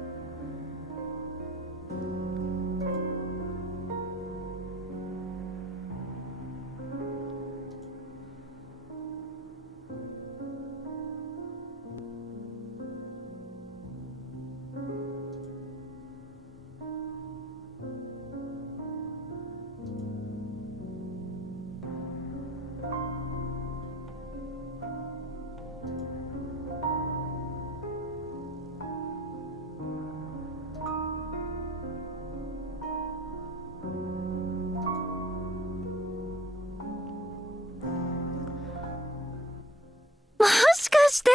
もしかして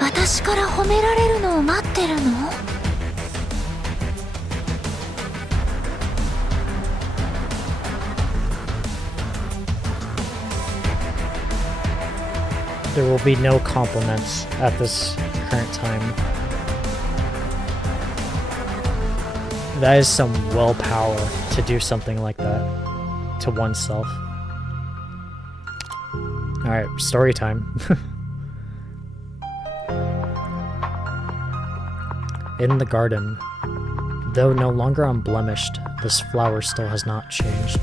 私から褒められるのを待ってるの？ There will be no compliments at this current time. That is some willpower to do something like that to oneself. Alright, story time. In the garden, though no longer unblemished, this flower still has not changed.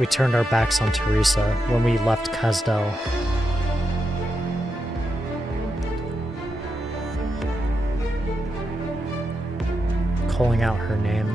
We turned our backs on Teresa when we left Kazdel. Calling out her name.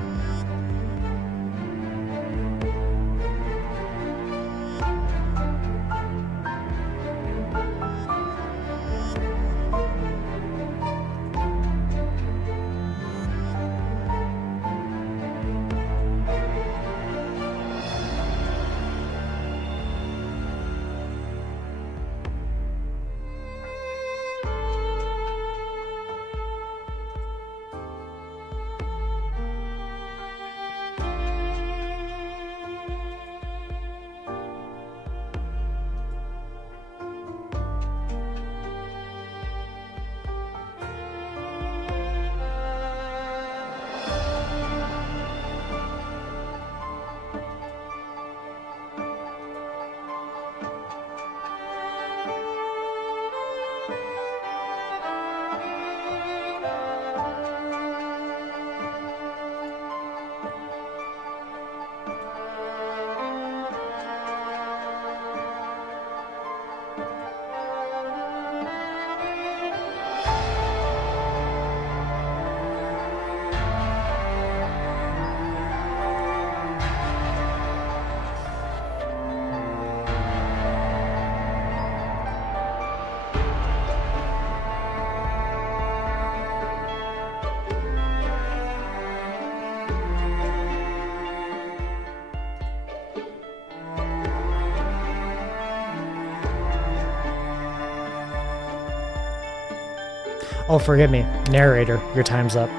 Oh, forgive me, narrator, your time's up.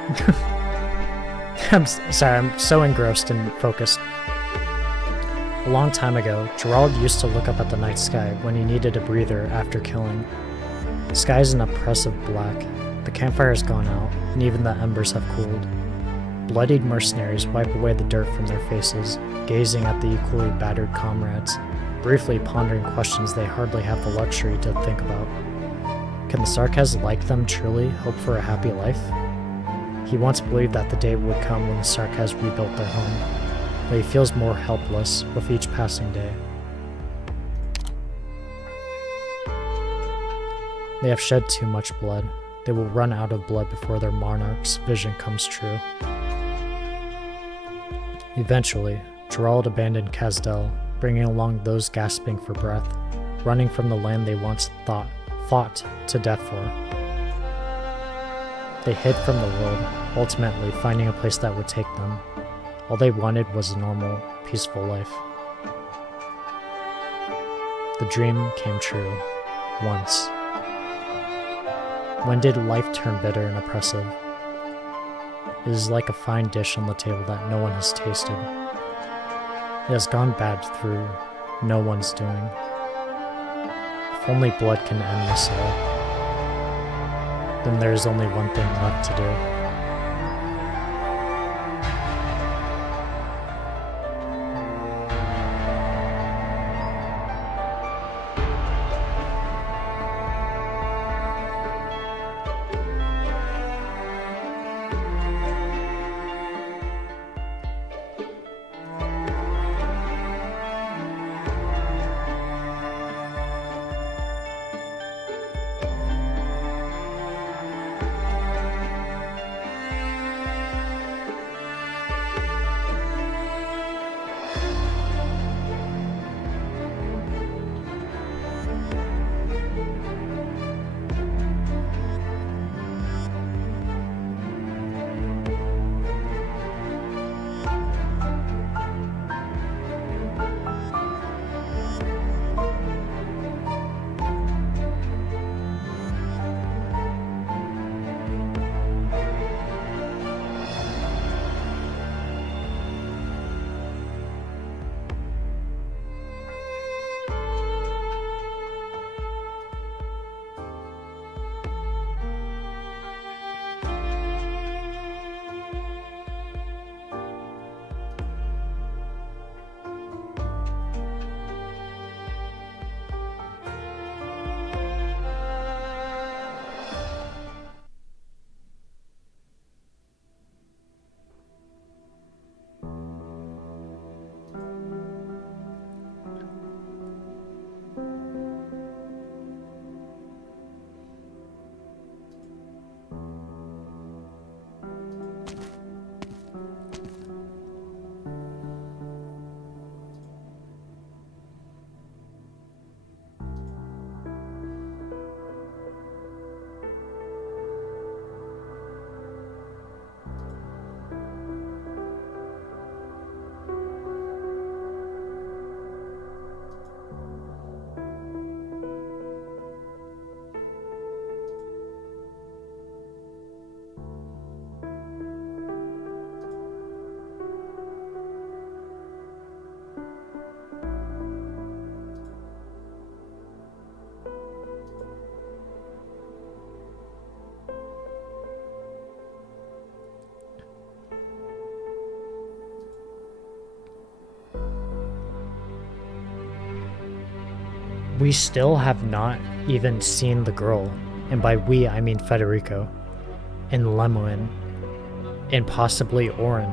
Sorry, I'm so engrossed and focused. A long time ago, Gerald used to look up at the night sky when he needed a breather after killing. The sky is an oppressive black. The campfire's gone out, and even the embers have cooled. Bloodied mercenaries wipe away the dirt from their faces, gazing at the equally battered comrades, briefly pondering questions they hardly have the luxury to think about. Can the Sarkaz like them truly hope for a happy life? He once believed that the day would come when the Sarkaz rebuilt their home, but he feels more helpless with each passing day. They have shed too much blood. They will run out of blood before their monarch's vision comes true. Eventually, Gerald abandoned Kazdel, bringing along those gasping for breath, running from the land they once fought to death for. They hid from the world, ultimately finding a place that would take them. All they wanted was a normal, peaceful life. The dream came true. Once. When did life turn bitter and oppressive? It is like a fine dish on the table that no one has tasted. It has gone bad through no one's doing. If only blood can end this all, then there is only one thing left to do. We still have not even seen the girl, and by we I mean Federico, and Lemuin, and possibly Orin,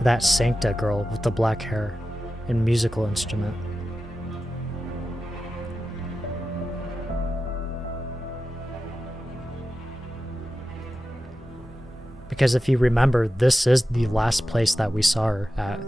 that Sancta girl with the black hair and musical instrument. Because if you remember, this is the last place that we saw her at.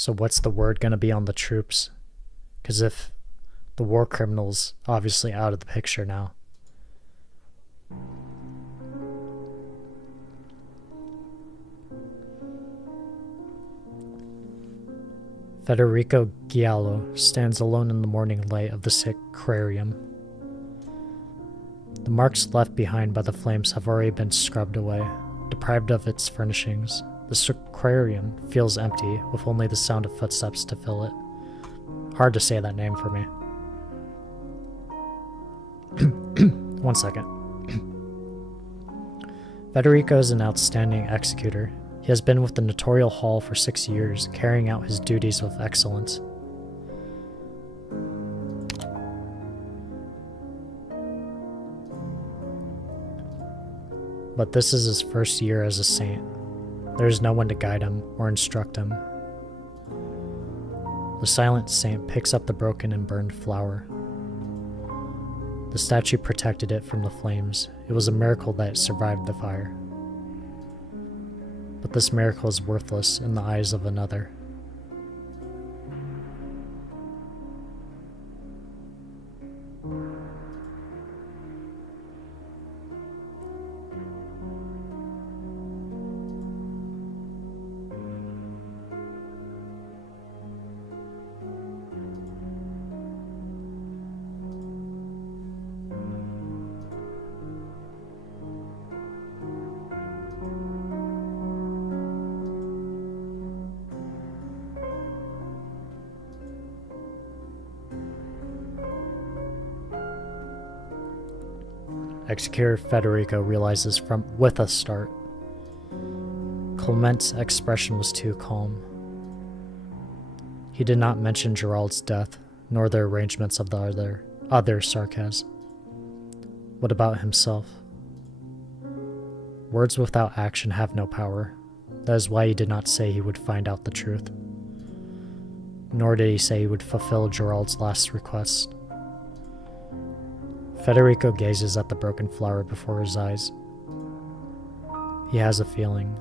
So what's the word gonna be on the troops? Because if the war criminal's obviously out of the picture now. Federico Giallo stands alone in the morning light of the sacrarium. The marks left behind by the flames have already been scrubbed away, deprived of its furnishings. The sacrarium feels empty, with only the sound of footsteps to fill it. Hard to say that name for me. 1 second. Federico is an outstanding executor. He has been with the Notarial Hall for 6 years, carrying out his duties with excellence. But this is his first year as a saint. There is no one to guide him or instruct him. The silent saint picks up the broken and burned flower. The statue protected it from the flames. It was a miracle that it survived the fire. But this miracle is worthless in the eyes of another. Executor Federico realizes with a start. Clement's expression was too calm. He did not mention Gerald's death, nor the arrangements of the other sarcasm. What about himself? Words without action have no power. That is why he did not say he would find out the truth. Nor did he say he would fulfill Gerald's last request. Federico gazes at the broken flower before his eyes. He has a feeling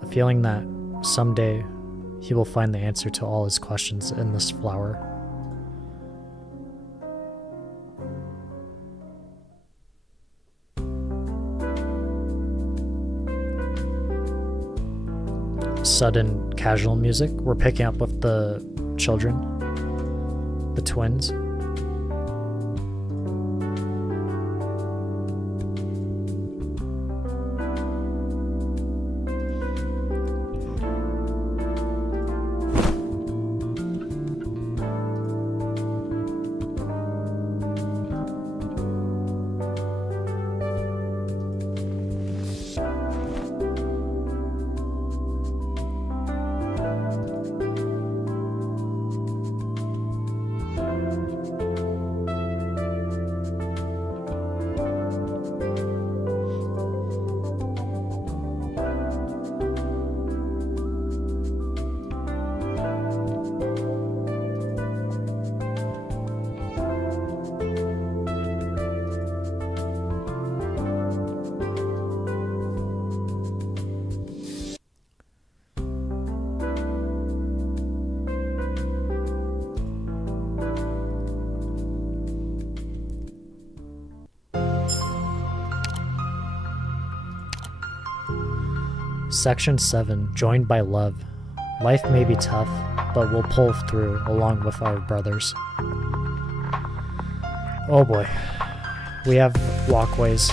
that someday he will find the answer to all his questions in this flower. Sudden casual music. We're picking up with the children, the twins. Section 7, Joined by Love. Life may be tough, but we'll pull through along with our brothers. Oh boy. We have walkways.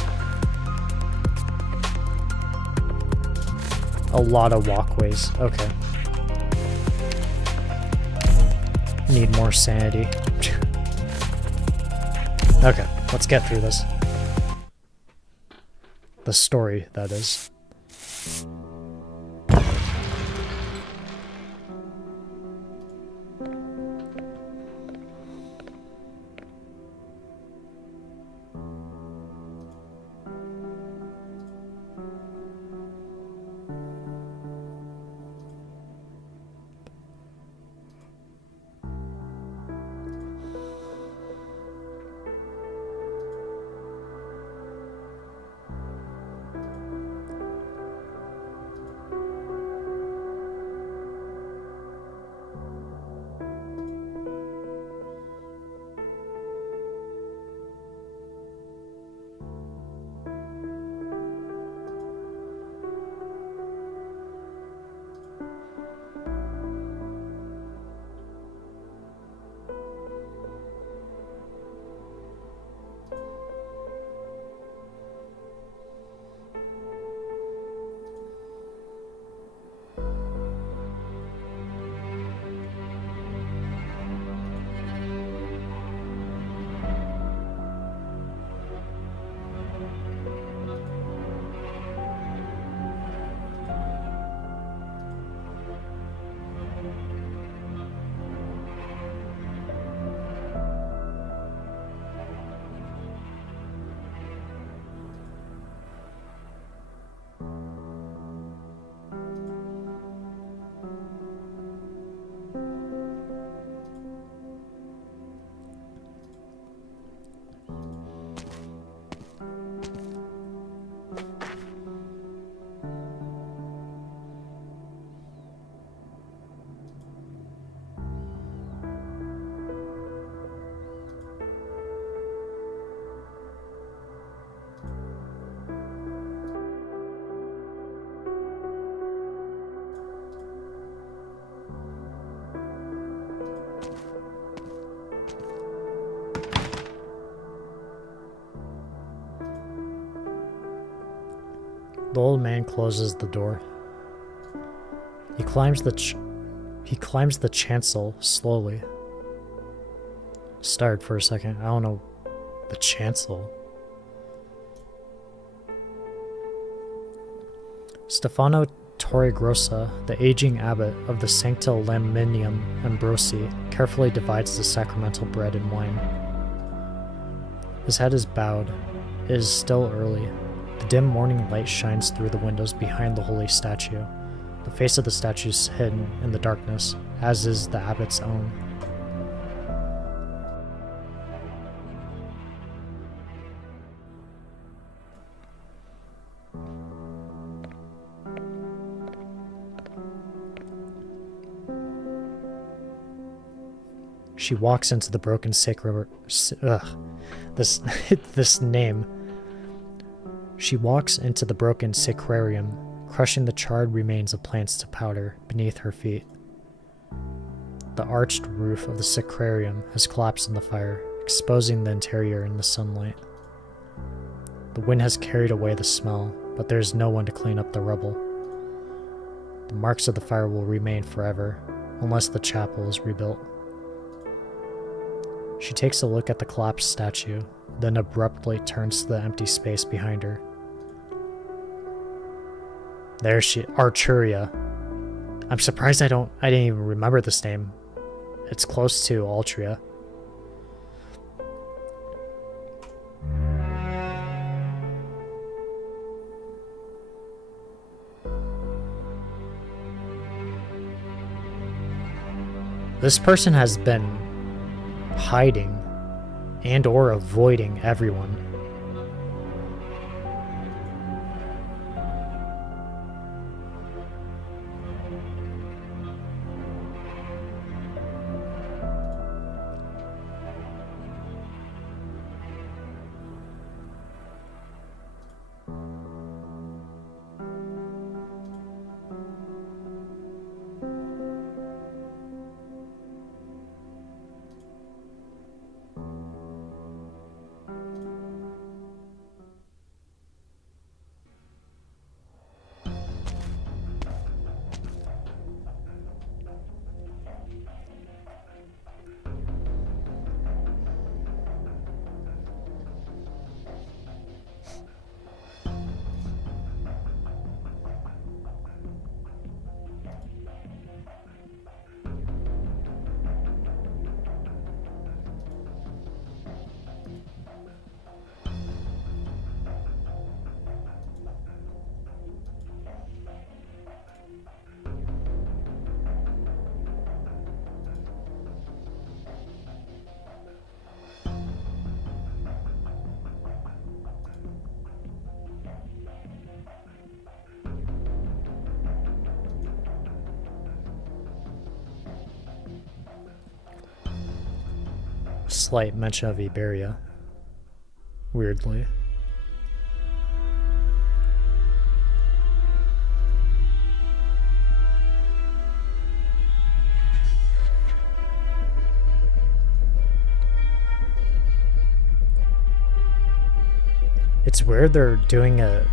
A lot of walkways. Okay. Need more sanity. Okay, let's get through this. The story, that is. The old man closes the door. He climbs the chancel slowly. Starred for a second. I don't know. The chancel. Stefano Torregrossa, the aging abbot of the Sancta Laminium Ambrosi, carefully divides the sacramental bread and wine. His head is bowed. It is still early. The dim morning light shines through the windows behind the holy statue. The face of the statue is hidden in the darkness, as is the abbot's own. She walks into the broken this name. She walks into the broken sacrarium, crushing the charred remains of plants to powder beneath her feet. The arched roof of the sacrarium has collapsed in the fire, exposing the interior in the sunlight. The wind has carried away the smell, but there is no one to clean up the rubble. The marks of the fire will remain forever, unless the chapel is rebuilt. She takes a look at the collapsed statue, then abruptly turns to the empty space behind her. There she, Arturia. I'm surprised I didn't even remember this name. It's close to Altria. This person has been hiding and or avoiding everyone. Slight mention of Iberia. Weirdly. It's weird they're doing a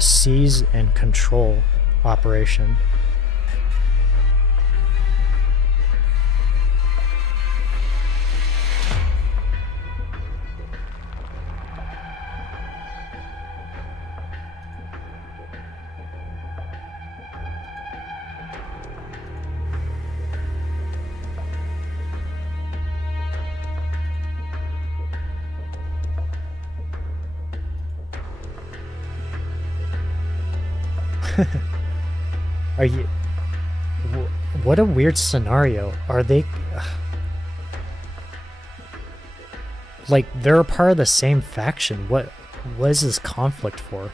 seize and control operation. Are you... What a weird scenario. Are they... Like, they're a part of the same faction. What is this conflict for?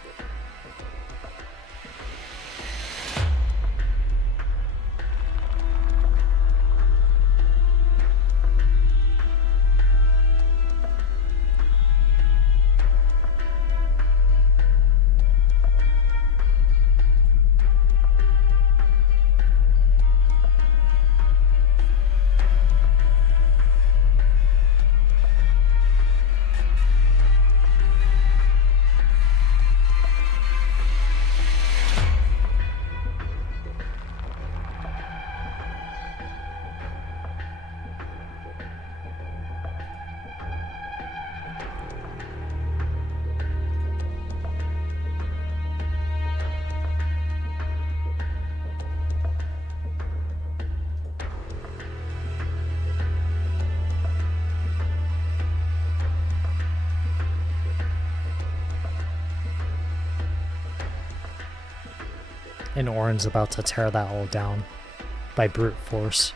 And Oren's about to tear that all down by brute force.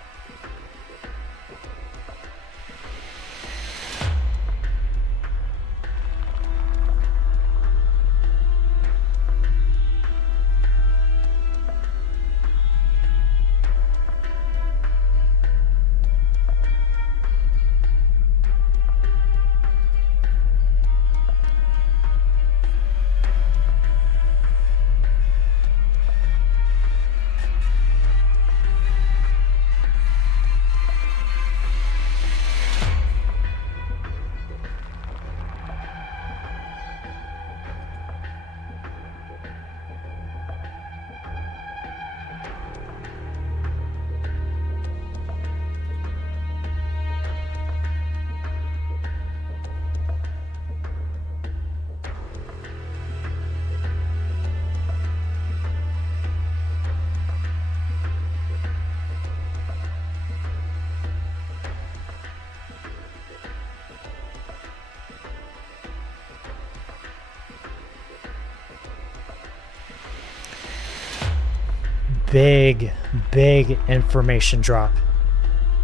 Big information drop.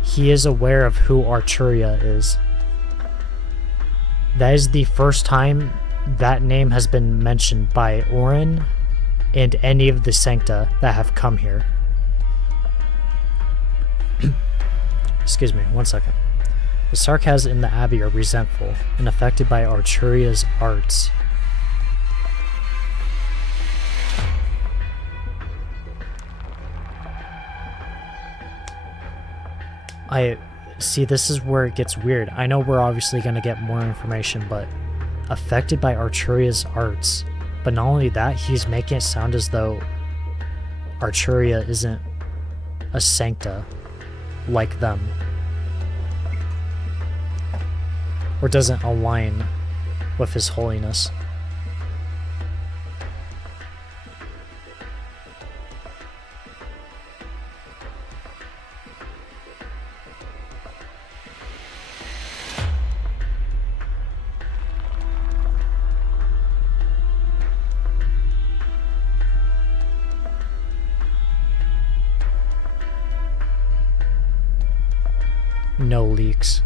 He is aware of who Arturia is. That is the first time that name has been mentioned by Oren and any of the Sancta that have come here. Excuse me, 1 second. The Sarkaz in the Abbey are resentful and affected by Arturia's arts. See, this is where it gets weird. I know we're obviously going to get more information, but affected by Arturia's arts. But not only that, he's making it sound as though Arturia isn't a Sancta like them. Or doesn't align with His Holiness. No leaks.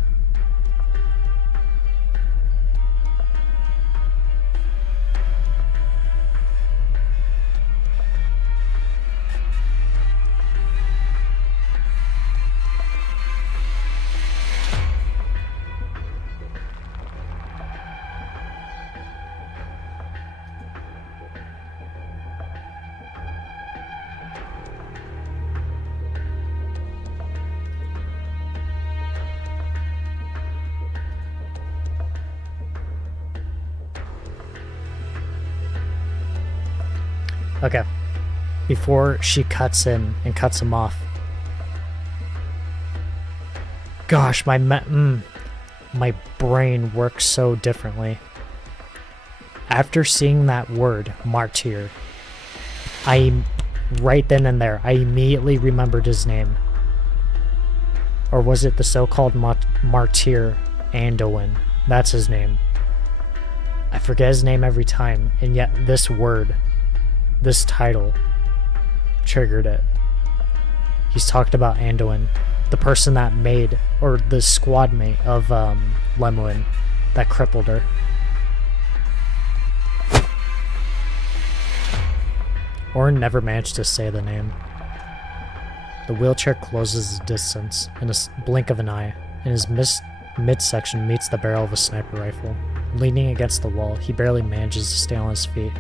Okay, before she cuts in and cuts him off. Gosh, my brain works so differently. After seeing that word, martyr, right then and there, I immediately remembered his name. Or was it the so-called martyr Anduin? That's his name. I forget his name every time, and yet this word, this title, triggered it. He's talked about Anduin, the person that made, or the squad mate of Lemuin, that crippled her. Oren never managed to say the name. The wheelchair closes the distance in a blink of an eye, and his midsection meets the barrel of a sniper rifle. Leaning against the wall, he barely manages to stay on his feet,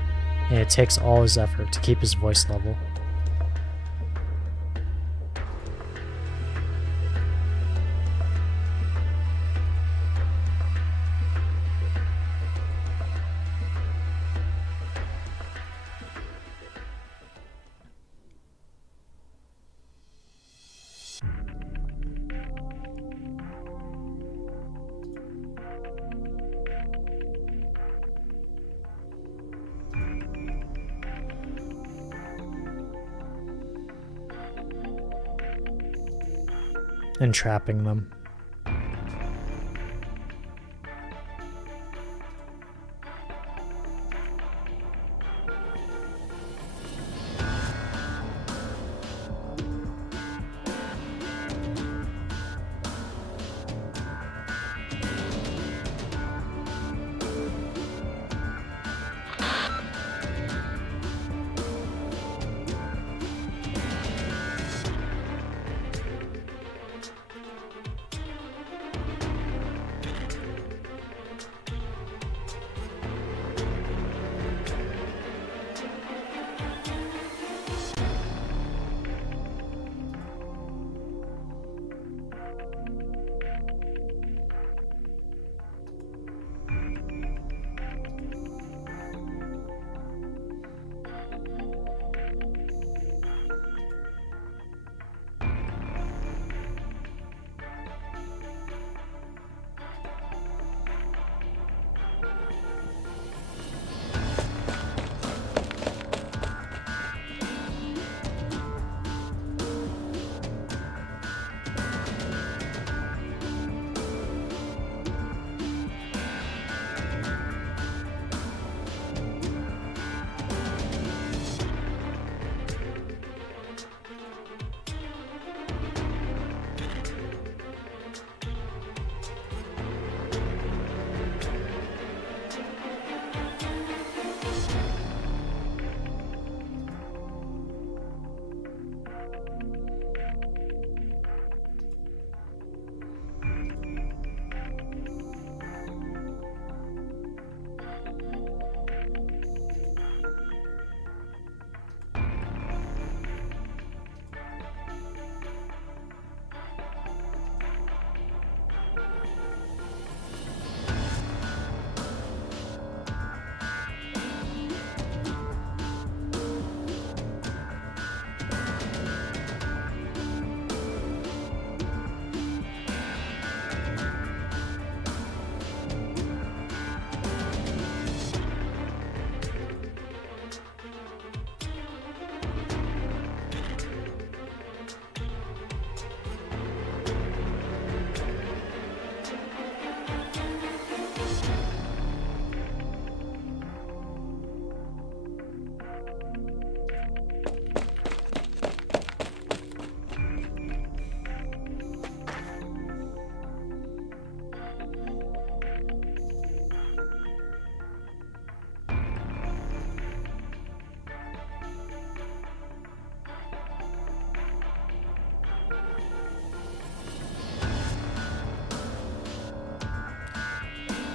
and it takes all his effort to keep his voice level. And trapping them.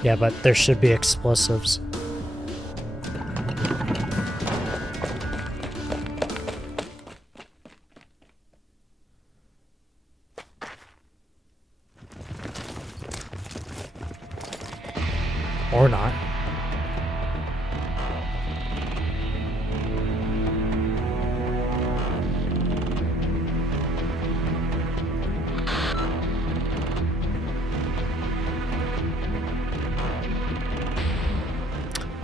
Yeah, but there should be explosives. Or not.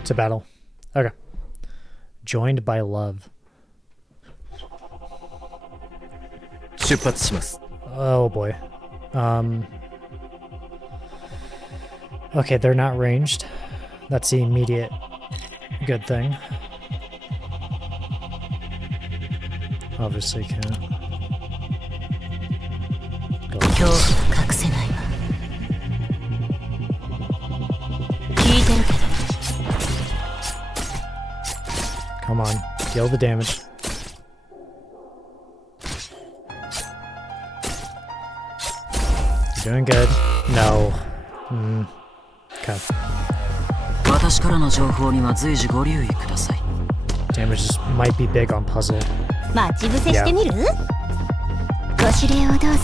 It's a battle. Okay. Joined by love. 出発します。 Oh boy. Okay, they're not ranged. That's the immediate good thing. Obviously can't. Go. 恐怖は隠せないわ。聞いてるけど。 Come on, deal the damage. You're doing good. No. Okay. 私からの情報には随時ご留意ください。 Damages might be big on puzzle. 待ち伏せしてみる？ご指令をどうぞ。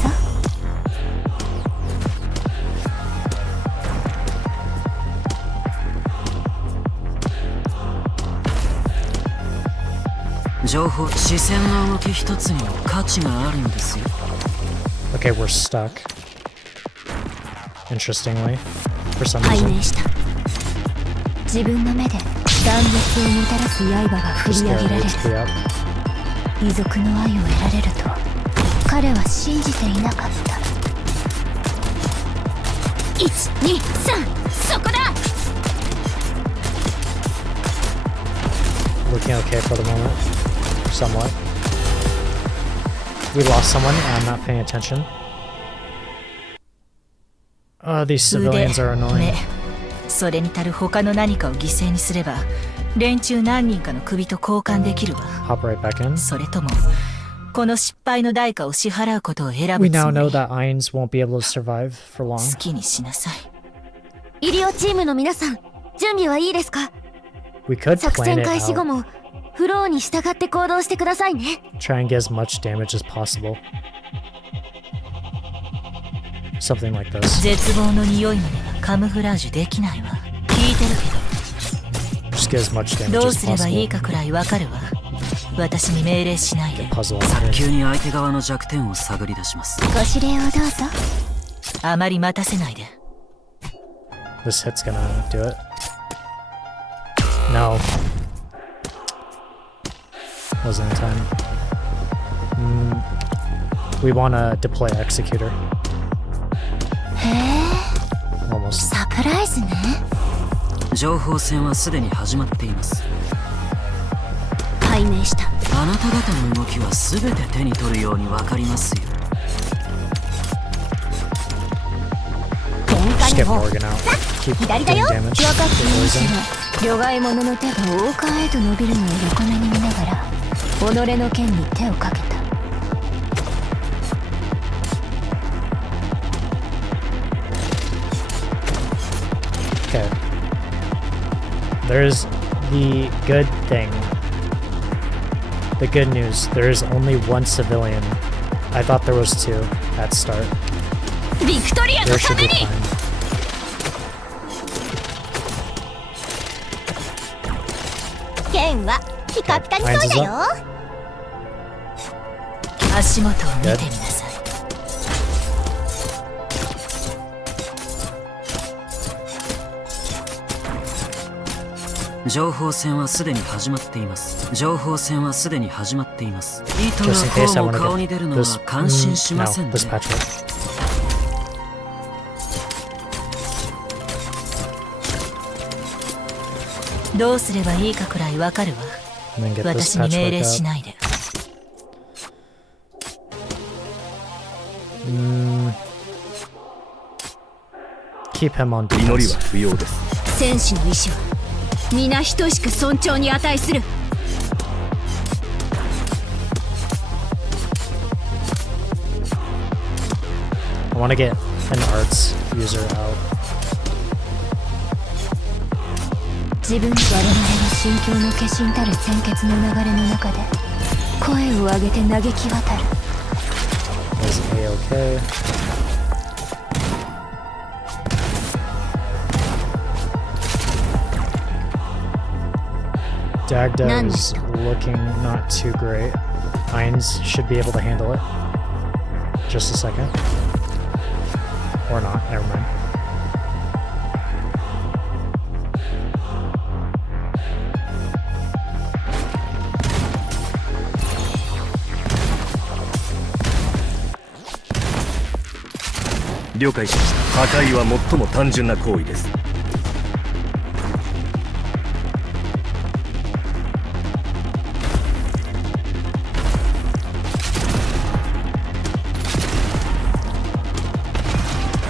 情報、視線の動き一つにも価値があるんですよ。 Okay, we're stuck. Interestingly, for some 拝 reason. 命した。自分の目で断絶をもたらす刃が振 Just り上 get げられる。 HP up. 遺族の愛を得られると彼は信じていなかった。123、そこだ。 Looking okay for the moment. Somewhat. We lost someone and I'm not paying attention. These civilians are 腕、 annoying. 目、それに足る他の何かを犠牲にすれば連中何人かの首と交換できるわ。 Hop right back in. それともこの失敗の代価を支払うことを選 We ぶつ now もり。 know that Ainz won't be able to survive for long. 好きにしなさい。医療チームの皆さん、準備はいいですか？ We could 作 plan 戦 it 開始後 out. もフローに従って行動してくださいね。 Try and get as much damage as possible. Something like this. 絶望の匂いまではカムフラージュできないわ。聞いてる Just get as much け damage どどう as すればいい possible. かくらいわかるわ。私に命令しないで。 Puzzle 早 on 急 it. に相手側の弱点を探り出します。ご指令をどうぞ。あまり待たせないで。 This hit's gonna do it. No. Wasn't in time. We wanna deploy Executor. へえ、 Almost. サプライズね。情報戦はすでに始まっています。拝命した。あなた方の動きはすべて手に取るようにわかりますよ。喧 Just 嘩に get も Morgan out. Keep 左だ doing よ。 damage. 分かってい Get るし poison. ろ。両替者の手が王冠へと伸びるのを横目に見ながら己の剣に手をかけた。 Okay. There's the good thing. The good news. There is only one civilian. I thought there was two at start. ビクトリアの There た should め be に。 fine. 剣はピカピカにそうだよ。足元を見てみなさい。情報戦はすでに始まっています。情報戦はすでに始まっています。糸が Just in case I こうも want to 顔に出る get のは this. 感心しません No, ね。 this patchwork. どうすればいいかくらいわかるわ。 And then get this 私に命 patchwork 令し out. ないで。 Keep him on 祈り defense. は不要です。戦士の意志は皆等しく尊重に値する。 I want to get an arts user out. 自分我々の心境の化身たる鮮血の流れの中で声を上げて嘆き渡る。 Is A-okay? Dagda is looking not too great. Heinz should be able to handle it. Just a second. Or not, never mind.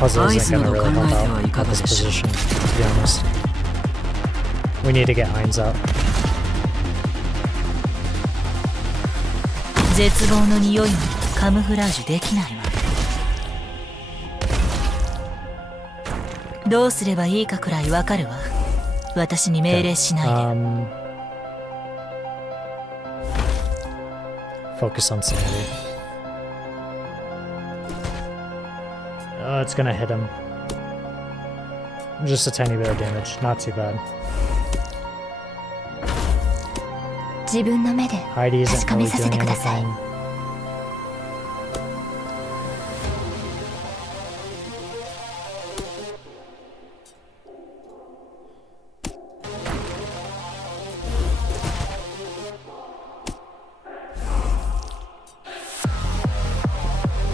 Puzzle isn't gonna really help out at this position, to be honest. We need to get Heinz out. 絶望の匂いもカムフラージュできないわ。どうすればいいかくらいわかるわ。私に命令しないで。Focus on sanity. It's gonna hit him. Just a tiny bit of damage, not too bad. 自分の目で Heidi 確 isn't かめ really させて doing ください。 anything.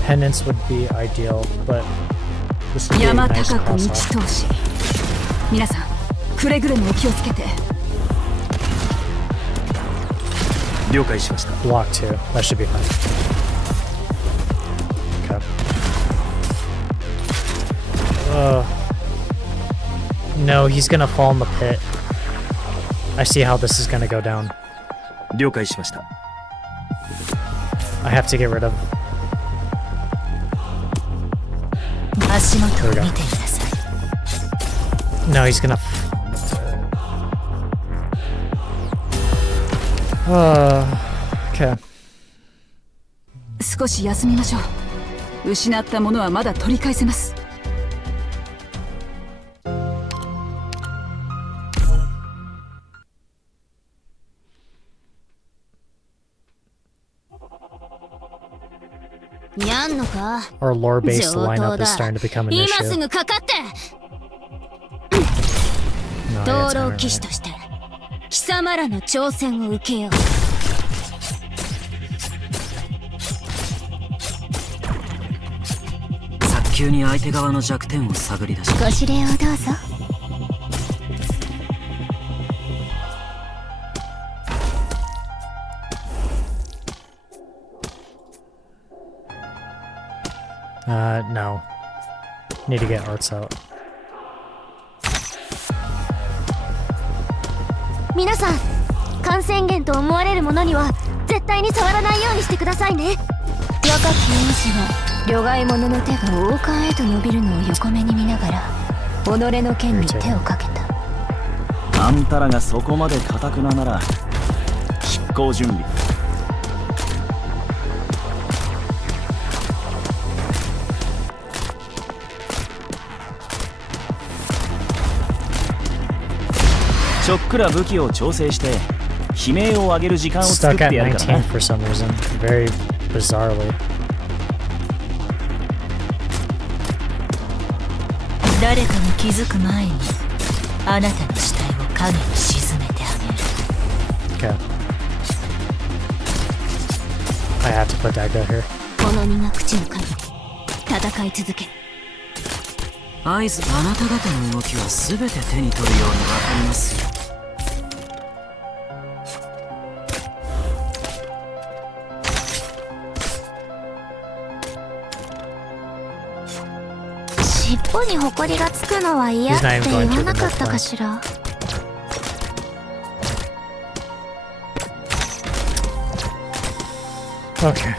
Penance would be ideal, but this would be a 山 nice 高く cross 道 off. 通し。皆さん、くれぐれもお気をつけて。了解しました。 Block 2. That should be fine. Okay. No, he's gonna fall in the pit. I see how this is gonna go down. 了解しました。 I have to get rid of. 足元を見ていなさい。 No, he's gonna. Okay. 少し休みましょう。失ったものはまだ取り返せます。やんのか。 Our lore-based 上等 lineup だ。 is starting to become an 今す issue. ぐかかって。 No, 道 yeah, 路 it's 騎士 fine, として貴様らの挑戦を受けよう。早急に相手側の弱点を探り出し。ご指令をどうぞ。No. Need to get arts out. 皆さん、感染源と思われるものには絶対に触らないようにしてくださいね。若き王子は旅外者の手が王冠へと伸びるのを横目に見ながら己の剣に手をかけた。あんたらがそこまで堅くななら執行準備。ちょっくら武器を調整して悲鳴を上げる時間を作っ Stuck て at やるからな。 19 for some reason. Very bizarrely. 誰かが気づく前にあなたの死体を影に沈めてあげる。 Okay. I have to put Dagda here. この身が口の神、戦い続ける。合図、あなた方の動きは全て手に取るようにわかりますよ。尻尾にホコリがつくのは嫌って言わなかったかしら。Okay.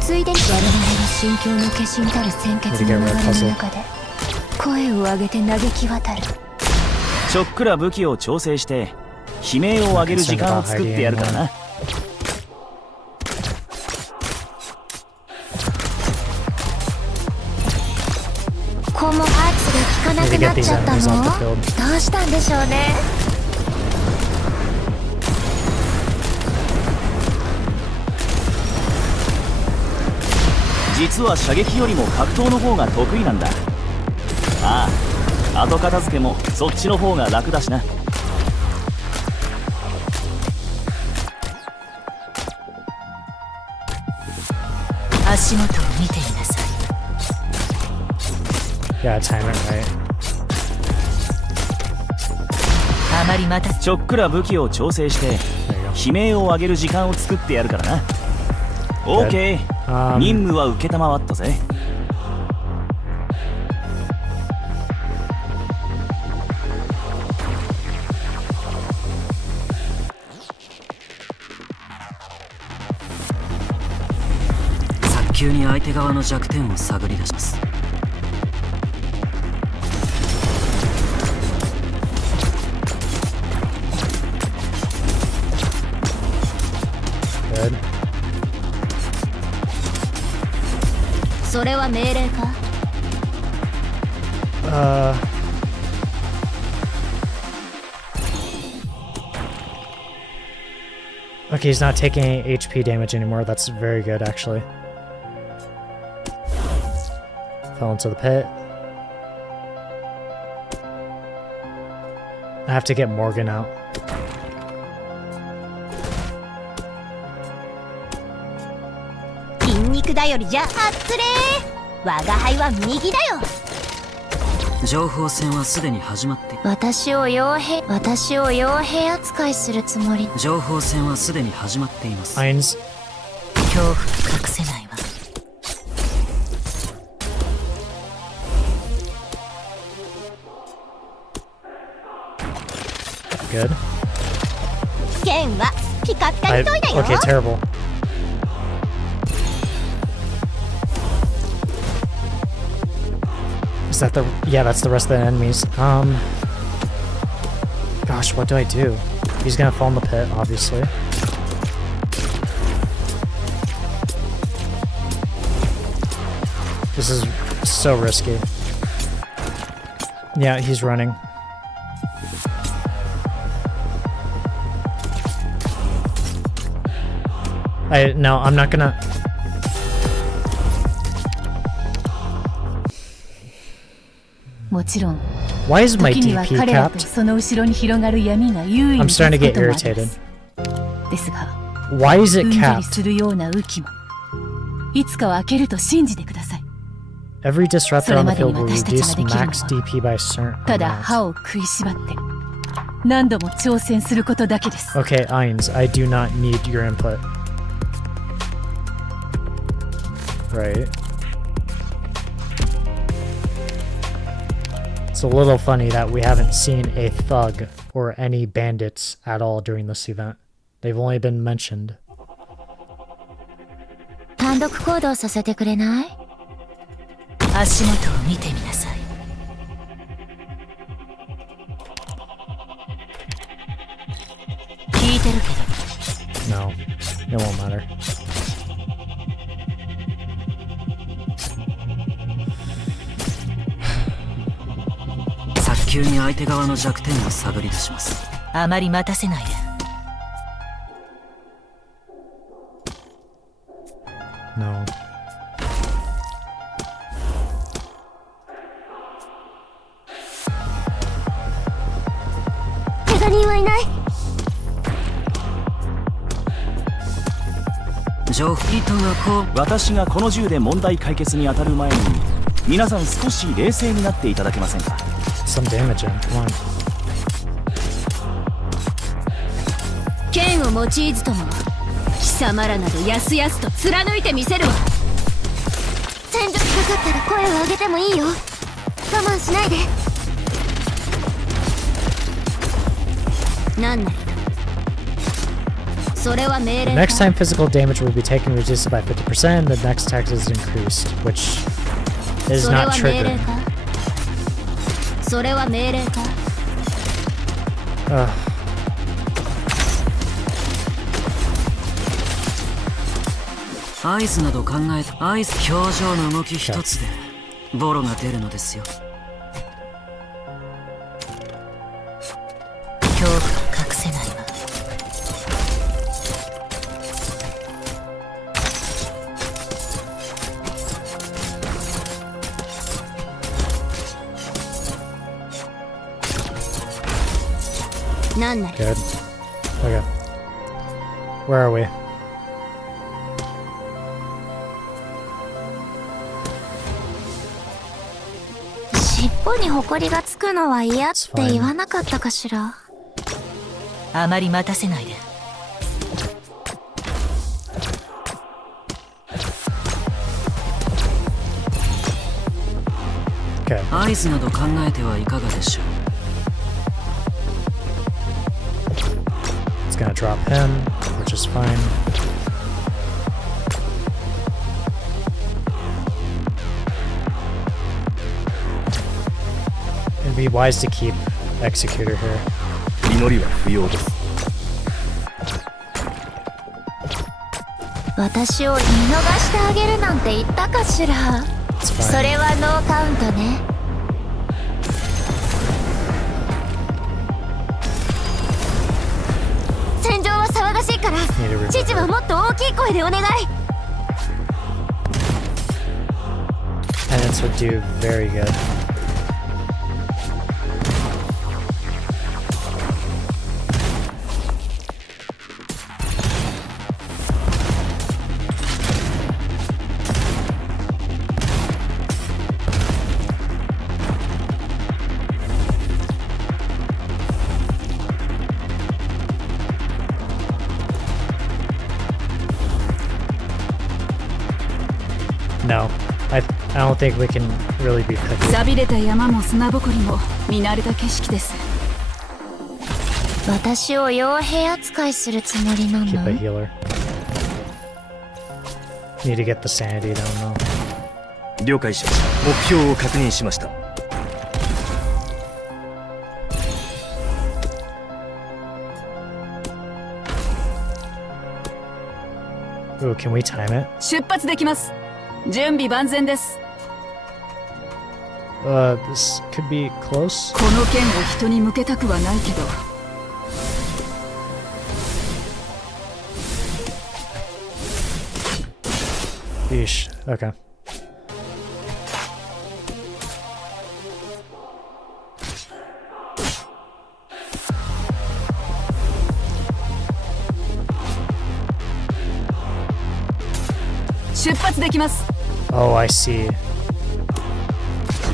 ついでに我々の心境の化身たる鮮血の流れの中で声を上げて嘆き渡る。ちょっくら武器を調整して悲鳴を上げる時間を作ってやるからな。このハーツが効かなくなっちゃったの？どうしたんでしょうね。実は射撃よりも格闘の方が得意なんだ。ああ、後片付けもそっちの方が楽だしな。足元を見てみなさい。Yeah, time it right. あまりまたちょっくら武器を調整して悲鳴を上げる時間を作ってやるからな。OK、任務は受けたまわったぜ。早急に相手側の弱点を探り出します。それは命令か？ Okay, he's not taking any HP damage anymore. That's very good, actually. Fell into the pit. I have to get Morgan out. 筋肉だよりじゃあっつれー。我が輩は右だよ。情報戦はすでに始まって。私を傭兵扱いするつもり。情報戦はすでに始まっています。Irons. 恐怖隠せないわ。Good. 剣はピカピカに研いだよ。 Okay, terrible. Is that the... Yeah, that's the rest of the enemies. Gosh, what do I do? He's gonna fall in the pit, obviously. This is so risky. Yeah, he's running. No, I'm not gonna... Why is my DP capped? I'm starting to get irritated. Why is it capped? Every disruptor on the field will reduce max DP by a certain amount. Okay, Ainz, I do not need your input. Right. It's a little funny that we haven't seen a thug or any bandits at all during this event. They've only been mentioned. 単独行動させてくれない？足元を見てみなさい。聞いてるけど。No, it won't matter. No. 怪我人はいない。私がこの銃で問題解決に当たる前に皆さん少し冷静になっていただけませんか？ Some damage in. Come on. 剣を用いずとも貴様らなどやすやすと貫いてみせるわ。戦術かかったら声を上げてもいいよ。我慢しないで。なんなりそれは命令 The next time physical damage will be taken reduced by 50%, the next tax is increased, which is not triggering. それは命令か？合図など考えた合図表情の動き一つでボロが出るのですよ。恐怖が隠せないわ。なんなり Good. Okay. Where are we? 尻尾にホコリがつくのは嫌って言わなかったかしら。あまり待たせないで。Okay. 合図など考えてはいかがでしょう。It's gonna drop him, which is fine. It'd be wise to keep Executor here. 祈りは不要です。私を見逃してあげるなんて言ったかしら。 It's そ fine. れはノーカウントね。戦場は騒がしいから Need to remove 父は it. もっと大きい声でお願い。 Penance would do very good. No, I don't think we can really be picky. 錆びれた山も砂ぼこりも見慣れた景色です。私を傭兵扱いするつもりな Keep a の？ healer. Need to get the sanity down though. 了解しました。目標を確認しました。 Ooh, can we time it? 出発できます。準備万全です。 This could be close. この剣を人に向けたくはないけど。 Yeesh. Okay. Oh, I see.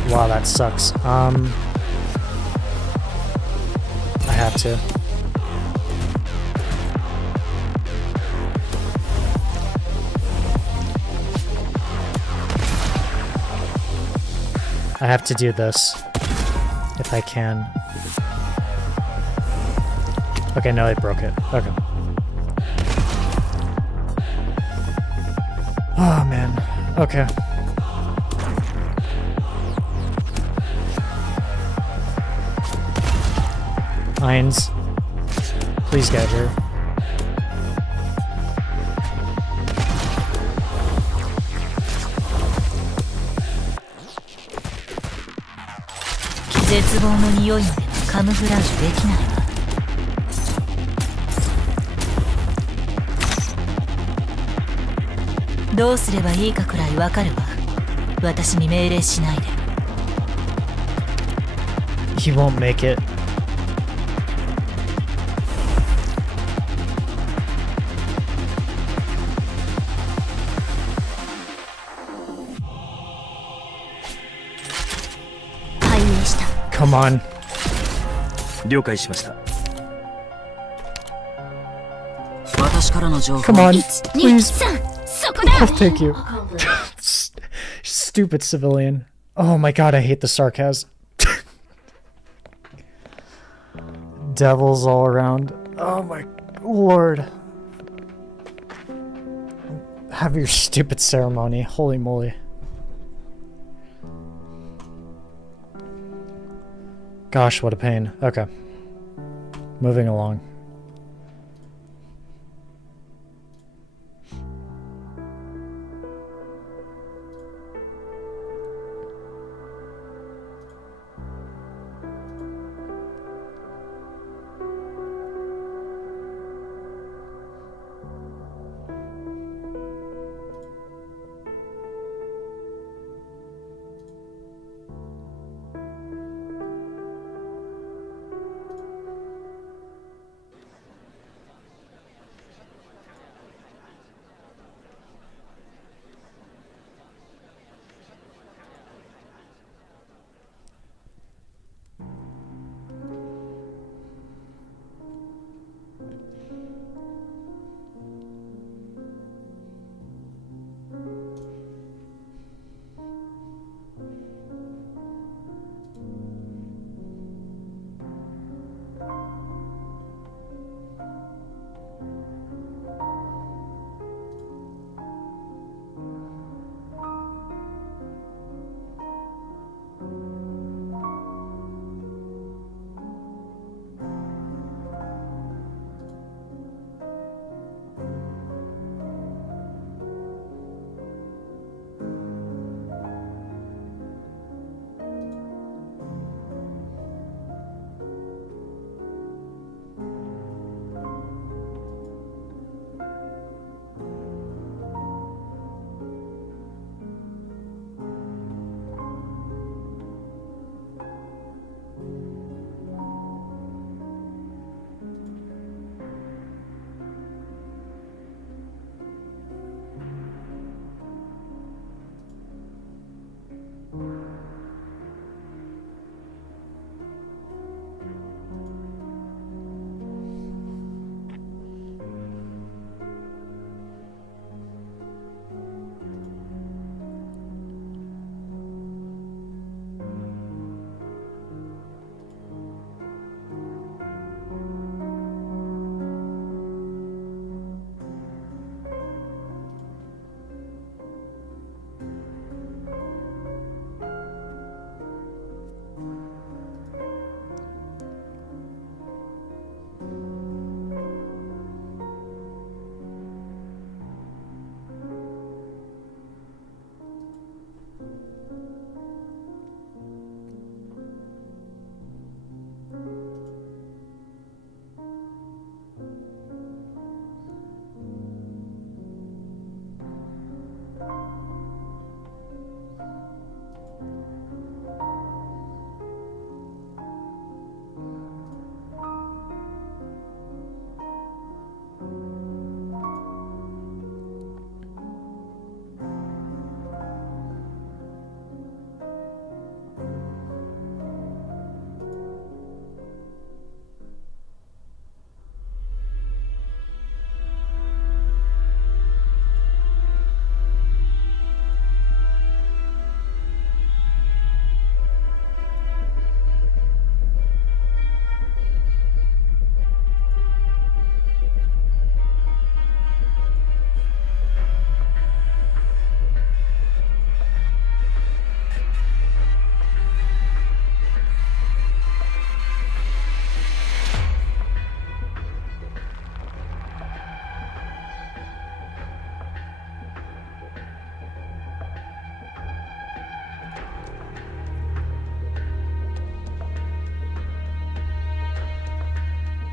Wow, that sucks. I have to. I have to do this if I can. Okay, no, I broke it. Okay. Oh man. Okay. Hines, please get here. He won't make it. Come on. 了解しました。私からの情報。 Come on, please. そこだ。 Oh, thank you. Stupid civilian. Oh my god, I hate the sarcasm. Devils all around. Oh my lord. Have your stupid ceremony. Holy moly. Gosh, what a pain. Okay. Moving along.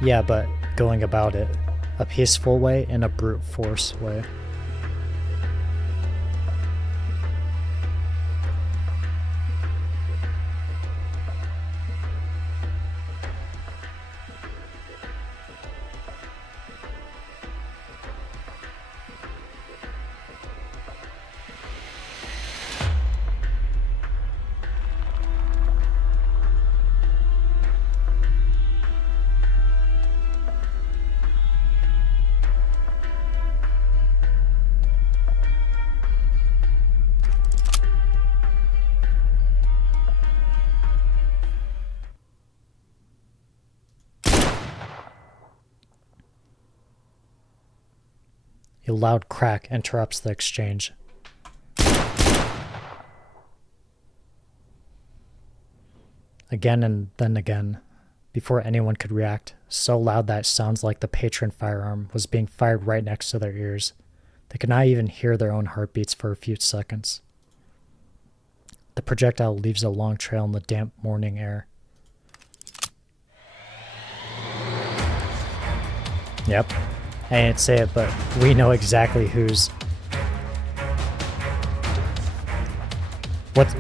Yeah, but going about it a peaceful way and a brute force way. A loud crack interrupts the exchange. Again and then again, before anyone could react, so loud that it sounds like the patron firearm was being fired right next to their ears. They could not even hear their own heartbeats for a few seconds. The projectile leaves a long trail in the damp morning air. Yep. I didn't say it, but we know exactly who's...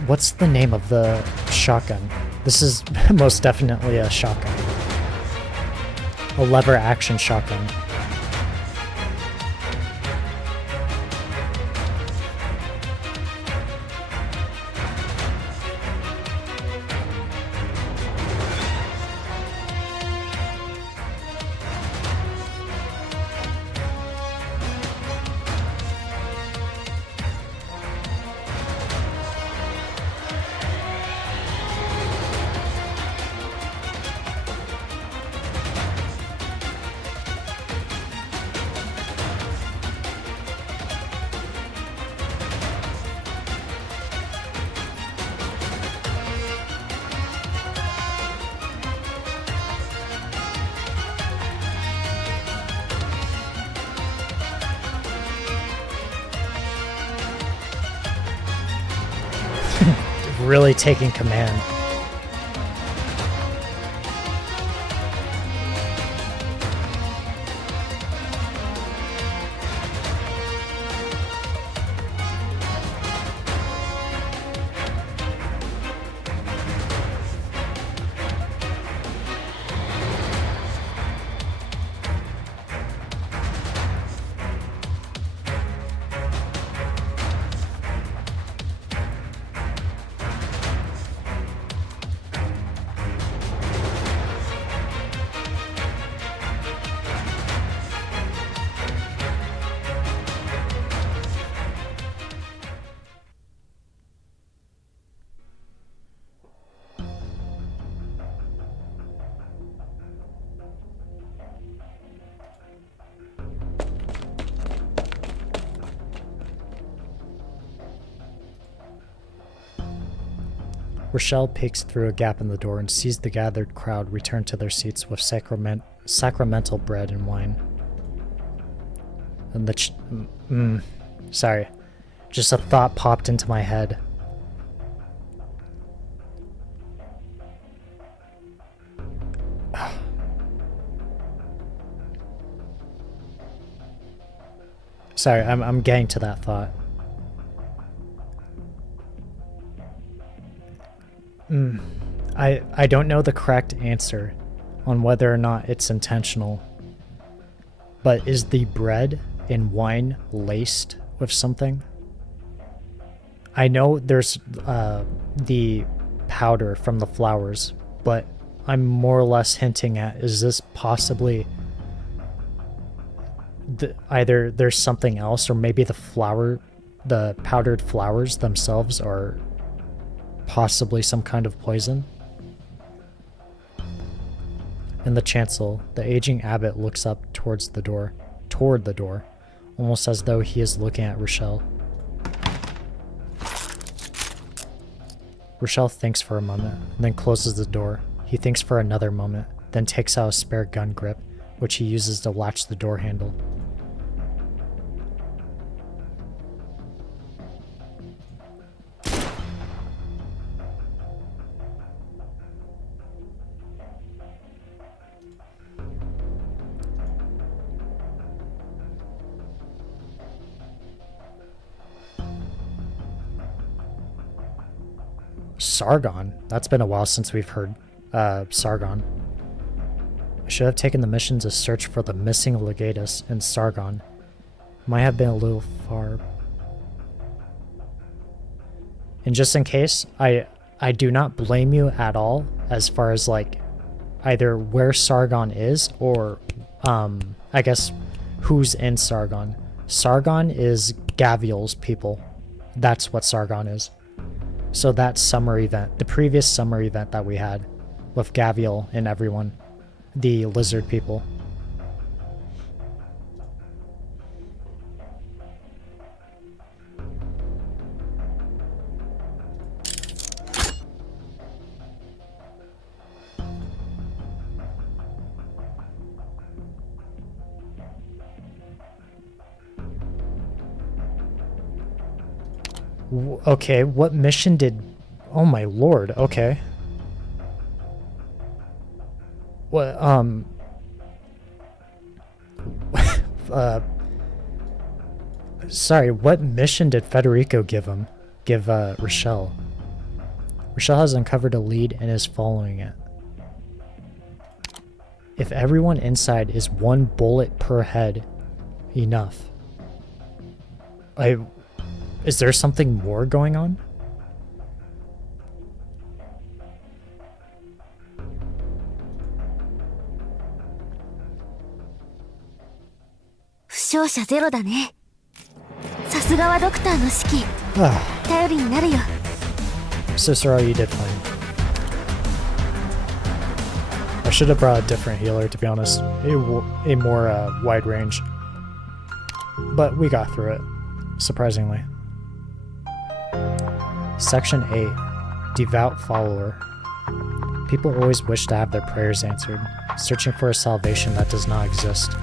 What's the name of the shotgun? This is most definitely a shotgun. A lever action shotgun. Really taking command. Rochelle peeks through a gap in the door and sees the gathered crowd return to their seats with sacramental bread and wine. And sorry. Just a thought popped into my head. Sorry, I'm getting to that thought. I don't know the correct answer on whether or not it's intentional, but is the bread and wine laced with something? I know there's the powder from the flowers, but I'm more or less hinting at, is this possibly either there's something else, or maybe the powdered flowers themselves are possibly some kind of poison? In the chancel, the aging abbot looks up toward the door, almost as though he is looking at Rochelle. Rochelle thinks for a moment, then closes the door. He thinks for another moment, then takes out a spare gun grip, which he uses to latch the door handle. Sargon? That's been a while since we've heard Sargon. I should have taken the mission to search for the missing legatus in Sargon. Might have been a little far. And just in case, I do not blame you at all as far as like either where Sargon is or I guess who's in Sargon. Sargon is Gavial's people. That's what Sargon is. So that summer event, the previous summer event that we had with Gavial and everyone, the lizard people. Okay, what mission did... Oh my lord, okay. What, sorry, what mission did Federico give Rochelle? Rochelle has uncovered a lead and is following it. If everyone inside is 1 bullet per head, enough. Is there something more going on? I'm so sorry, you did fine. I should have brought a different healer, to be honest. A more wide range. But we got through it, surprisingly. Section 8. Devout Follower. People always wish to have their prayers answered, searching for a salvation that does not exist.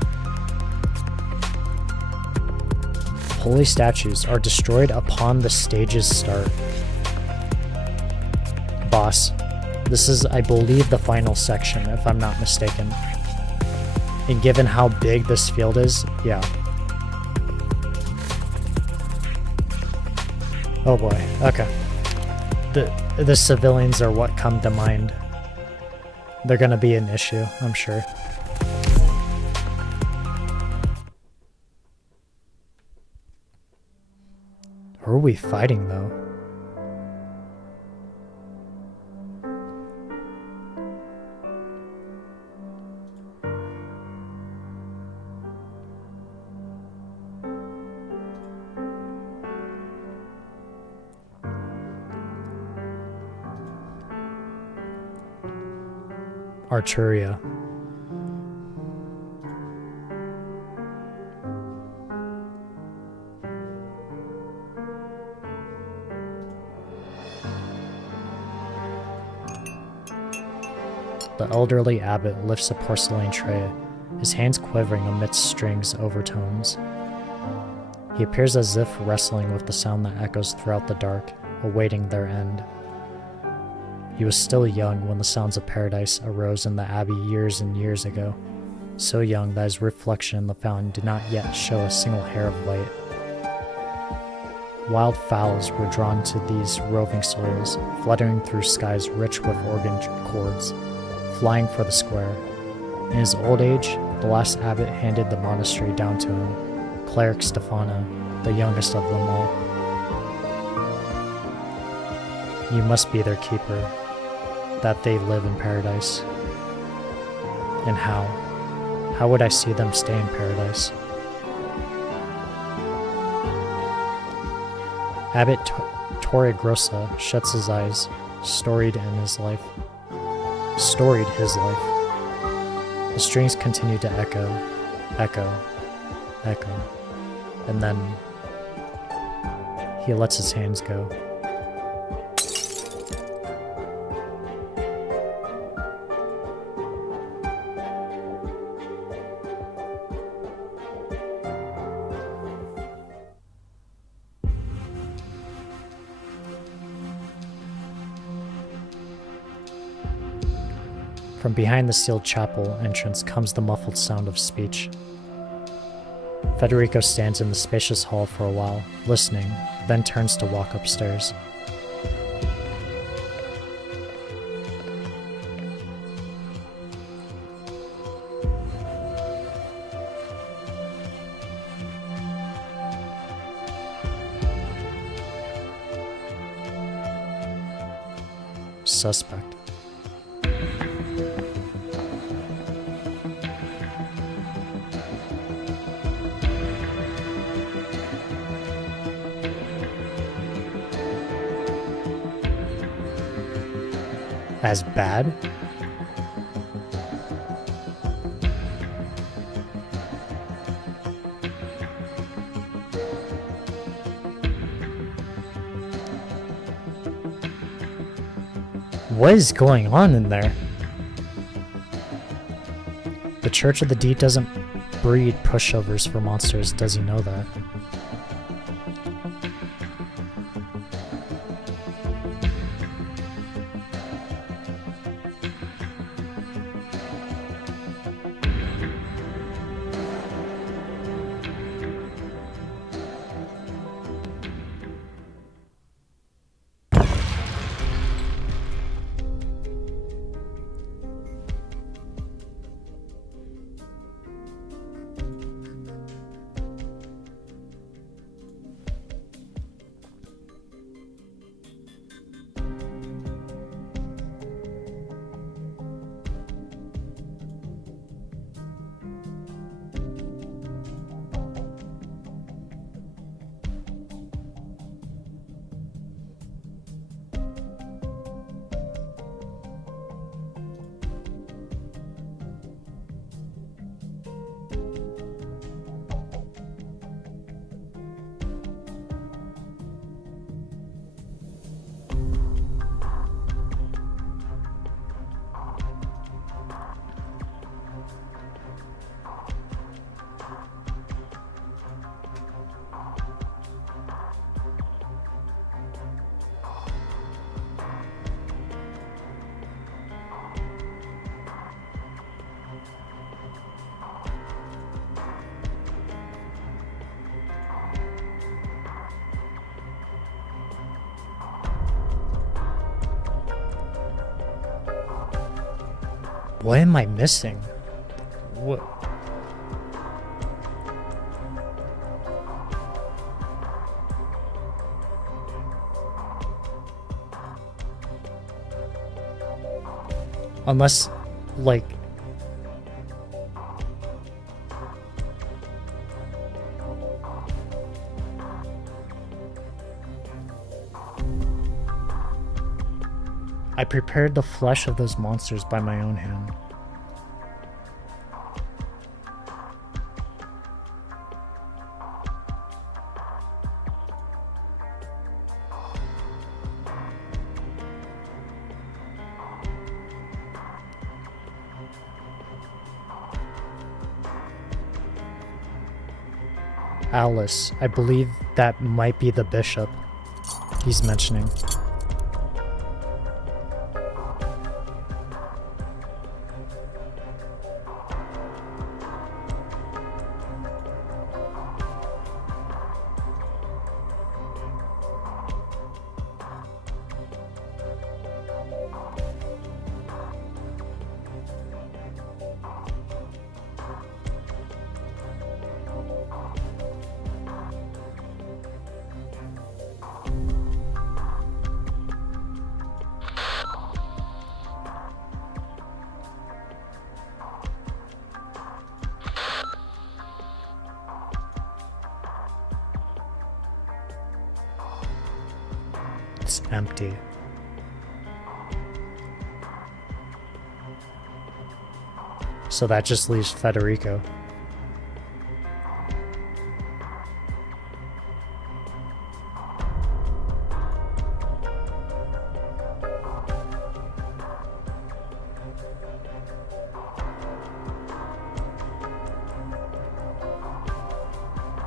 Holy statues are destroyed upon the stage's start. Boss, this is, I believe, the final section, if I'm not mistaken. And given how big this field is, yeah. Oh boy, okay. The civilians are what come to mind. They're gonna be an issue, I'm sure. Who are we fighting, though? Arturia. The elderly abbot lifts a porcelain tray, his hands quivering amidst strings overtones. He appears as if wrestling with the sound that echoes throughout the dark, awaiting their end. He was still young when the sounds of paradise arose in the abbey years and years ago, so young that his reflection in the fountain did not yet show a single hair of light. Wild fowls were drawn to these roving soils, fluttering through skies rich with organ chords, flying for the square. In his old age, the last abbot handed the monastery down to him, Cleric Stefano, the youngest of them all. You must be their keeper, that they live in paradise. And how? How would I see them stay in paradise? Abbot Torregrossa shuts his eyes, storied his life. The strings continue to echo, echo, echo, and then he lets his hands go. From behind the sealed chapel entrance comes the muffled sound of speech. Federico stands in the spacious hall for a while, listening, then turns to walk upstairs. Suspect. As bad? What is going on in there? The Church of the Deed doesn't breed pushovers for monsters, does he know that? What am I missing? What? Unless, like... I prepared the flesh of those monsters by my own hand. Alice, I believe that might be the bishop he's mentioning. It's empty. So that just leaves Federico.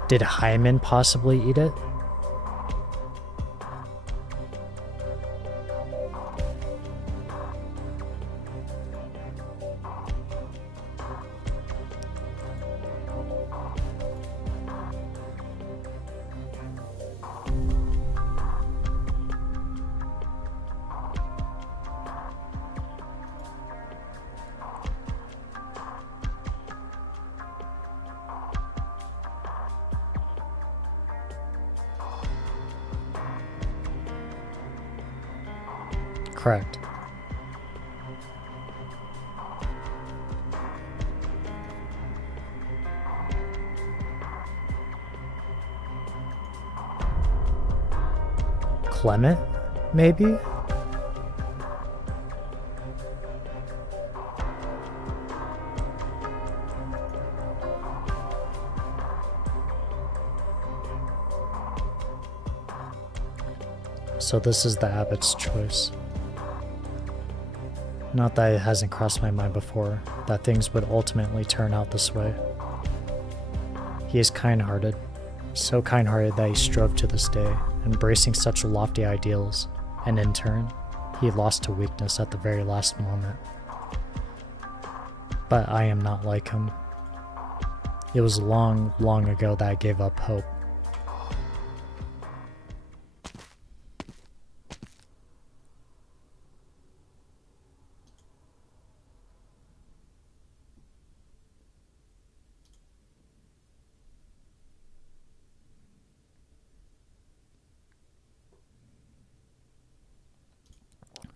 Did Hyman possibly eat it? Correct. Clement, maybe? So this is the abbot's choice. Not that it hasn't crossed my mind before, that things would ultimately turn out this way. He is kind-hearted, so kind-hearted that he strove to this day, embracing such lofty ideals, and in turn, he lost to weakness at the very last moment. But I am not like him. It was long, long ago that I gave up hope.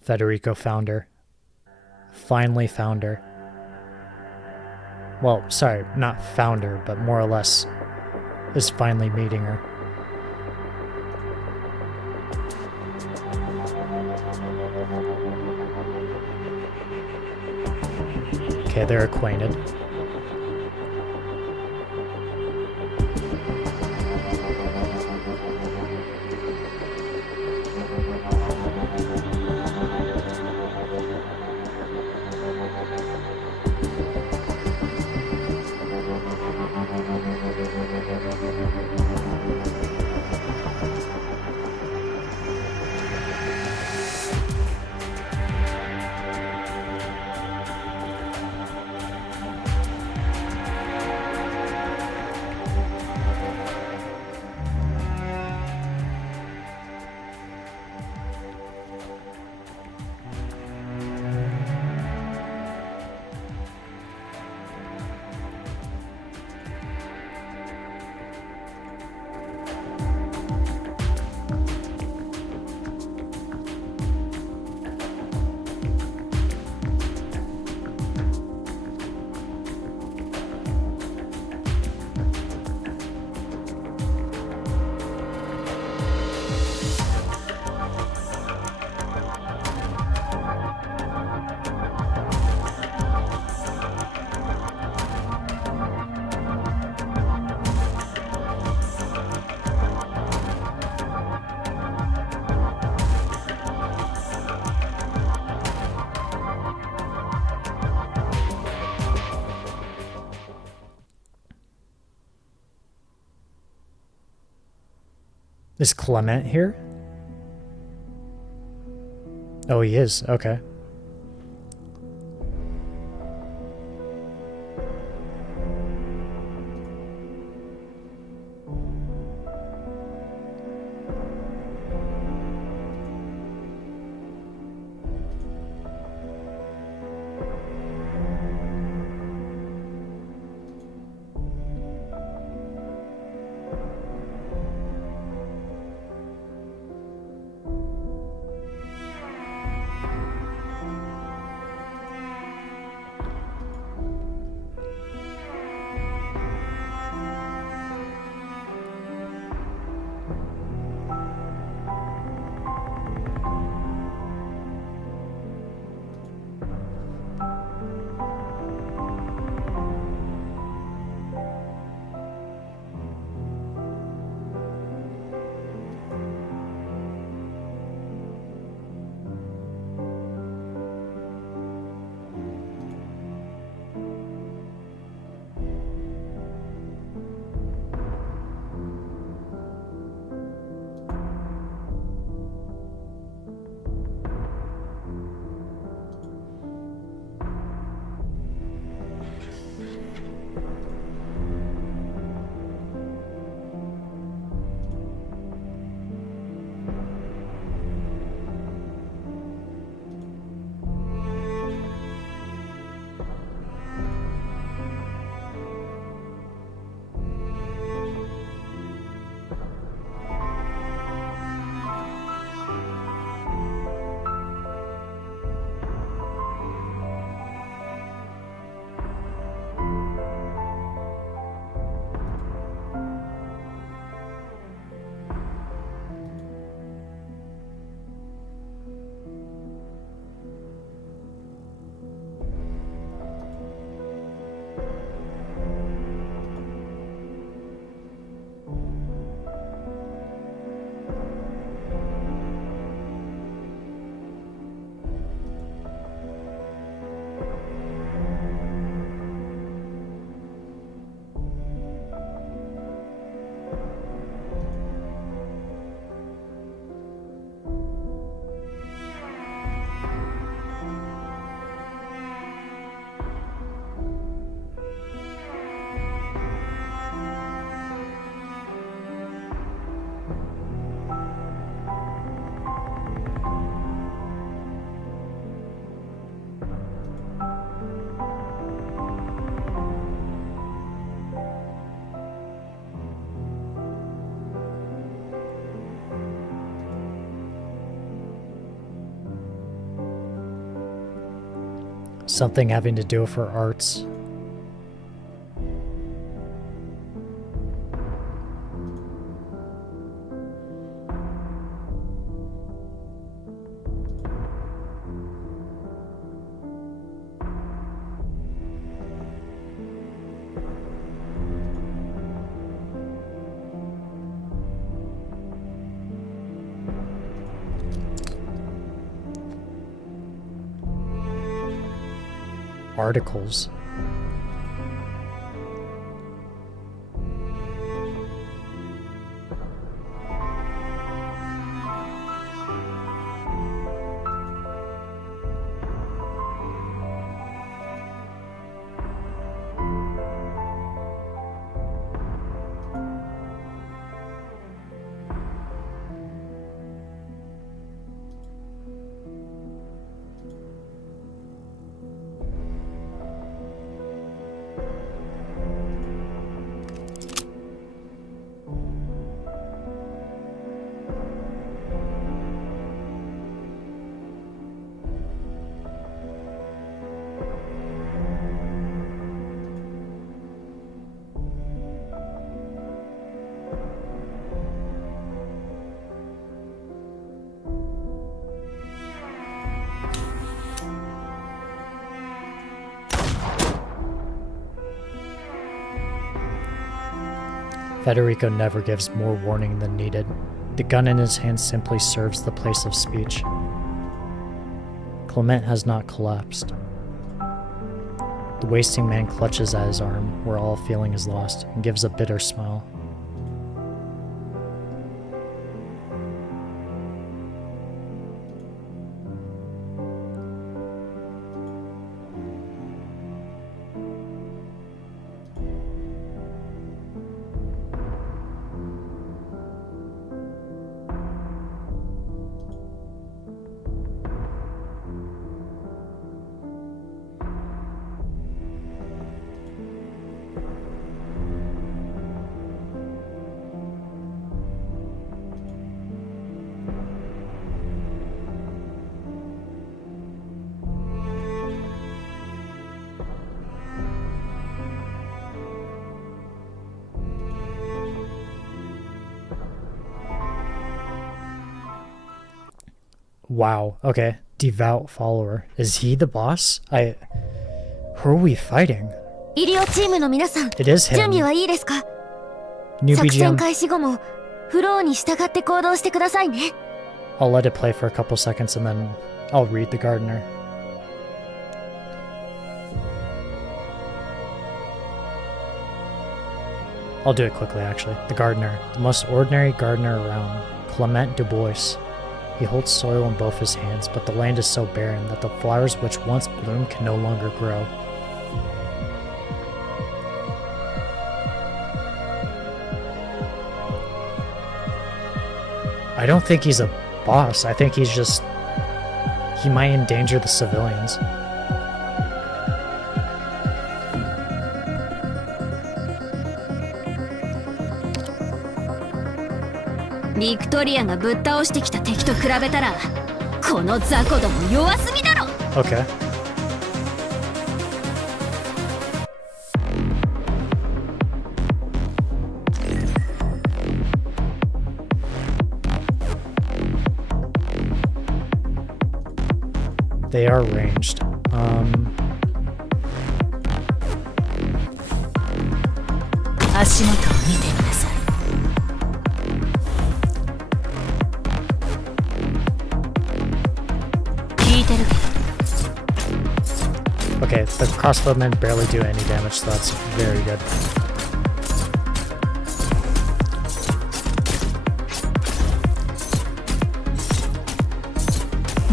Federico found her. Finally found her. Well, sorry, not found her, but more or less is finally meeting her. Okay, they're acquainted. Is Clement here? Oh, he is. Okay. Something having to do with her arts. Articles. Federico never gives more warning than needed. The gun in his hand simply serves the place of speech. Clement has not collapsed. The wasting man clutches at his arm, where all feeling is lost, and gives a bitter smile. Wow. Okay. Devout follower. Is he the boss? Who are we fighting? 医療チームの皆さん、 It is him. 準備はいいですか？ New 作戦 BGM. 開始後もフローに従って行動してくださいね。 I'll let it play for a couple seconds and then I'll read the gardener. I'll do it quickly, actually. The gardener. The most ordinary gardener around. Clement Dubois. He holds soil in both his hands, but the land is so barren that the flowers which once bloomed can no longer grow. I don't think he's a boss. I think he's just... He might endanger the civilians.ビクトリアがぶっ倒してきた敵と比べたらこの雑魚ども弱すぎだろ。 Okay. They are ranged. 足元を見てみなさい。聞いてるけど。 Okay, the crossbowmen barely do any damage, so that's very good.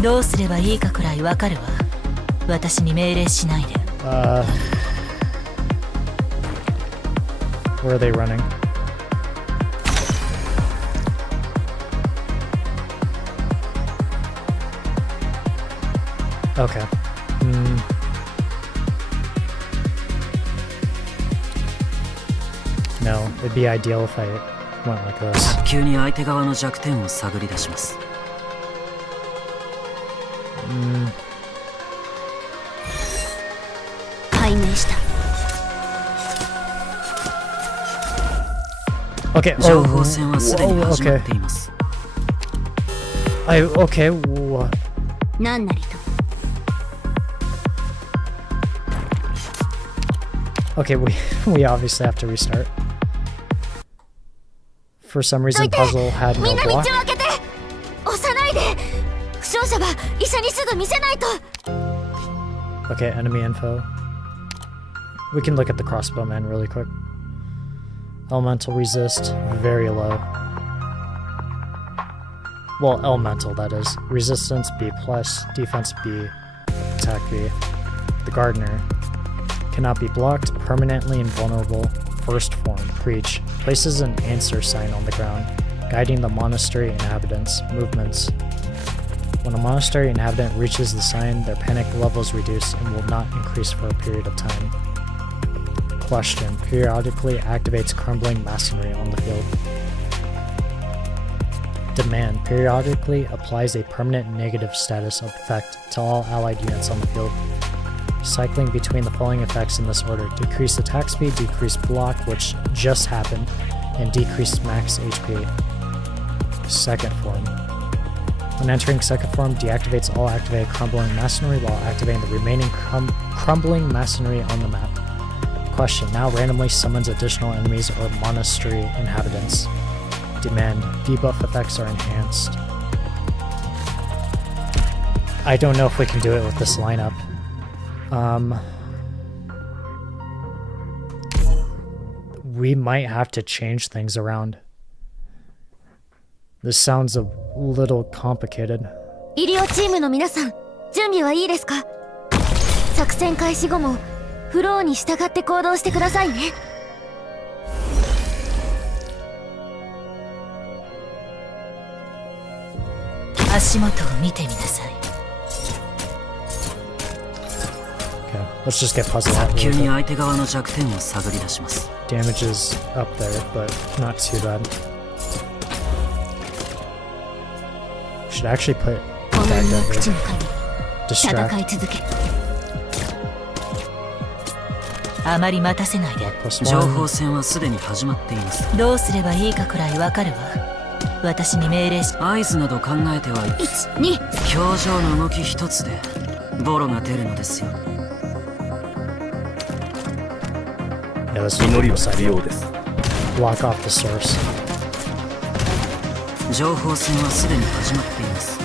どうすればいいかくらいわかるわ。私に命令しないで。Where are they running? Okay. No, it'd be ideal if I went like this. 早急に相手側の弱点を探り出します。解明した。 Okay. 情報戦はすでに始まっています。Okay. What? 何なりと。 Okay, we obviously have to restart. For some reason, puzzle had みん no な道を block. 開けて。押さないで。負傷者は医者にすぐ見せないと。 Okay, enemy info. We can look at the crossbowman really quick. Elemental resist, very low. Well, elemental, that is. Resistance B+, defense B, attack B. The gardener cannot be blocked, permanently invulnerable. First form, preach, places an answer sign on the ground, guiding the monastery inhabitants' movements. When a monastery inhabitant reaches the sign, their panic levels reduce and will not increase for a period of time. Question. Periodically activates crumbling masonry on the field. Demand. Periodically applies a permanent negative status effect to all allied units on the field. Cycling between the following effects in this order. Decrease attack speed, decrease block, which just happened, and decrease max HP. Second form. When entering second form, deactivates all activated crumbling masonry while activating the remaining crumbling masonry on the map. Question. Now randomly summons additional enemies or monastery inhabitants. Demand. Debuff effects are enhanced. I don't know if we can do it with this lineup. We might have to change things around. This sounds a little complicated. 医療チームの皆さん、準備はいいですか？作戦開始後もフローに従って行動してくださいね。足元を見てみなさい。 Okay, let's just get puzzle out 早急 really に quick. 相手側の弱点を探り出します。 Damage is up there, but not too bad. Should actually put お that 前の down 口 here. に限り Distract. 戦い続け。あまり待たせないで。 Plus 情報 1. 戦はすでに始まっています。どうすればいいかくらいわかるわ。私に命令し。合図など考えてはいい。2表情の動き一つでボロが出るのですよ。 Yeah, this 祈りは was 不要です。 block off the source. 情報戦はすでに始まっています。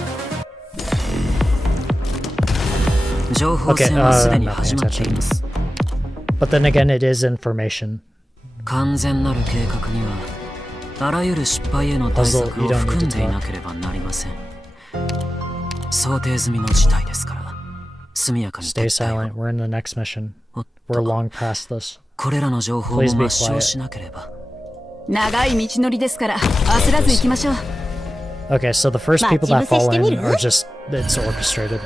情報 Okay, 戦はすで I'm に not 始 paying まってい attention. ます。 But then again, it is information. 完全なる計画にはあらゆる失敗への対策を含んでいなければなりません。想定済みの事態ですから速やかに Stay 撤退を。 silent. We're in the next mission. おっ We're と long past this. これらの情報も Please be 抹消 quiet. しなければ。長い道のりですから焦らず行きましょう。 Okay, so the first people that 待ち伏せ fall してみ in る？ are just, it's orchestrated.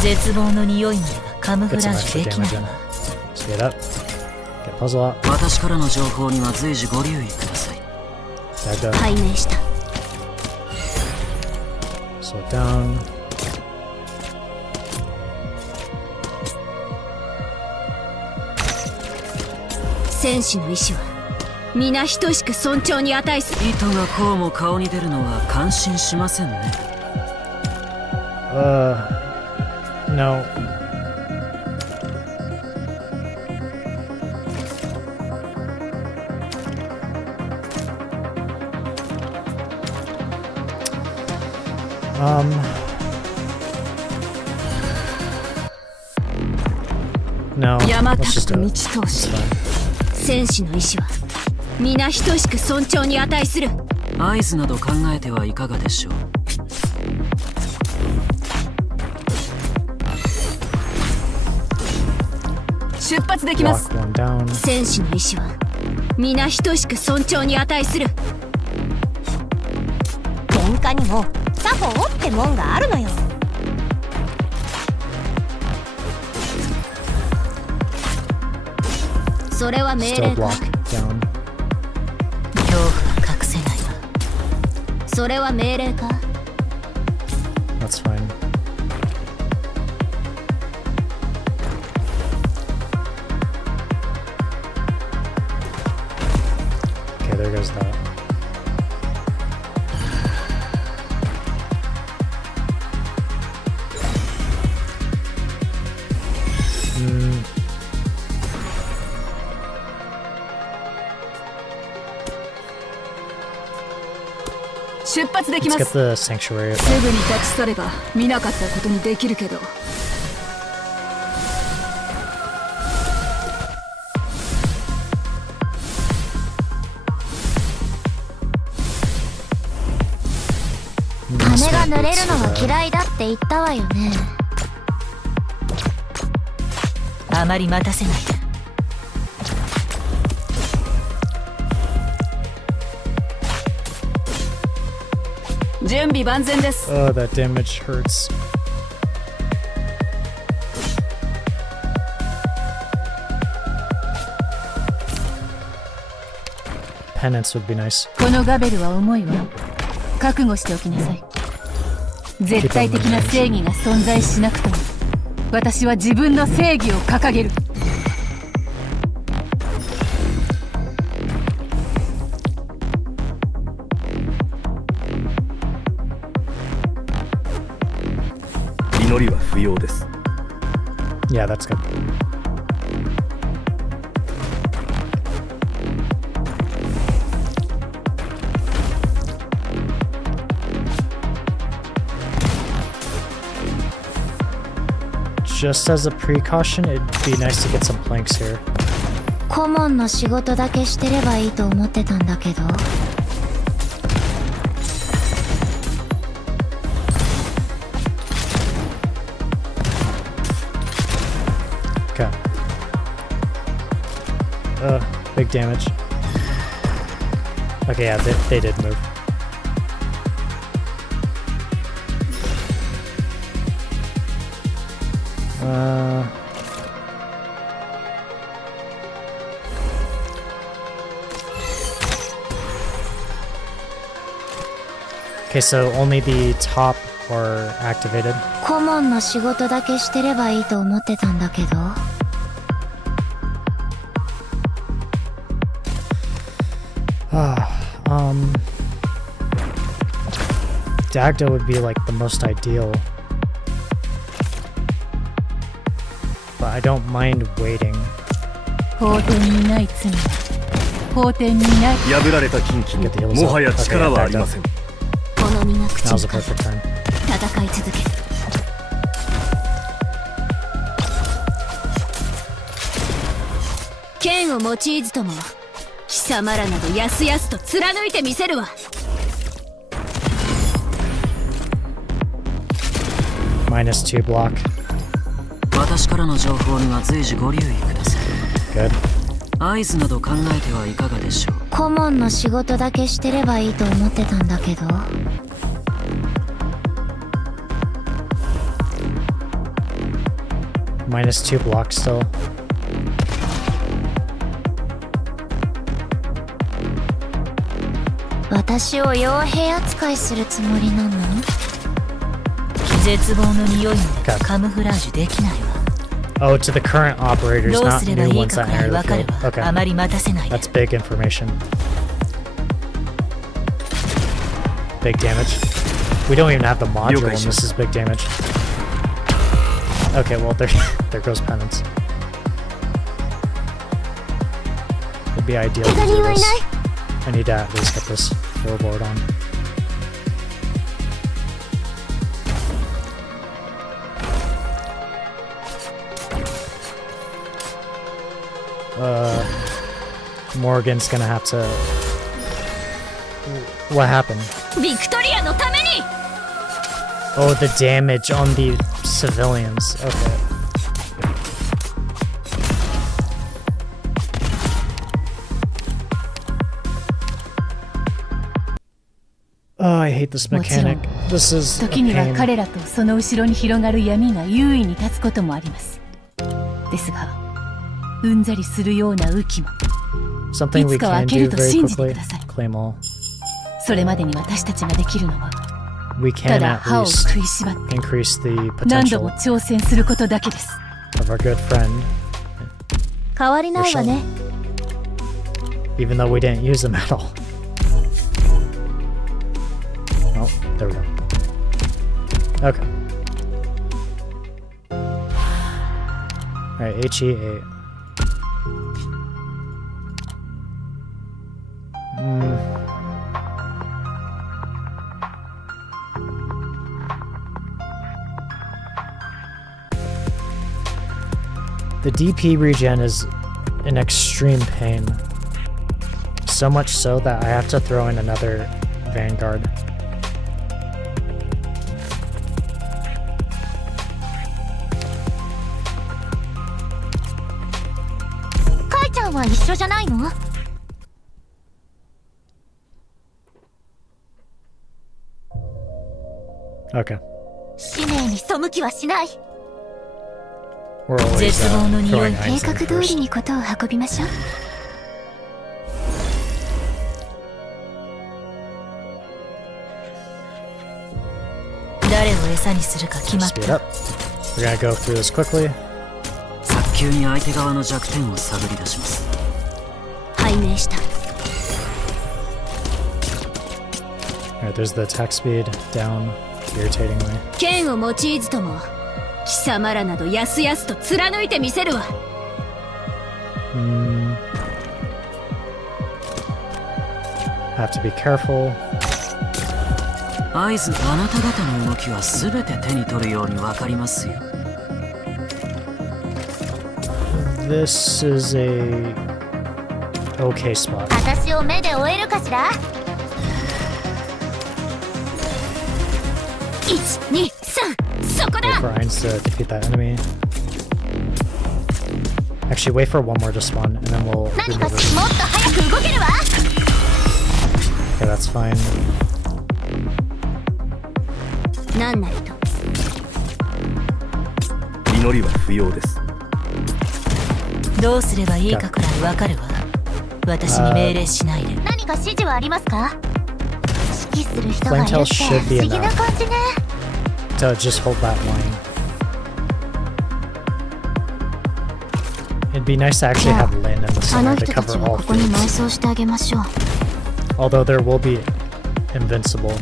絶望の匂いまではカムフ Get ラ some ージュ extra できな damage い in. わ。 Let's get up. Get puzzle out. 私からの情報には随時ご留意ください。 Back up. 解明した。 Slow it down. 戦士の意志は皆等しく尊重に値する。糸がこうも顔に出るのは感心しませんね。No. No. 山 Let's 高 just く do 道 it. 通 It's し fine. 戦士の意志は皆等しく尊重に値する。合図など考えてはいかがでしょう。出発できます。 Lock one down. 戦士の意志は皆等しく尊重に値する。喧嘩にも作法ってもんがあるのよ。それは命 Still 令か。 block down. 恐怖は隠せないわ。それは命令か。 That's fine. Okay, there goes that. Let's 出発できま Let's す。 get the sanctuary. すぐに立ち去れば見なかったことにできるけど。羽が濡れるのが嫌いだって言ったわよね。あまり待たせないで。準備万全です。 Oh, that damage hurts. Penance would be nice. このガベルは重いわ。覚悟しておきなさい。絶対的な正義が存在しなくとも私は自分の正義を掲げる。祈りは不要です。 Yeah, that's good. Just as a precaution, it'd be nice to get some planks here. 顧問の仕事だけしてればいいと思ってたんだけど。 Okay. Big damage. Okay, yeah, they did move. Okay, so only the top are activated. 顧問の仕事だけしてればいいと思ってたんだけど。Dagda would be like the most ideal. But I don't mind waiting. 法廷にない罪は法廷にない。破られた近畿にもはや力はありません。この身が口 That was に a かけ perfect turn. 戦い続ける。剣を用いずとも貴様らなどやすやすと貫いてみせるわ。-2 block. 私からの情報には随時ご留意ください。 Good. 合図など考えてはいかがでしょう。顧問の仕事だけしてればいいと思ってたんだけど。-2 block still. 私を傭兵扱いするつもりなの？絶望の匂いもカムフラージュできないわ。 Oh, to the current operators, どう not すれば new いい ones か that くらい enter わ the かる field. わ。 Okay. あまり待たせないで。 That's big information. Big damage. We don't even have the module and this is big damage. Okay, well there goes penance. It'd be ideal to do this. I need to at least get this floorboard on. Morgan's gonna have to... What happened? ビクトリアのために。 Oh, the damage on the civilians. Okay. Oh, I hate this mechanic. This is a 時には pain. 彼らとその後ろに広がる闇が優位に立つこともあります。ですが、うんざりするような雨季も、 Something we いつかは can 開け do ると very 信じて quickly. ください。 Claim all. それまでに私たちができるのは、 We た can だ at 歯を least 食いしばって increase the 何度も potential 挑戦することだけです。 of our good friend, 変わりないわね。 even though we didn't use them at all. Oh, there we go. Okay. Alright, HE8. The DP regen is an extreme pain. So much so that I have to throw in another Vanguard. カイちゃんは一緒じゃないの？ Okay. 使命に背きはしない。 We're always 絶望の匂い throwing 計 Einstein 画通り first. にことを運びましょう。誰を餌にするか決まっ Speed た。 up. We're gonna go through this quickly. 早急に相手側の弱点を探り出します。拝命した。 Alright, there's the attack speed down irritatingly. 剣を用いずとも貴様らなどやすやすと貫いてみせるわ。 Have to be careful. 合図、あなた方の動きは全て手に取るように分かりますよ。 This is a okay spot. 私を目で追えるかしら？ 1、2、3、そこ Wait だ。 for Einz to defeat that enemy. Actually, wait for one more to spawn, and then we'll 何 remove か it. もっと早く動けるわ。 Okay, that's fine. なんなりと。祈りは不要です。どうすればいいかくらいわかるわ。私に命令しないで。何か指示はありますか？指揮する人がいるって Flame tail 不 should be 思議な enough 感じね。 to just hold that line. It'd be nice to actually have Lin in the あの center to 人たち cover は all ここに埋 fields. 葬してあげましょう。Although there will be invincible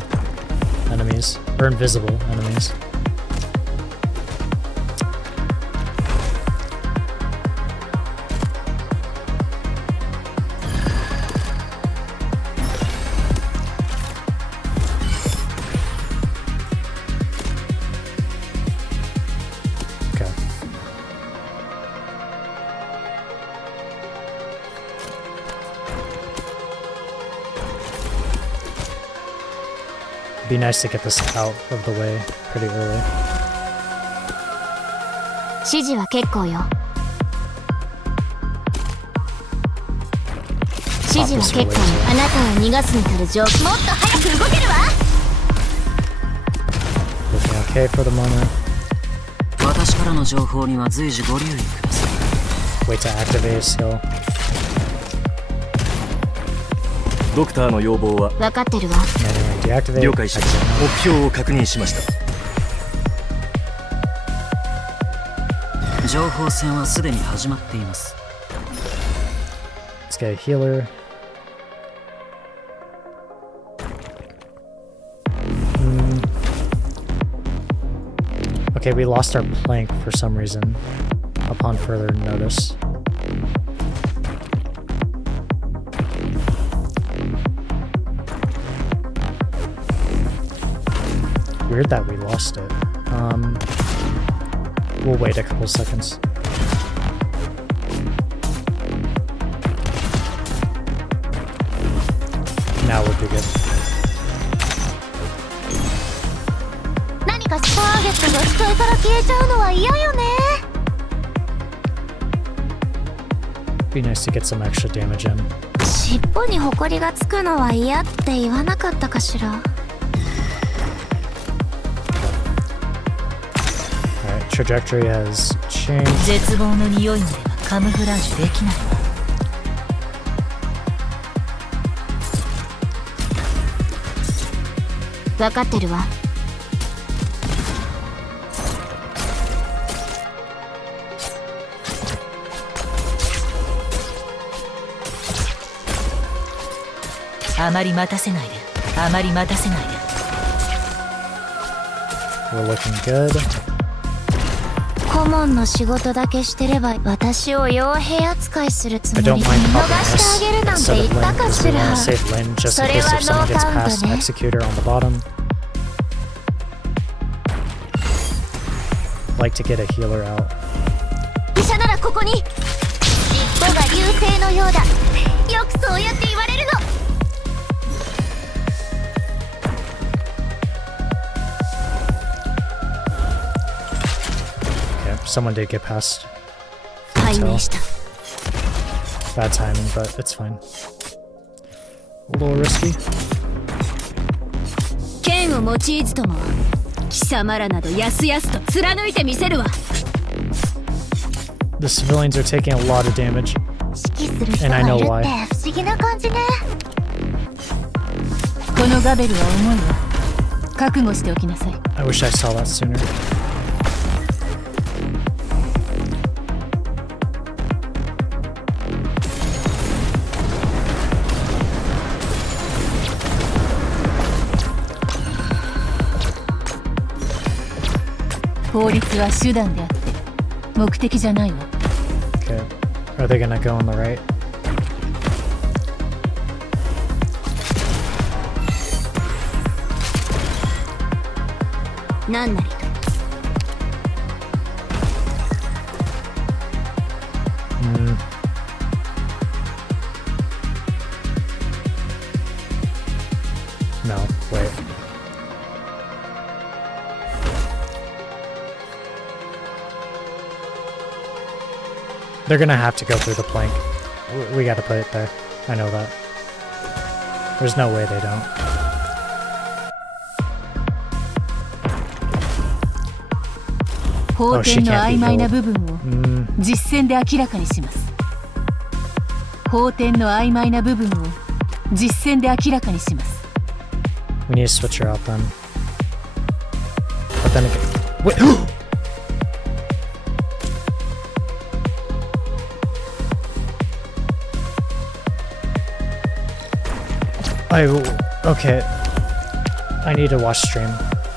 enemies, or invisible enemies. Be nice to get this out of the way pretty early. 指示は結構よ。指示は結構よ。あなたを逃がすに足る状況。もっと早く動けるわ。Looking okay for the moment. 私からの情報には随時ご留意ください。Wait to activate a skill. ドクターの要望は分かってるわ。了解しました。目標を確認しました。情報戦はすでに始まっています。Let's get a healer. Okay, we lost our plank for some reason upon further notice. Weird that we lost it. We'll wait a couple seconds. Now we'll be good. 何かターゲットが視界から消えちゃうのは嫌よね。Be nice to get some extra damage in. 尻尾にホコリがつくのは嫌って言わなかったかしら。Trajectory has changed. 絶望の匂いまではカムフラージュできないわ。分かってるわ。あまり待たせないで。あまり待たせないで。We're looking good. 顧問の仕事だけしてれば私を傭兵扱いするつもりで見 I don't 逃 mind popping してあげるなん this て instead 言 of った Lin か because し we ら。 want to save Lin just そ in れ case は if someone ノー gets カウン past トね。 Executor on the bottom. Like to get a healer out. 医者ならここに。尻尾が流星のようだ。よくそうやって言われるの。Someone did get past. 解明した。 Bad timing, but it's fine. A little risky. 剣を用いずとも貴様らなどやすやすと貫いてみせるわ。 The civilians are taking a lot of damage. 指揮する人がいるって不思議な感じね。このガベルは重いわ。覚悟しておきなさい。 I wish I saw that sooner. 法律は手段であって目的じゃないわ。 Okay. Are they gonna go on the right? なんなりと。No, wait. They're gonna have to go through the plank. We gotta put it there. I know that. There's no way they don't. 法典の曖昧な部分を実戦で明らかにします。法典の曖昧な部分を実戦で明らかにします。 We need to switch her out then. But then again, wait. Okay. I need to watch stream.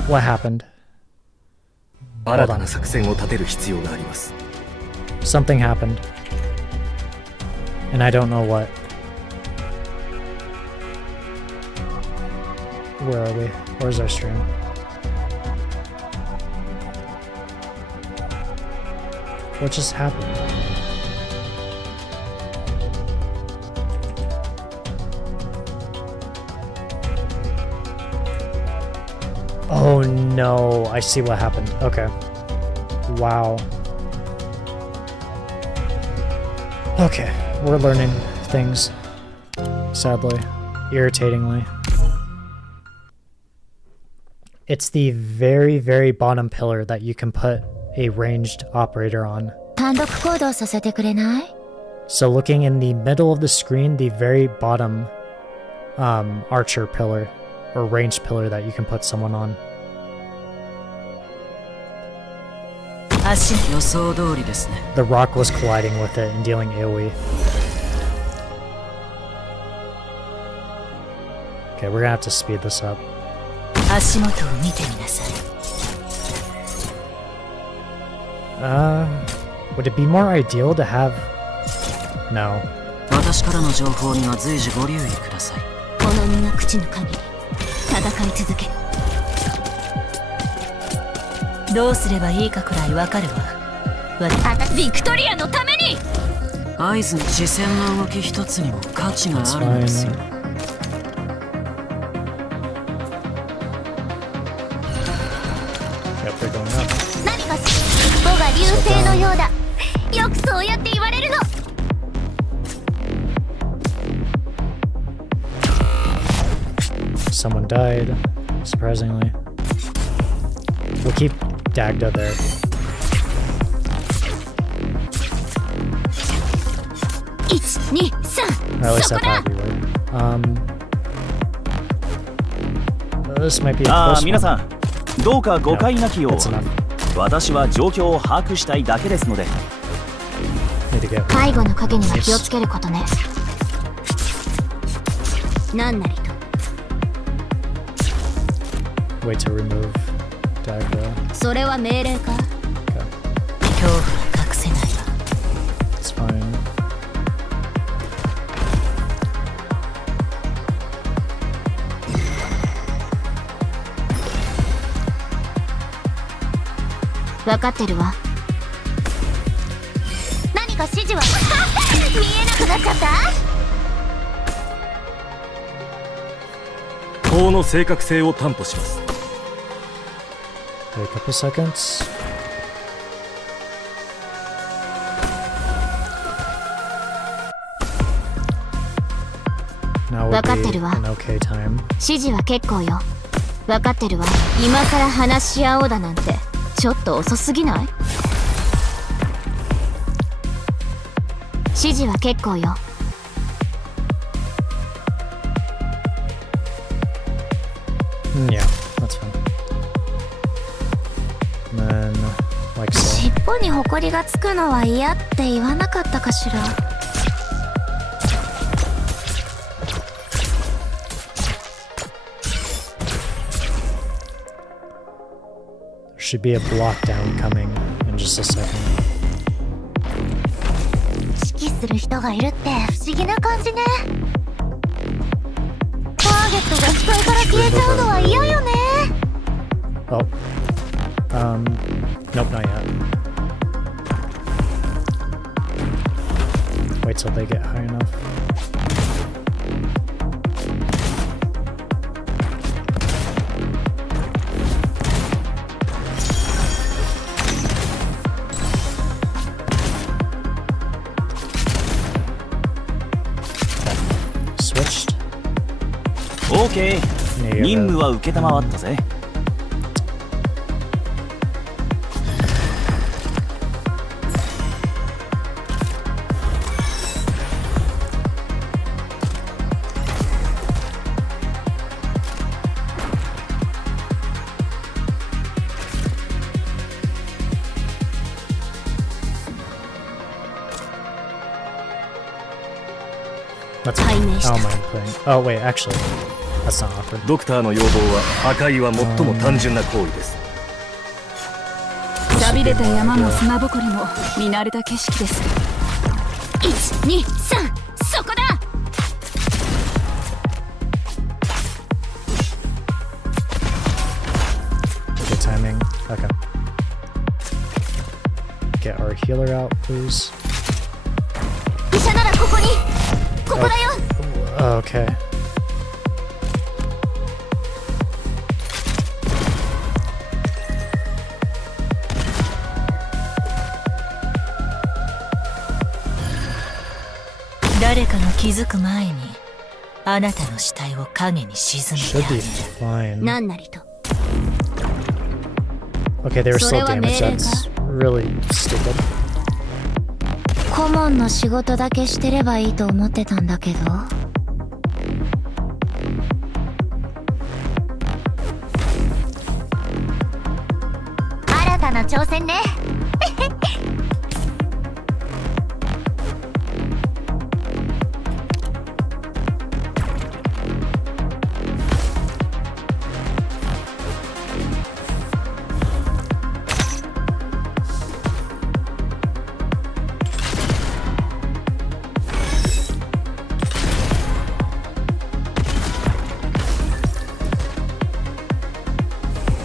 What happened? 新たな作戦を立てる必要があります。 Something happened. And I don't know what. Where are we? Where's our stream? What just happened? Oh no, I see what happened. Okay. Wow. Okay, we're learning things. Sadly. Irritatingly. It's the very, very bottom pillar that you can put a ranged operator on. 単独行動させてくれない？ So looking in the middle of the screen, the very bottom archer pillar or ranged pillar that you can put someone on. 足予想通りですね。 The rock was colliding with it and dealing AoE. Okay, we're gonna have to speed this up. 足元を見てみなさい。Would it be more ideal to have... No. 私からの情報には随時ご留意ください。この身が朽ちぬ限り戦い続ける。どうすればいいかくらいわかるわ。ビクトリアのために。合図の視線の動き一つにも価値があるんですよ。 何かしら、我が流星のようだ。よくそうやって言われるの。 Someone died, surprisingly. We'll keep Dagda there. Or at least I thought we would. This might be a close one. 皆さん、どうか誤解なきよう。 That's enough. 私は状況を把握したいだけですので。 Need to get 背後の影には気をつけることね。なんなりと。 wait to remove Dagda. それは命令か？ Okay. 恐怖は隠せないわ。 It's fine. 分かってるわ。何か指示は見えなくなっちゃった？砲の正確性を担保します。 Wait a couple seconds. Now would 分かってる be わ。 an okay time. 指示は結構よ。分かってるわ。今さら話し合おうだなんてちょっと遅すぎない？指示は結構よ。 Yeah, that's fine. And then, like so. 尻尾にホコリがつくのは嫌って言わなかったかしら。 There should be a block down coming in just a second. 指揮する人がいるって不思議な感じね。ターゲットが視界から消えちゃうのは嫌よね。 Oh. Nope, not yet. Wait till they get high enough. Switched. OK。任務は受けたまわったぜ。That's fine. I don't mind playing. Oh wait, actually, that's not awkward. ドクターの要望は破壊は最も単純な行為です。錆びれた山も砂ぼこりも見慣れた景色です。1、2、3、そこだ。Good timing. Okay. Get our healer out, please. 医者ならここに。ここだよ。Okay. Should be fine. Okay, they were still damaged. That's really stupid. 顧問の仕事だけしてればいいと思ってたんだけど。新たな挑戦ね。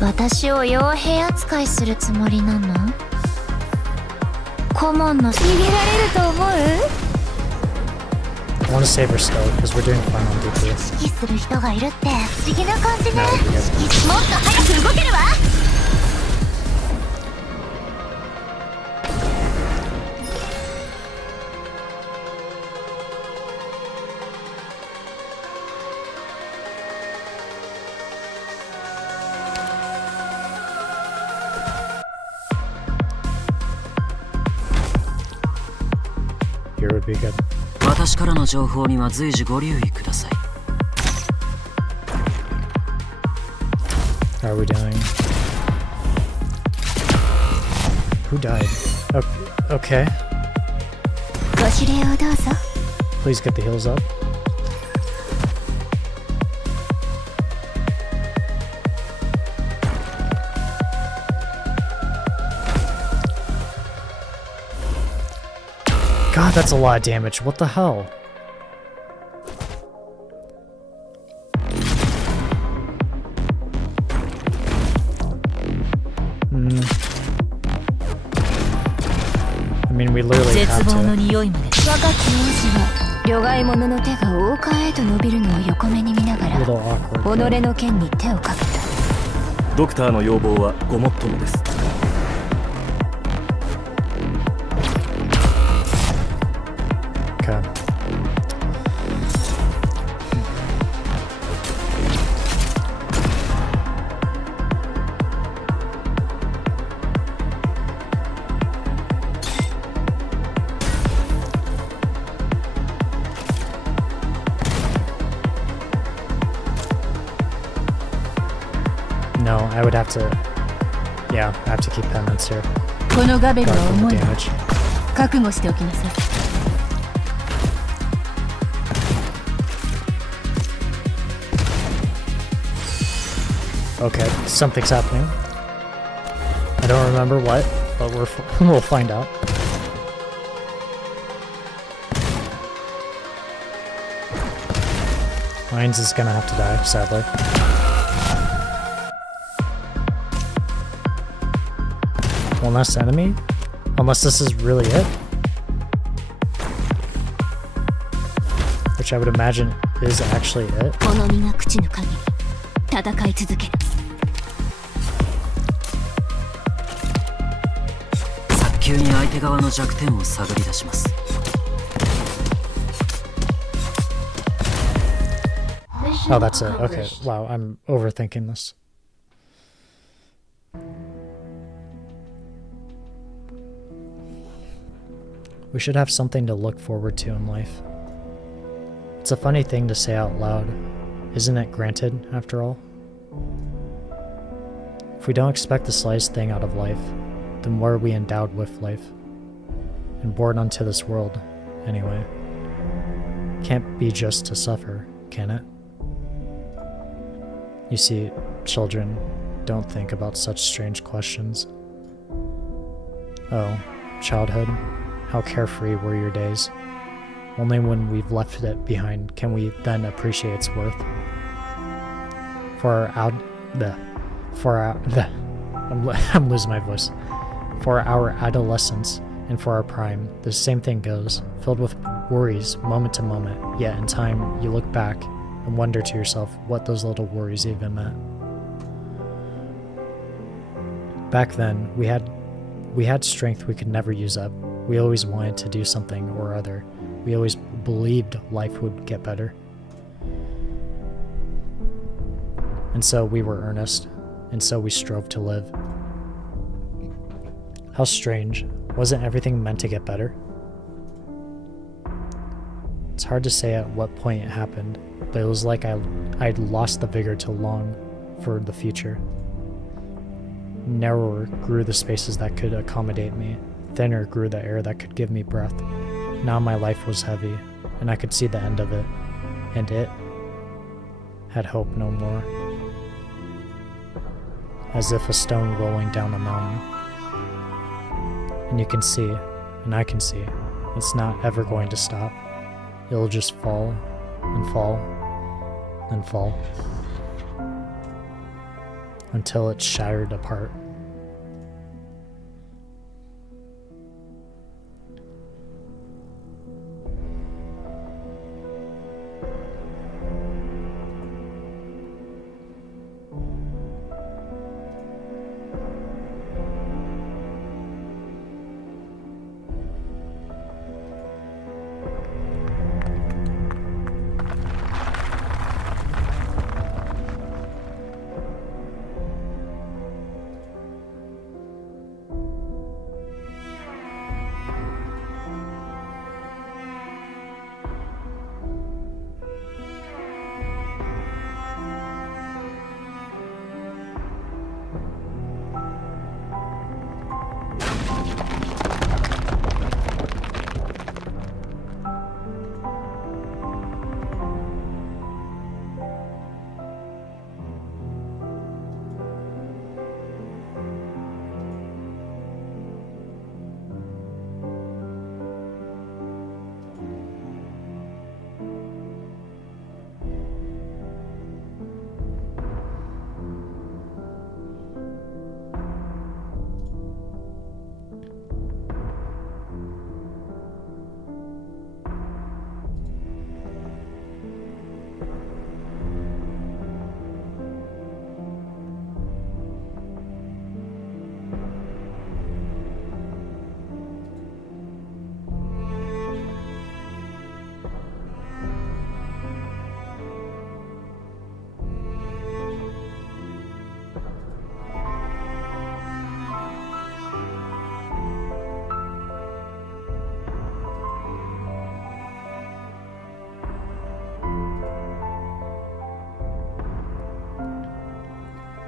私を傭兵扱いするつもりなの？顧問の逃げられると思う？ I want to save her still because we're doing fine on DP. 指揮する人がいるって不思議な感じね。もっと早く動けるわ。Here would be good. 私からの情報には随時ご留意ください。How are we doing? Who died? Okay. ご指令をどうぞ。 Please get the heals up. God, that's a lot of damage. What the hell? I mean, we literally have to. 若き王子は両替者の手が王冠へと伸びるのを横目に見ながら己の剣に手をかけた。ドクターの要望はごもっともです。Okay. No, I would have to. Yeah, I have to keep penance here. このガベルは Guard from 重 the いわ。 damage. 覚悟しておきなさい。Okay, something's happening. I don't remember what, but we'll find out. Mines is gonna have to die, sadly. One less enemy? Unless this is really it? Which I would imagine is actually it. この身が朽ちぬ限り戦い続ける。早急に相手側の弱点を探り出します。Oh, that's it. Okay. Wow, I'm overthinking this. We should have something to look forward to in life. It's a funny thing to say out loud, isn't it? Granted, after all. If we don't expect the slightest thing out of life, then what are we endowed with life? And born unto this world, anyway. can't be just to suffer, can it? You see, children don't think about such strange questions. Oh, childhood, how carefree were your days. Only when we've left it behind can we then appreciate its worth. I'm losing my voice. For our adolescence and for our prime, the same thing goes, filled with worries moment to moment, yet in time you look back and wonder to yourself what those little worries even meant. Back then, we had strength we could never use up. We always wanted to do something or other. We always believed life would get better. And so we were earnest, and so we strove to live. How strange. Wasn't everything meant to get better? It's hard to say at what point it happened, but it was like I'd lost the vigor to long for the future. Narrower grew the spaces that could accommodate me. Thinner grew the air that could give me breath. Now my life was heavy, and I could see the end of it. And it had hope no more. As if a stone rolling down a mountain. And you can see, and I can see, it's not ever going to stop. It'll just fall, and fall, and fall. Until it's shattered apart.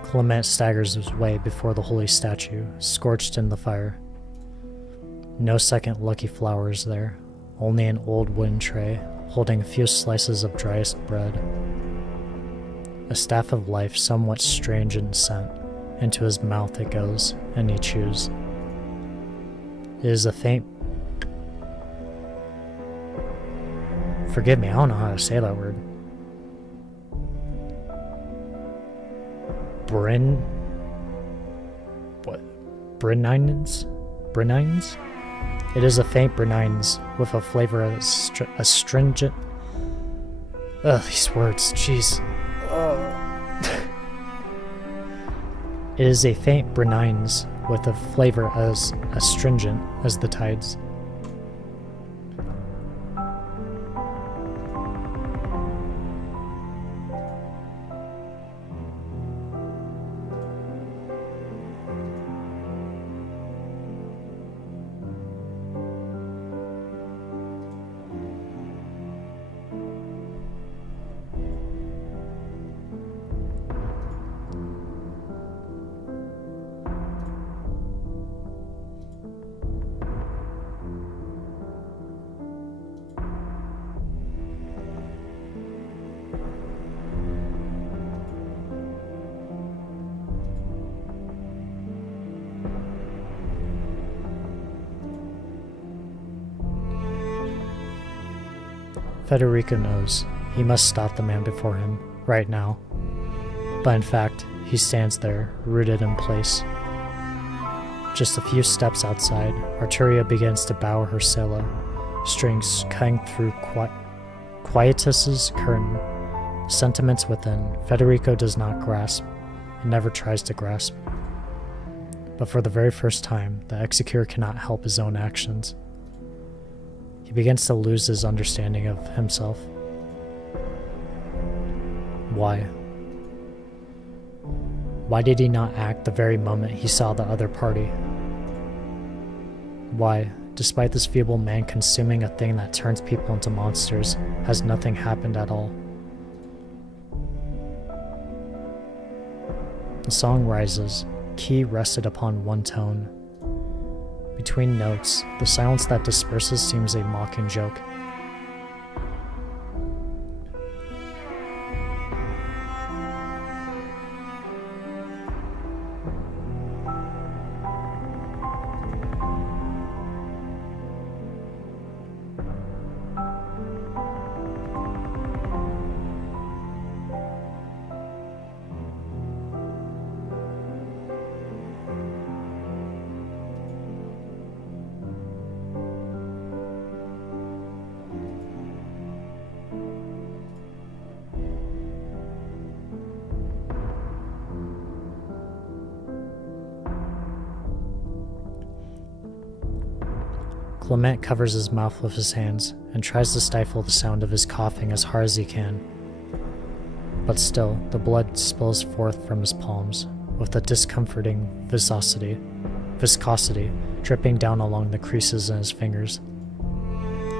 Clement staggers his way before the holy statue, scorched in the fire. No second lucky flowers there, only an old wooden tray, holding a few slices of driest bread. A staff of life somewhat strange in scent, into his mouth it goes, and he chews. It is a faint... Forgive me, I don't know how to say that word. Brenines? It is a faint brenines with a flavor of astringent. Ugh, these words, jeez. It is a faint brenines with a flavor as astringent as the tides. Federico knows he must stop the man before him, right now. But in fact, he stands there, rooted in place. Just a few steps outside, Arturia begins to bow her cello, strings cutting through Quietus's curtain. Sentiments within, Federico does not grasp, and never tries to grasp. But for the very first time, the executor cannot help his own actions. He begins to lose his understanding of himself. Why? Why did he not act the very moment he saw the other party? Why, despite this feeble man consuming a thing that turns people into monsters, has nothing happened at all? The song rises, key rested upon one tone. Between notes, the silence that disperses seems a mocking joke. Clement covers his mouth with his hands and tries to stifle the sound of his coughing as hard as he can. But still, the blood spills forth from his palms, with a discomforting viscosity dripping down along the creases in his fingers.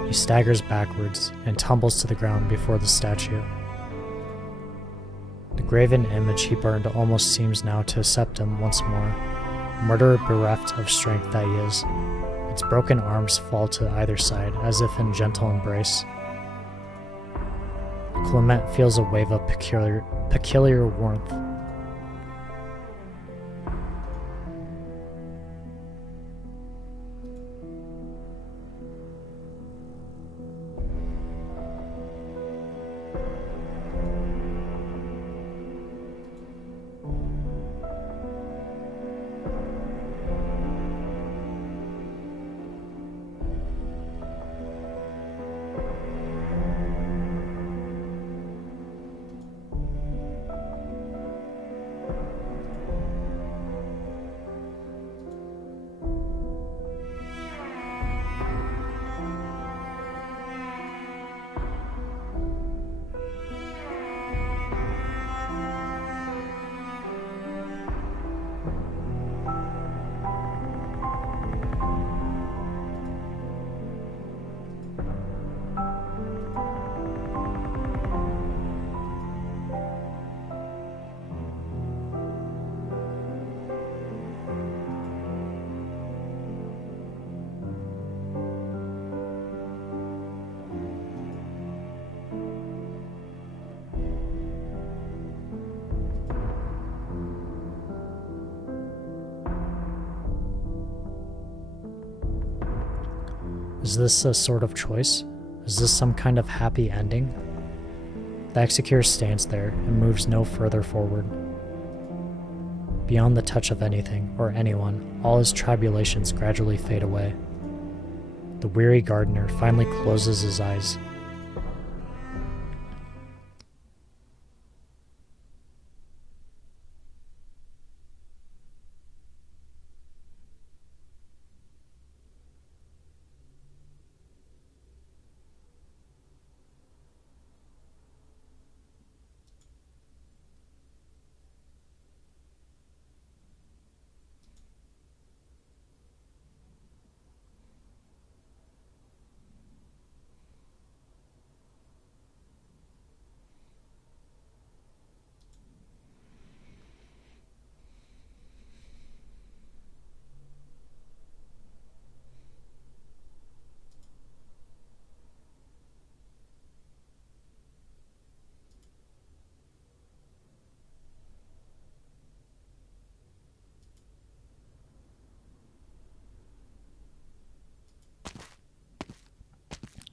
He staggers backwards and tumbles to the ground before the statue. The graven image he burned almost seems now to accept him once more, murderer bereft of strength that he is. Its broken arms fall to either side, as if in gentle embrace. Clement feels a wave of peculiar warmth. Is this a sort of choice? Is this some kind of happy ending? The executor stands there and moves no further forward. Beyond the touch of anything or anyone, all his tribulations gradually fade away. The weary gardener finally closes his eyes.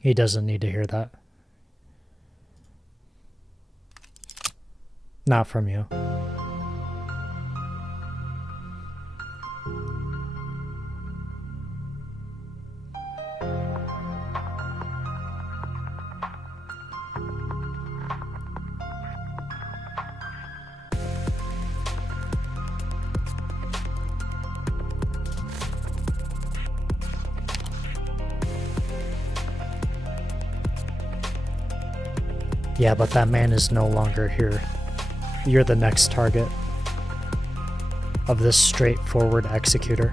He doesn't need to hear that. Not from you. Yeah, but that man is no longer here. You're the next target of this straightforward executor.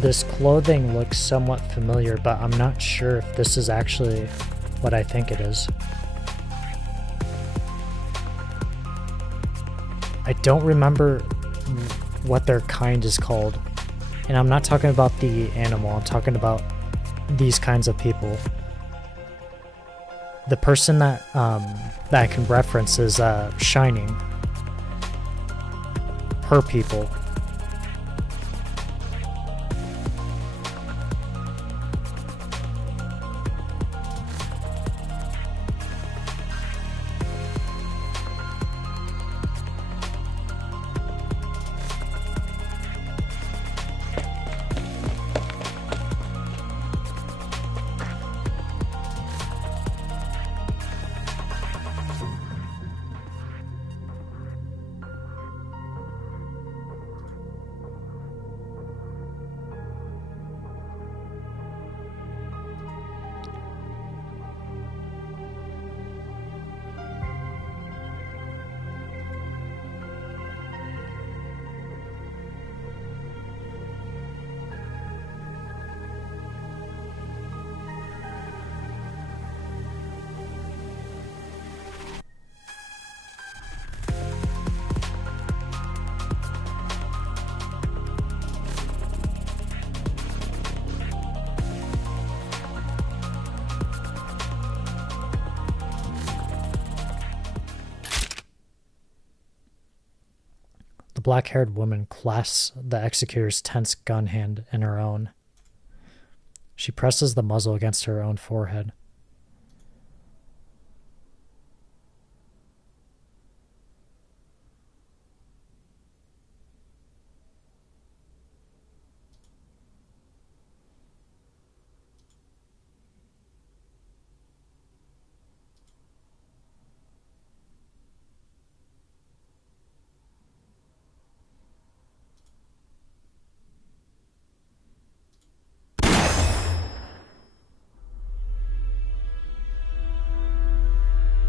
This clothing looks somewhat familiar, but I'm not sure if this is actually what I think it is. I don't remember what their kind is called. And I'm not talking about the animal, I'm talking about these kinds of people. The person that I can reference is Shining. Her people. The black-haired woman clasps the executor's tense gun hand in her own. She presses the muzzle against her own forehead.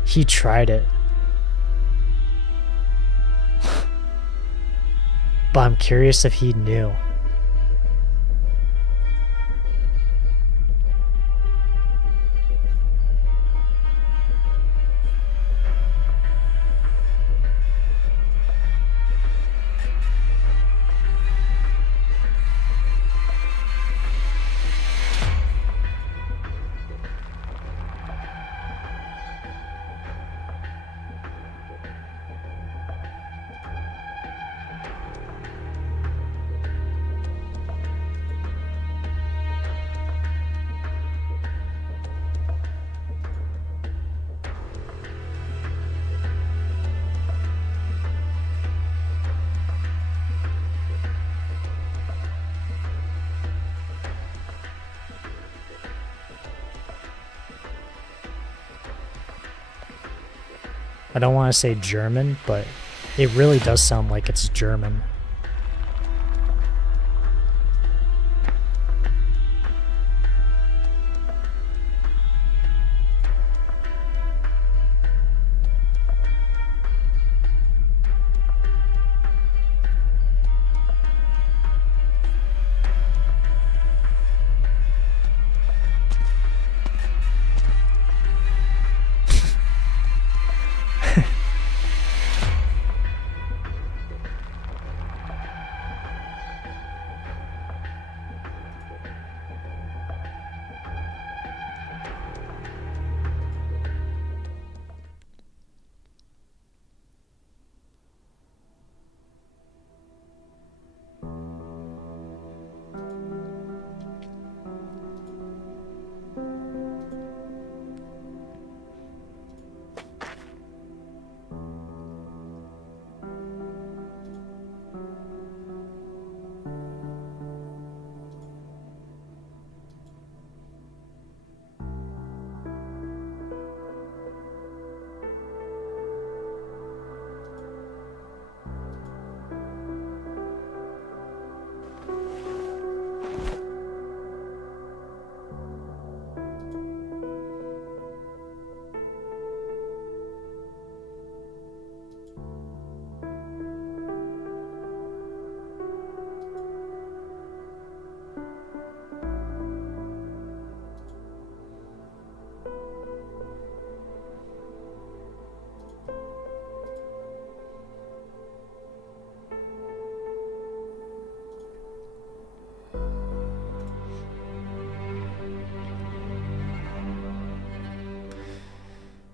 He tried it. But I'm curious if he knew. I don't want to say German, but it really does sound like it's German.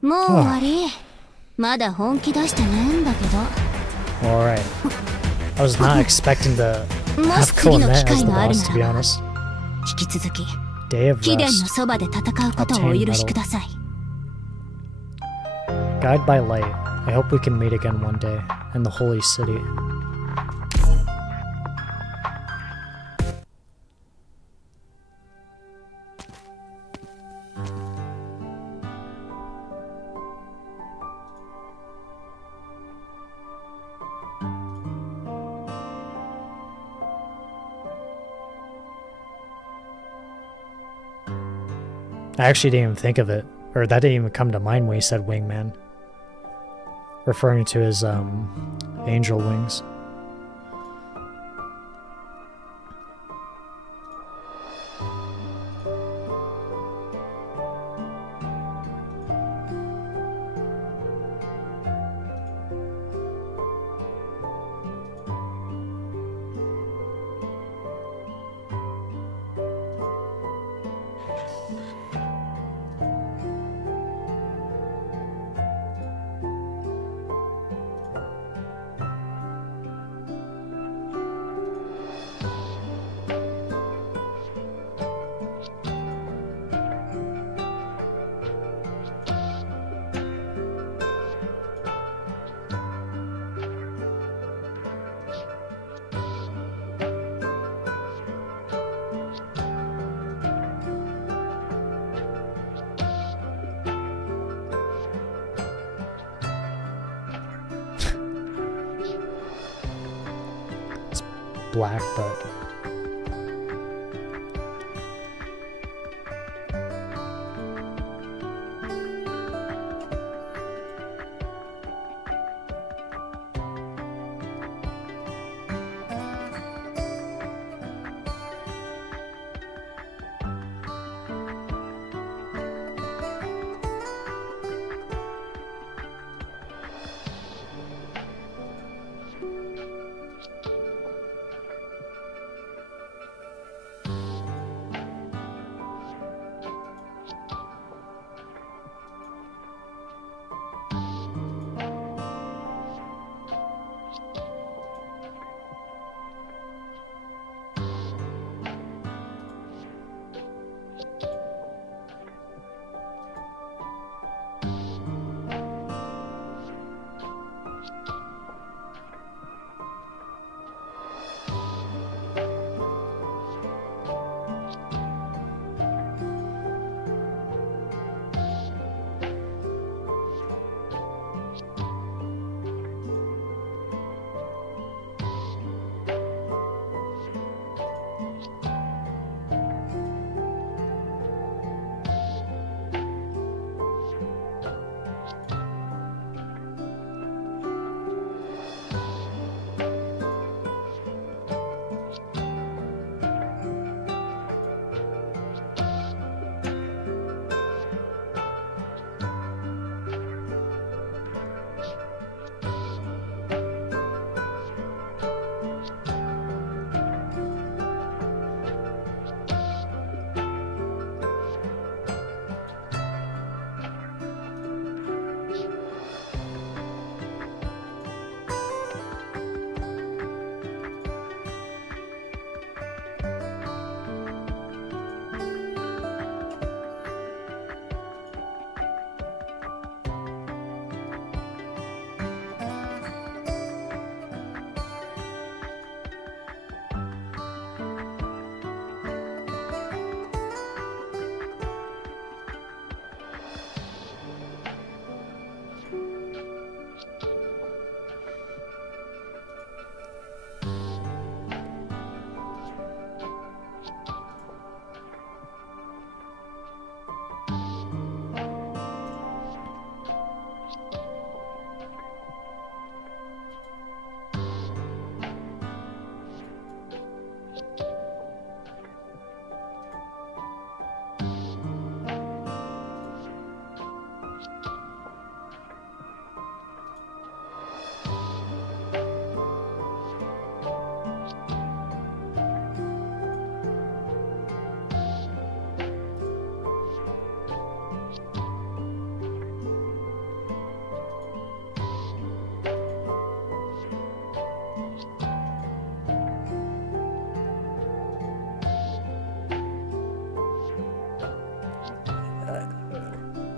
もう終わり。まだ本気出してねえんだけど。Alright. I was not expecting to have Coronet as the boss, to be honest. 引き続き、 Day of 貴殿の Rest. そばで戦うことをお許しください。Guide by light. I hope we can meet again one day in the holy city. I actually didn't even think of it, or that didn't even come to mind when he said wingman, referring to his angel wings. Black, but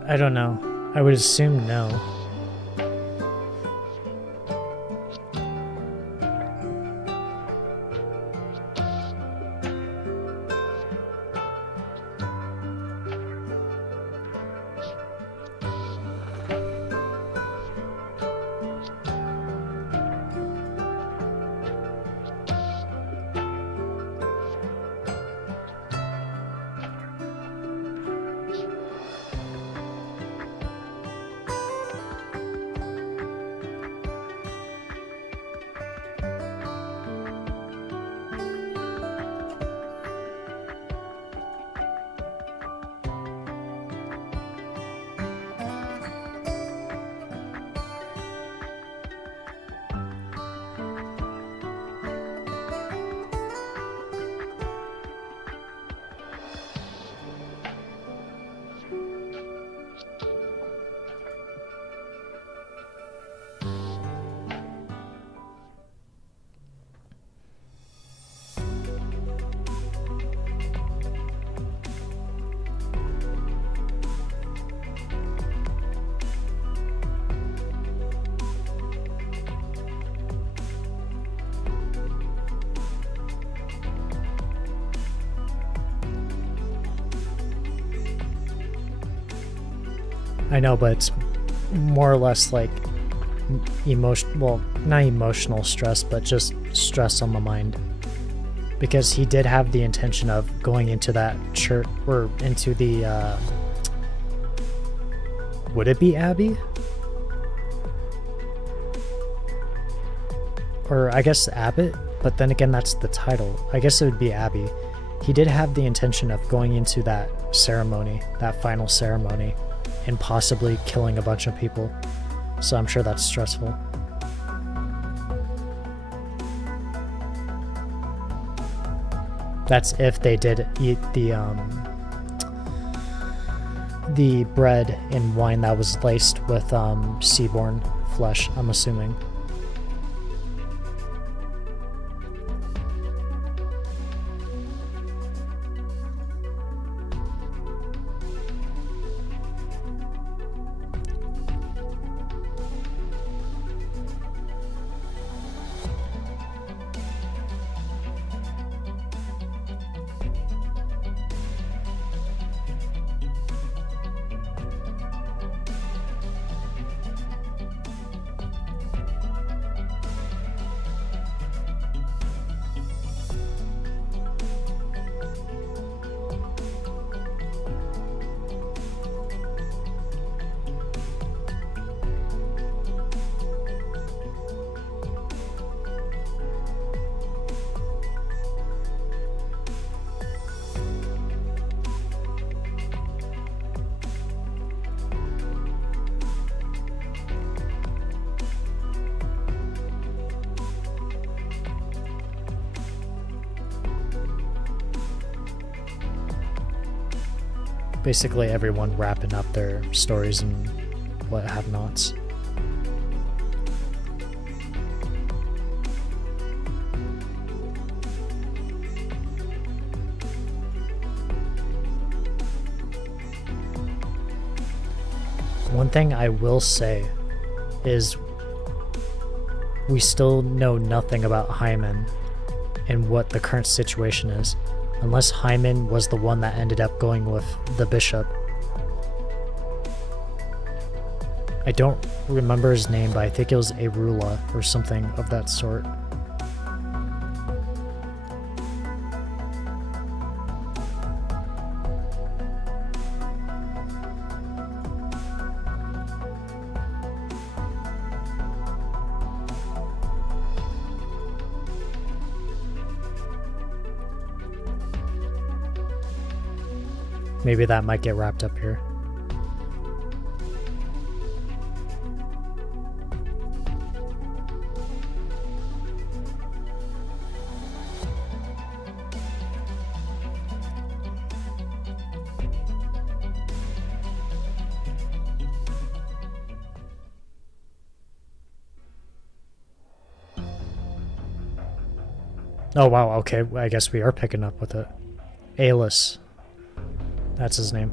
I don't know. I would assume no. I know, but it's more or less like well, not emotional stress, but just stress on the mind. Because he did have the intention of going into that church, or into the, would it be Abbey? Or I guess Abbot, but then again, that's the title. I guess it would be Abbey. He did have the intention of going into that ceremony, that final ceremony, and possibly killing a bunch of people. So I'm sure that's stressful. That's if they did eat the bread and wine that was laced with Seaborn flesh, I'm assuming. Basically everyone wrapping up their stories and what have nots. One thing I will say is we still know nothing about Hyman and what the current situation is. Unless Hyman was the one that ended up going with the bishop. I don't remember his name, but I think it was Arula or something of that sort. Maybe that might get wrapped up here. Oh wow, okay, I guess we are picking up with it. ALS. That's his name.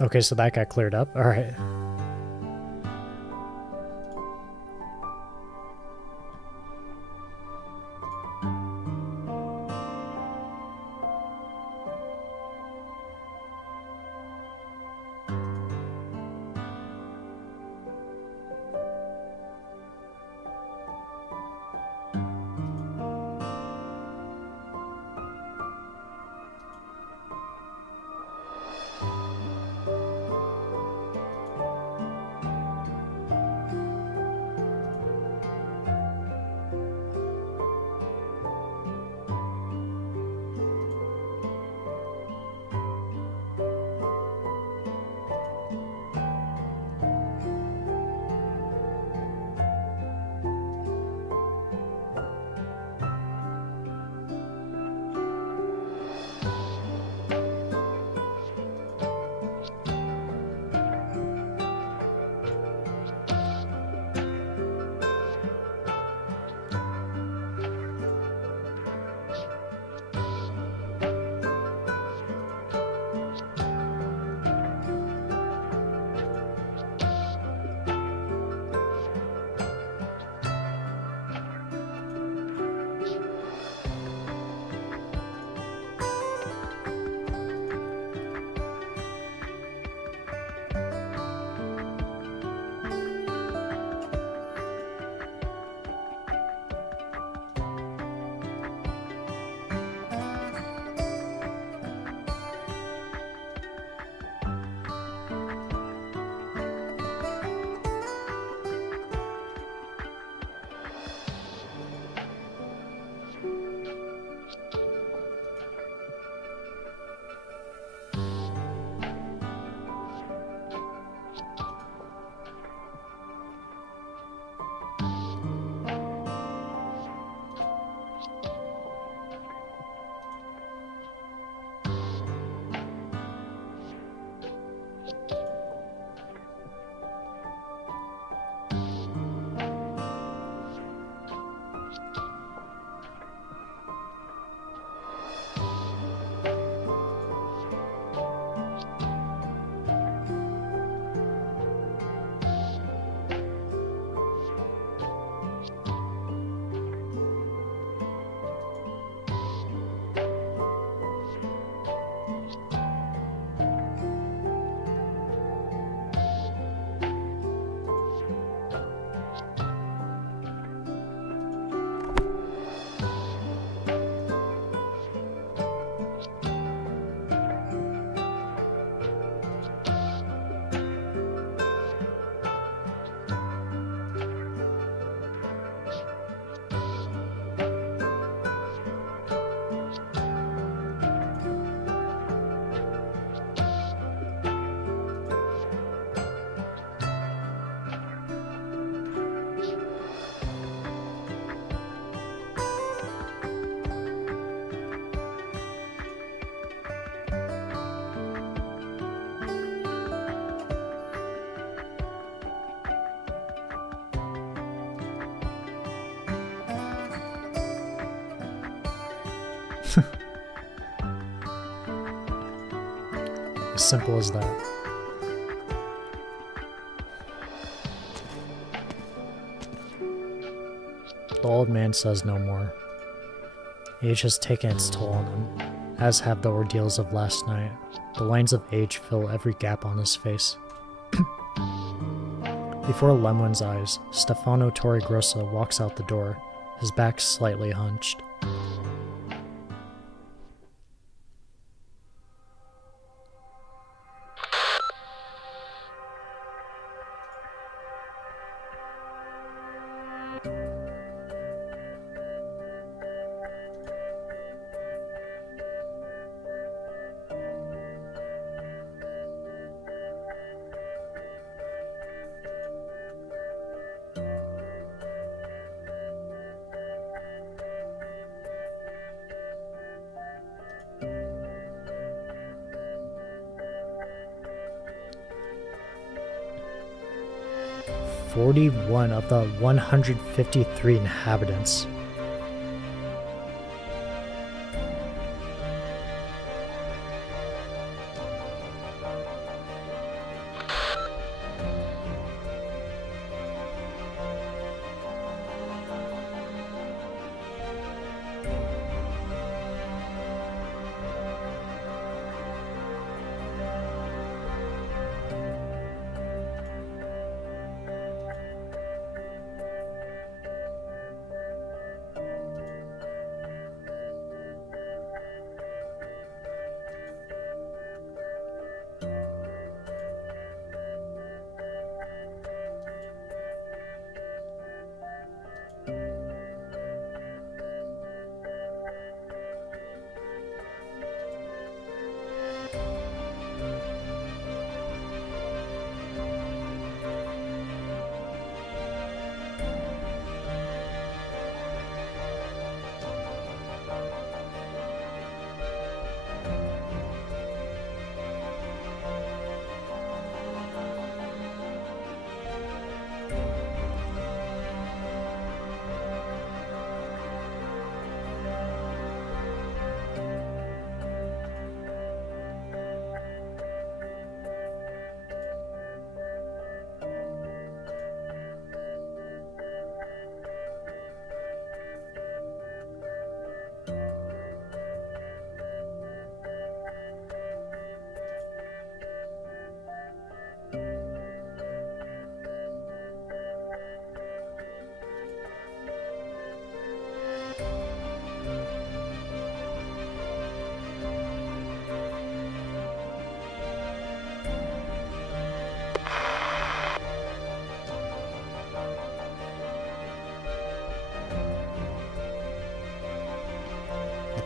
Okay, so that got cleared up. All right. As simple as that. The old man says no more. Age has taken its toll on him, as have the ordeals of last night. The lines of age fill every gap on his face. Before Lemwin's eyes, Stefano Torregrossa walks out the door, his back slightly hunched. "41 of the 153 inhabitants."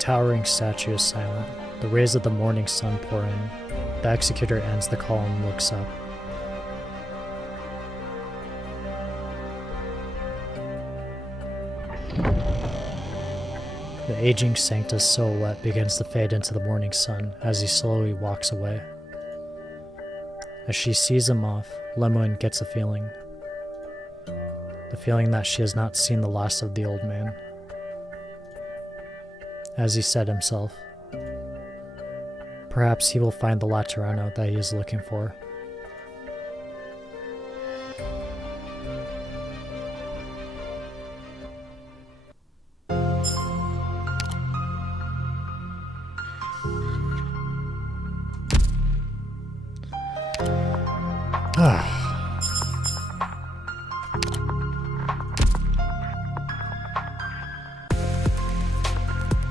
towering statue is silent. The rays of the morning sun pour in. The executor ends the call and looks up. The aging Sanctus silhouette begins to fade into the morning sun as he slowly walks away. As she sees him off, Lemoine gets a feeling. The feeling that she has not seen the last of the old man. As he said himself, perhaps he will find the Laterano that he is looking for.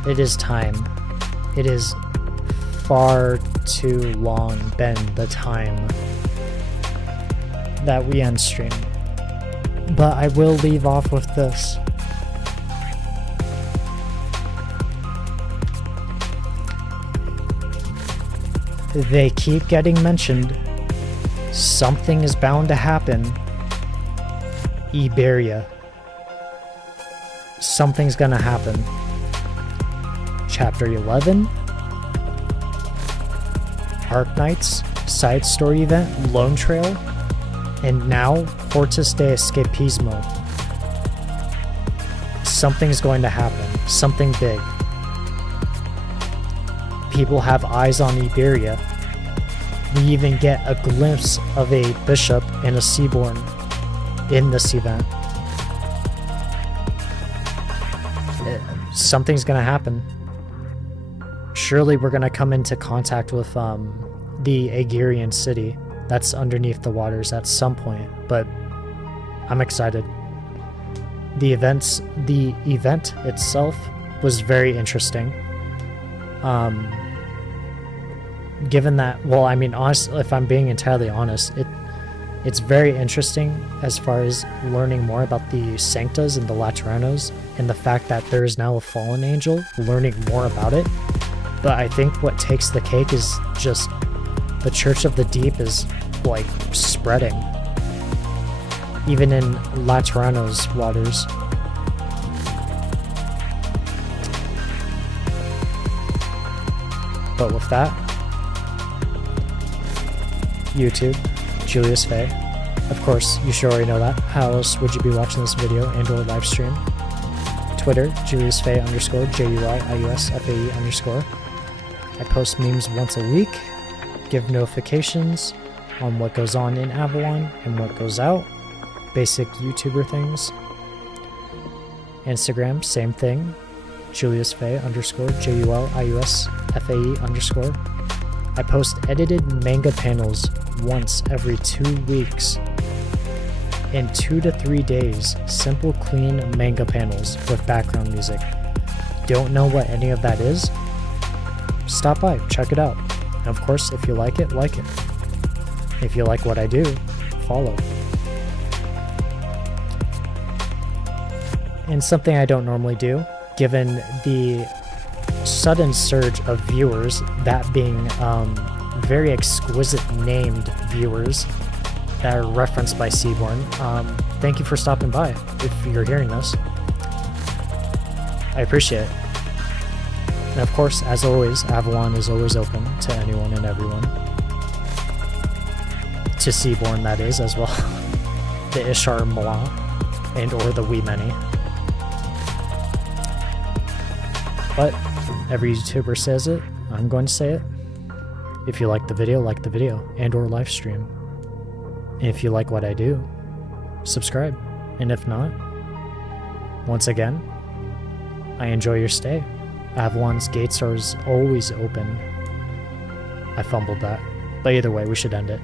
It is time. It is far too long been the time that we end stream. But I will leave off with this. They keep getting mentioned. Something is bound to happen. Iberia. Something's gonna happen. Chapter 11. Arknights, side story event, Lone Trail, and now Hortus de Escapismo. Something's going to happen. Something big. People have eyes on Iberia. We even get a glimpse of a bishop and a Seaborn in this event. Something's gonna happen. Surely we're gonna come into contact with the Aegirian city that's underneath the waters at some point, but I'm excited. The event itself was very interesting. Given that, well, I mean, honestly, if I'm being entirely honest, it's very interesting as far as learning more about the Sanctas and the Lateranos, and the fact that there is now a fallen angel, learning more about it. But I think what takes the cake is just the Church of the Deep is, like, spreading. Even in Laterano's waters. But with that, YouTube, Julius Faye. Of course, you should already know that. How else would you be watching this video and or live stream? Twitter, JuliusFaye_, JuliusFae_. I post memes once a week, give notifications on what goes on in Avalon and what goes out, basic YouTuber things. Instagram, same thing, JuliusFae_, JuliusFae_. I post edited manga panels once every 2 weeks. In 2 to 3 days, simple, clean manga panels with background music. Don't know what any of that is? Stop by, check it out. And of course, if you like it, like it. If you like what I do, follow. And something I don't normally do, given the sudden surge of viewers, that being very exquisite named viewers that are referenced by Seaborn. Thank you for stopping by if you're hearing this. I appreciate it. And of course, as always, Avalon is always open to anyone and everyone. To Seaborn, that is, as well. The Ishar Mala and or the Wee Many. But every YouTuber says it, I'm going to say it. If you like the video and or live stream. And if you like what I do, subscribe. And if not, once again, I enjoy your stay. Avalon's gates are always open. I fumbled that. But either way, we should end it.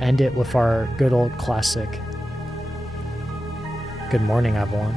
End it with our good old classic. Good morning, Avalon.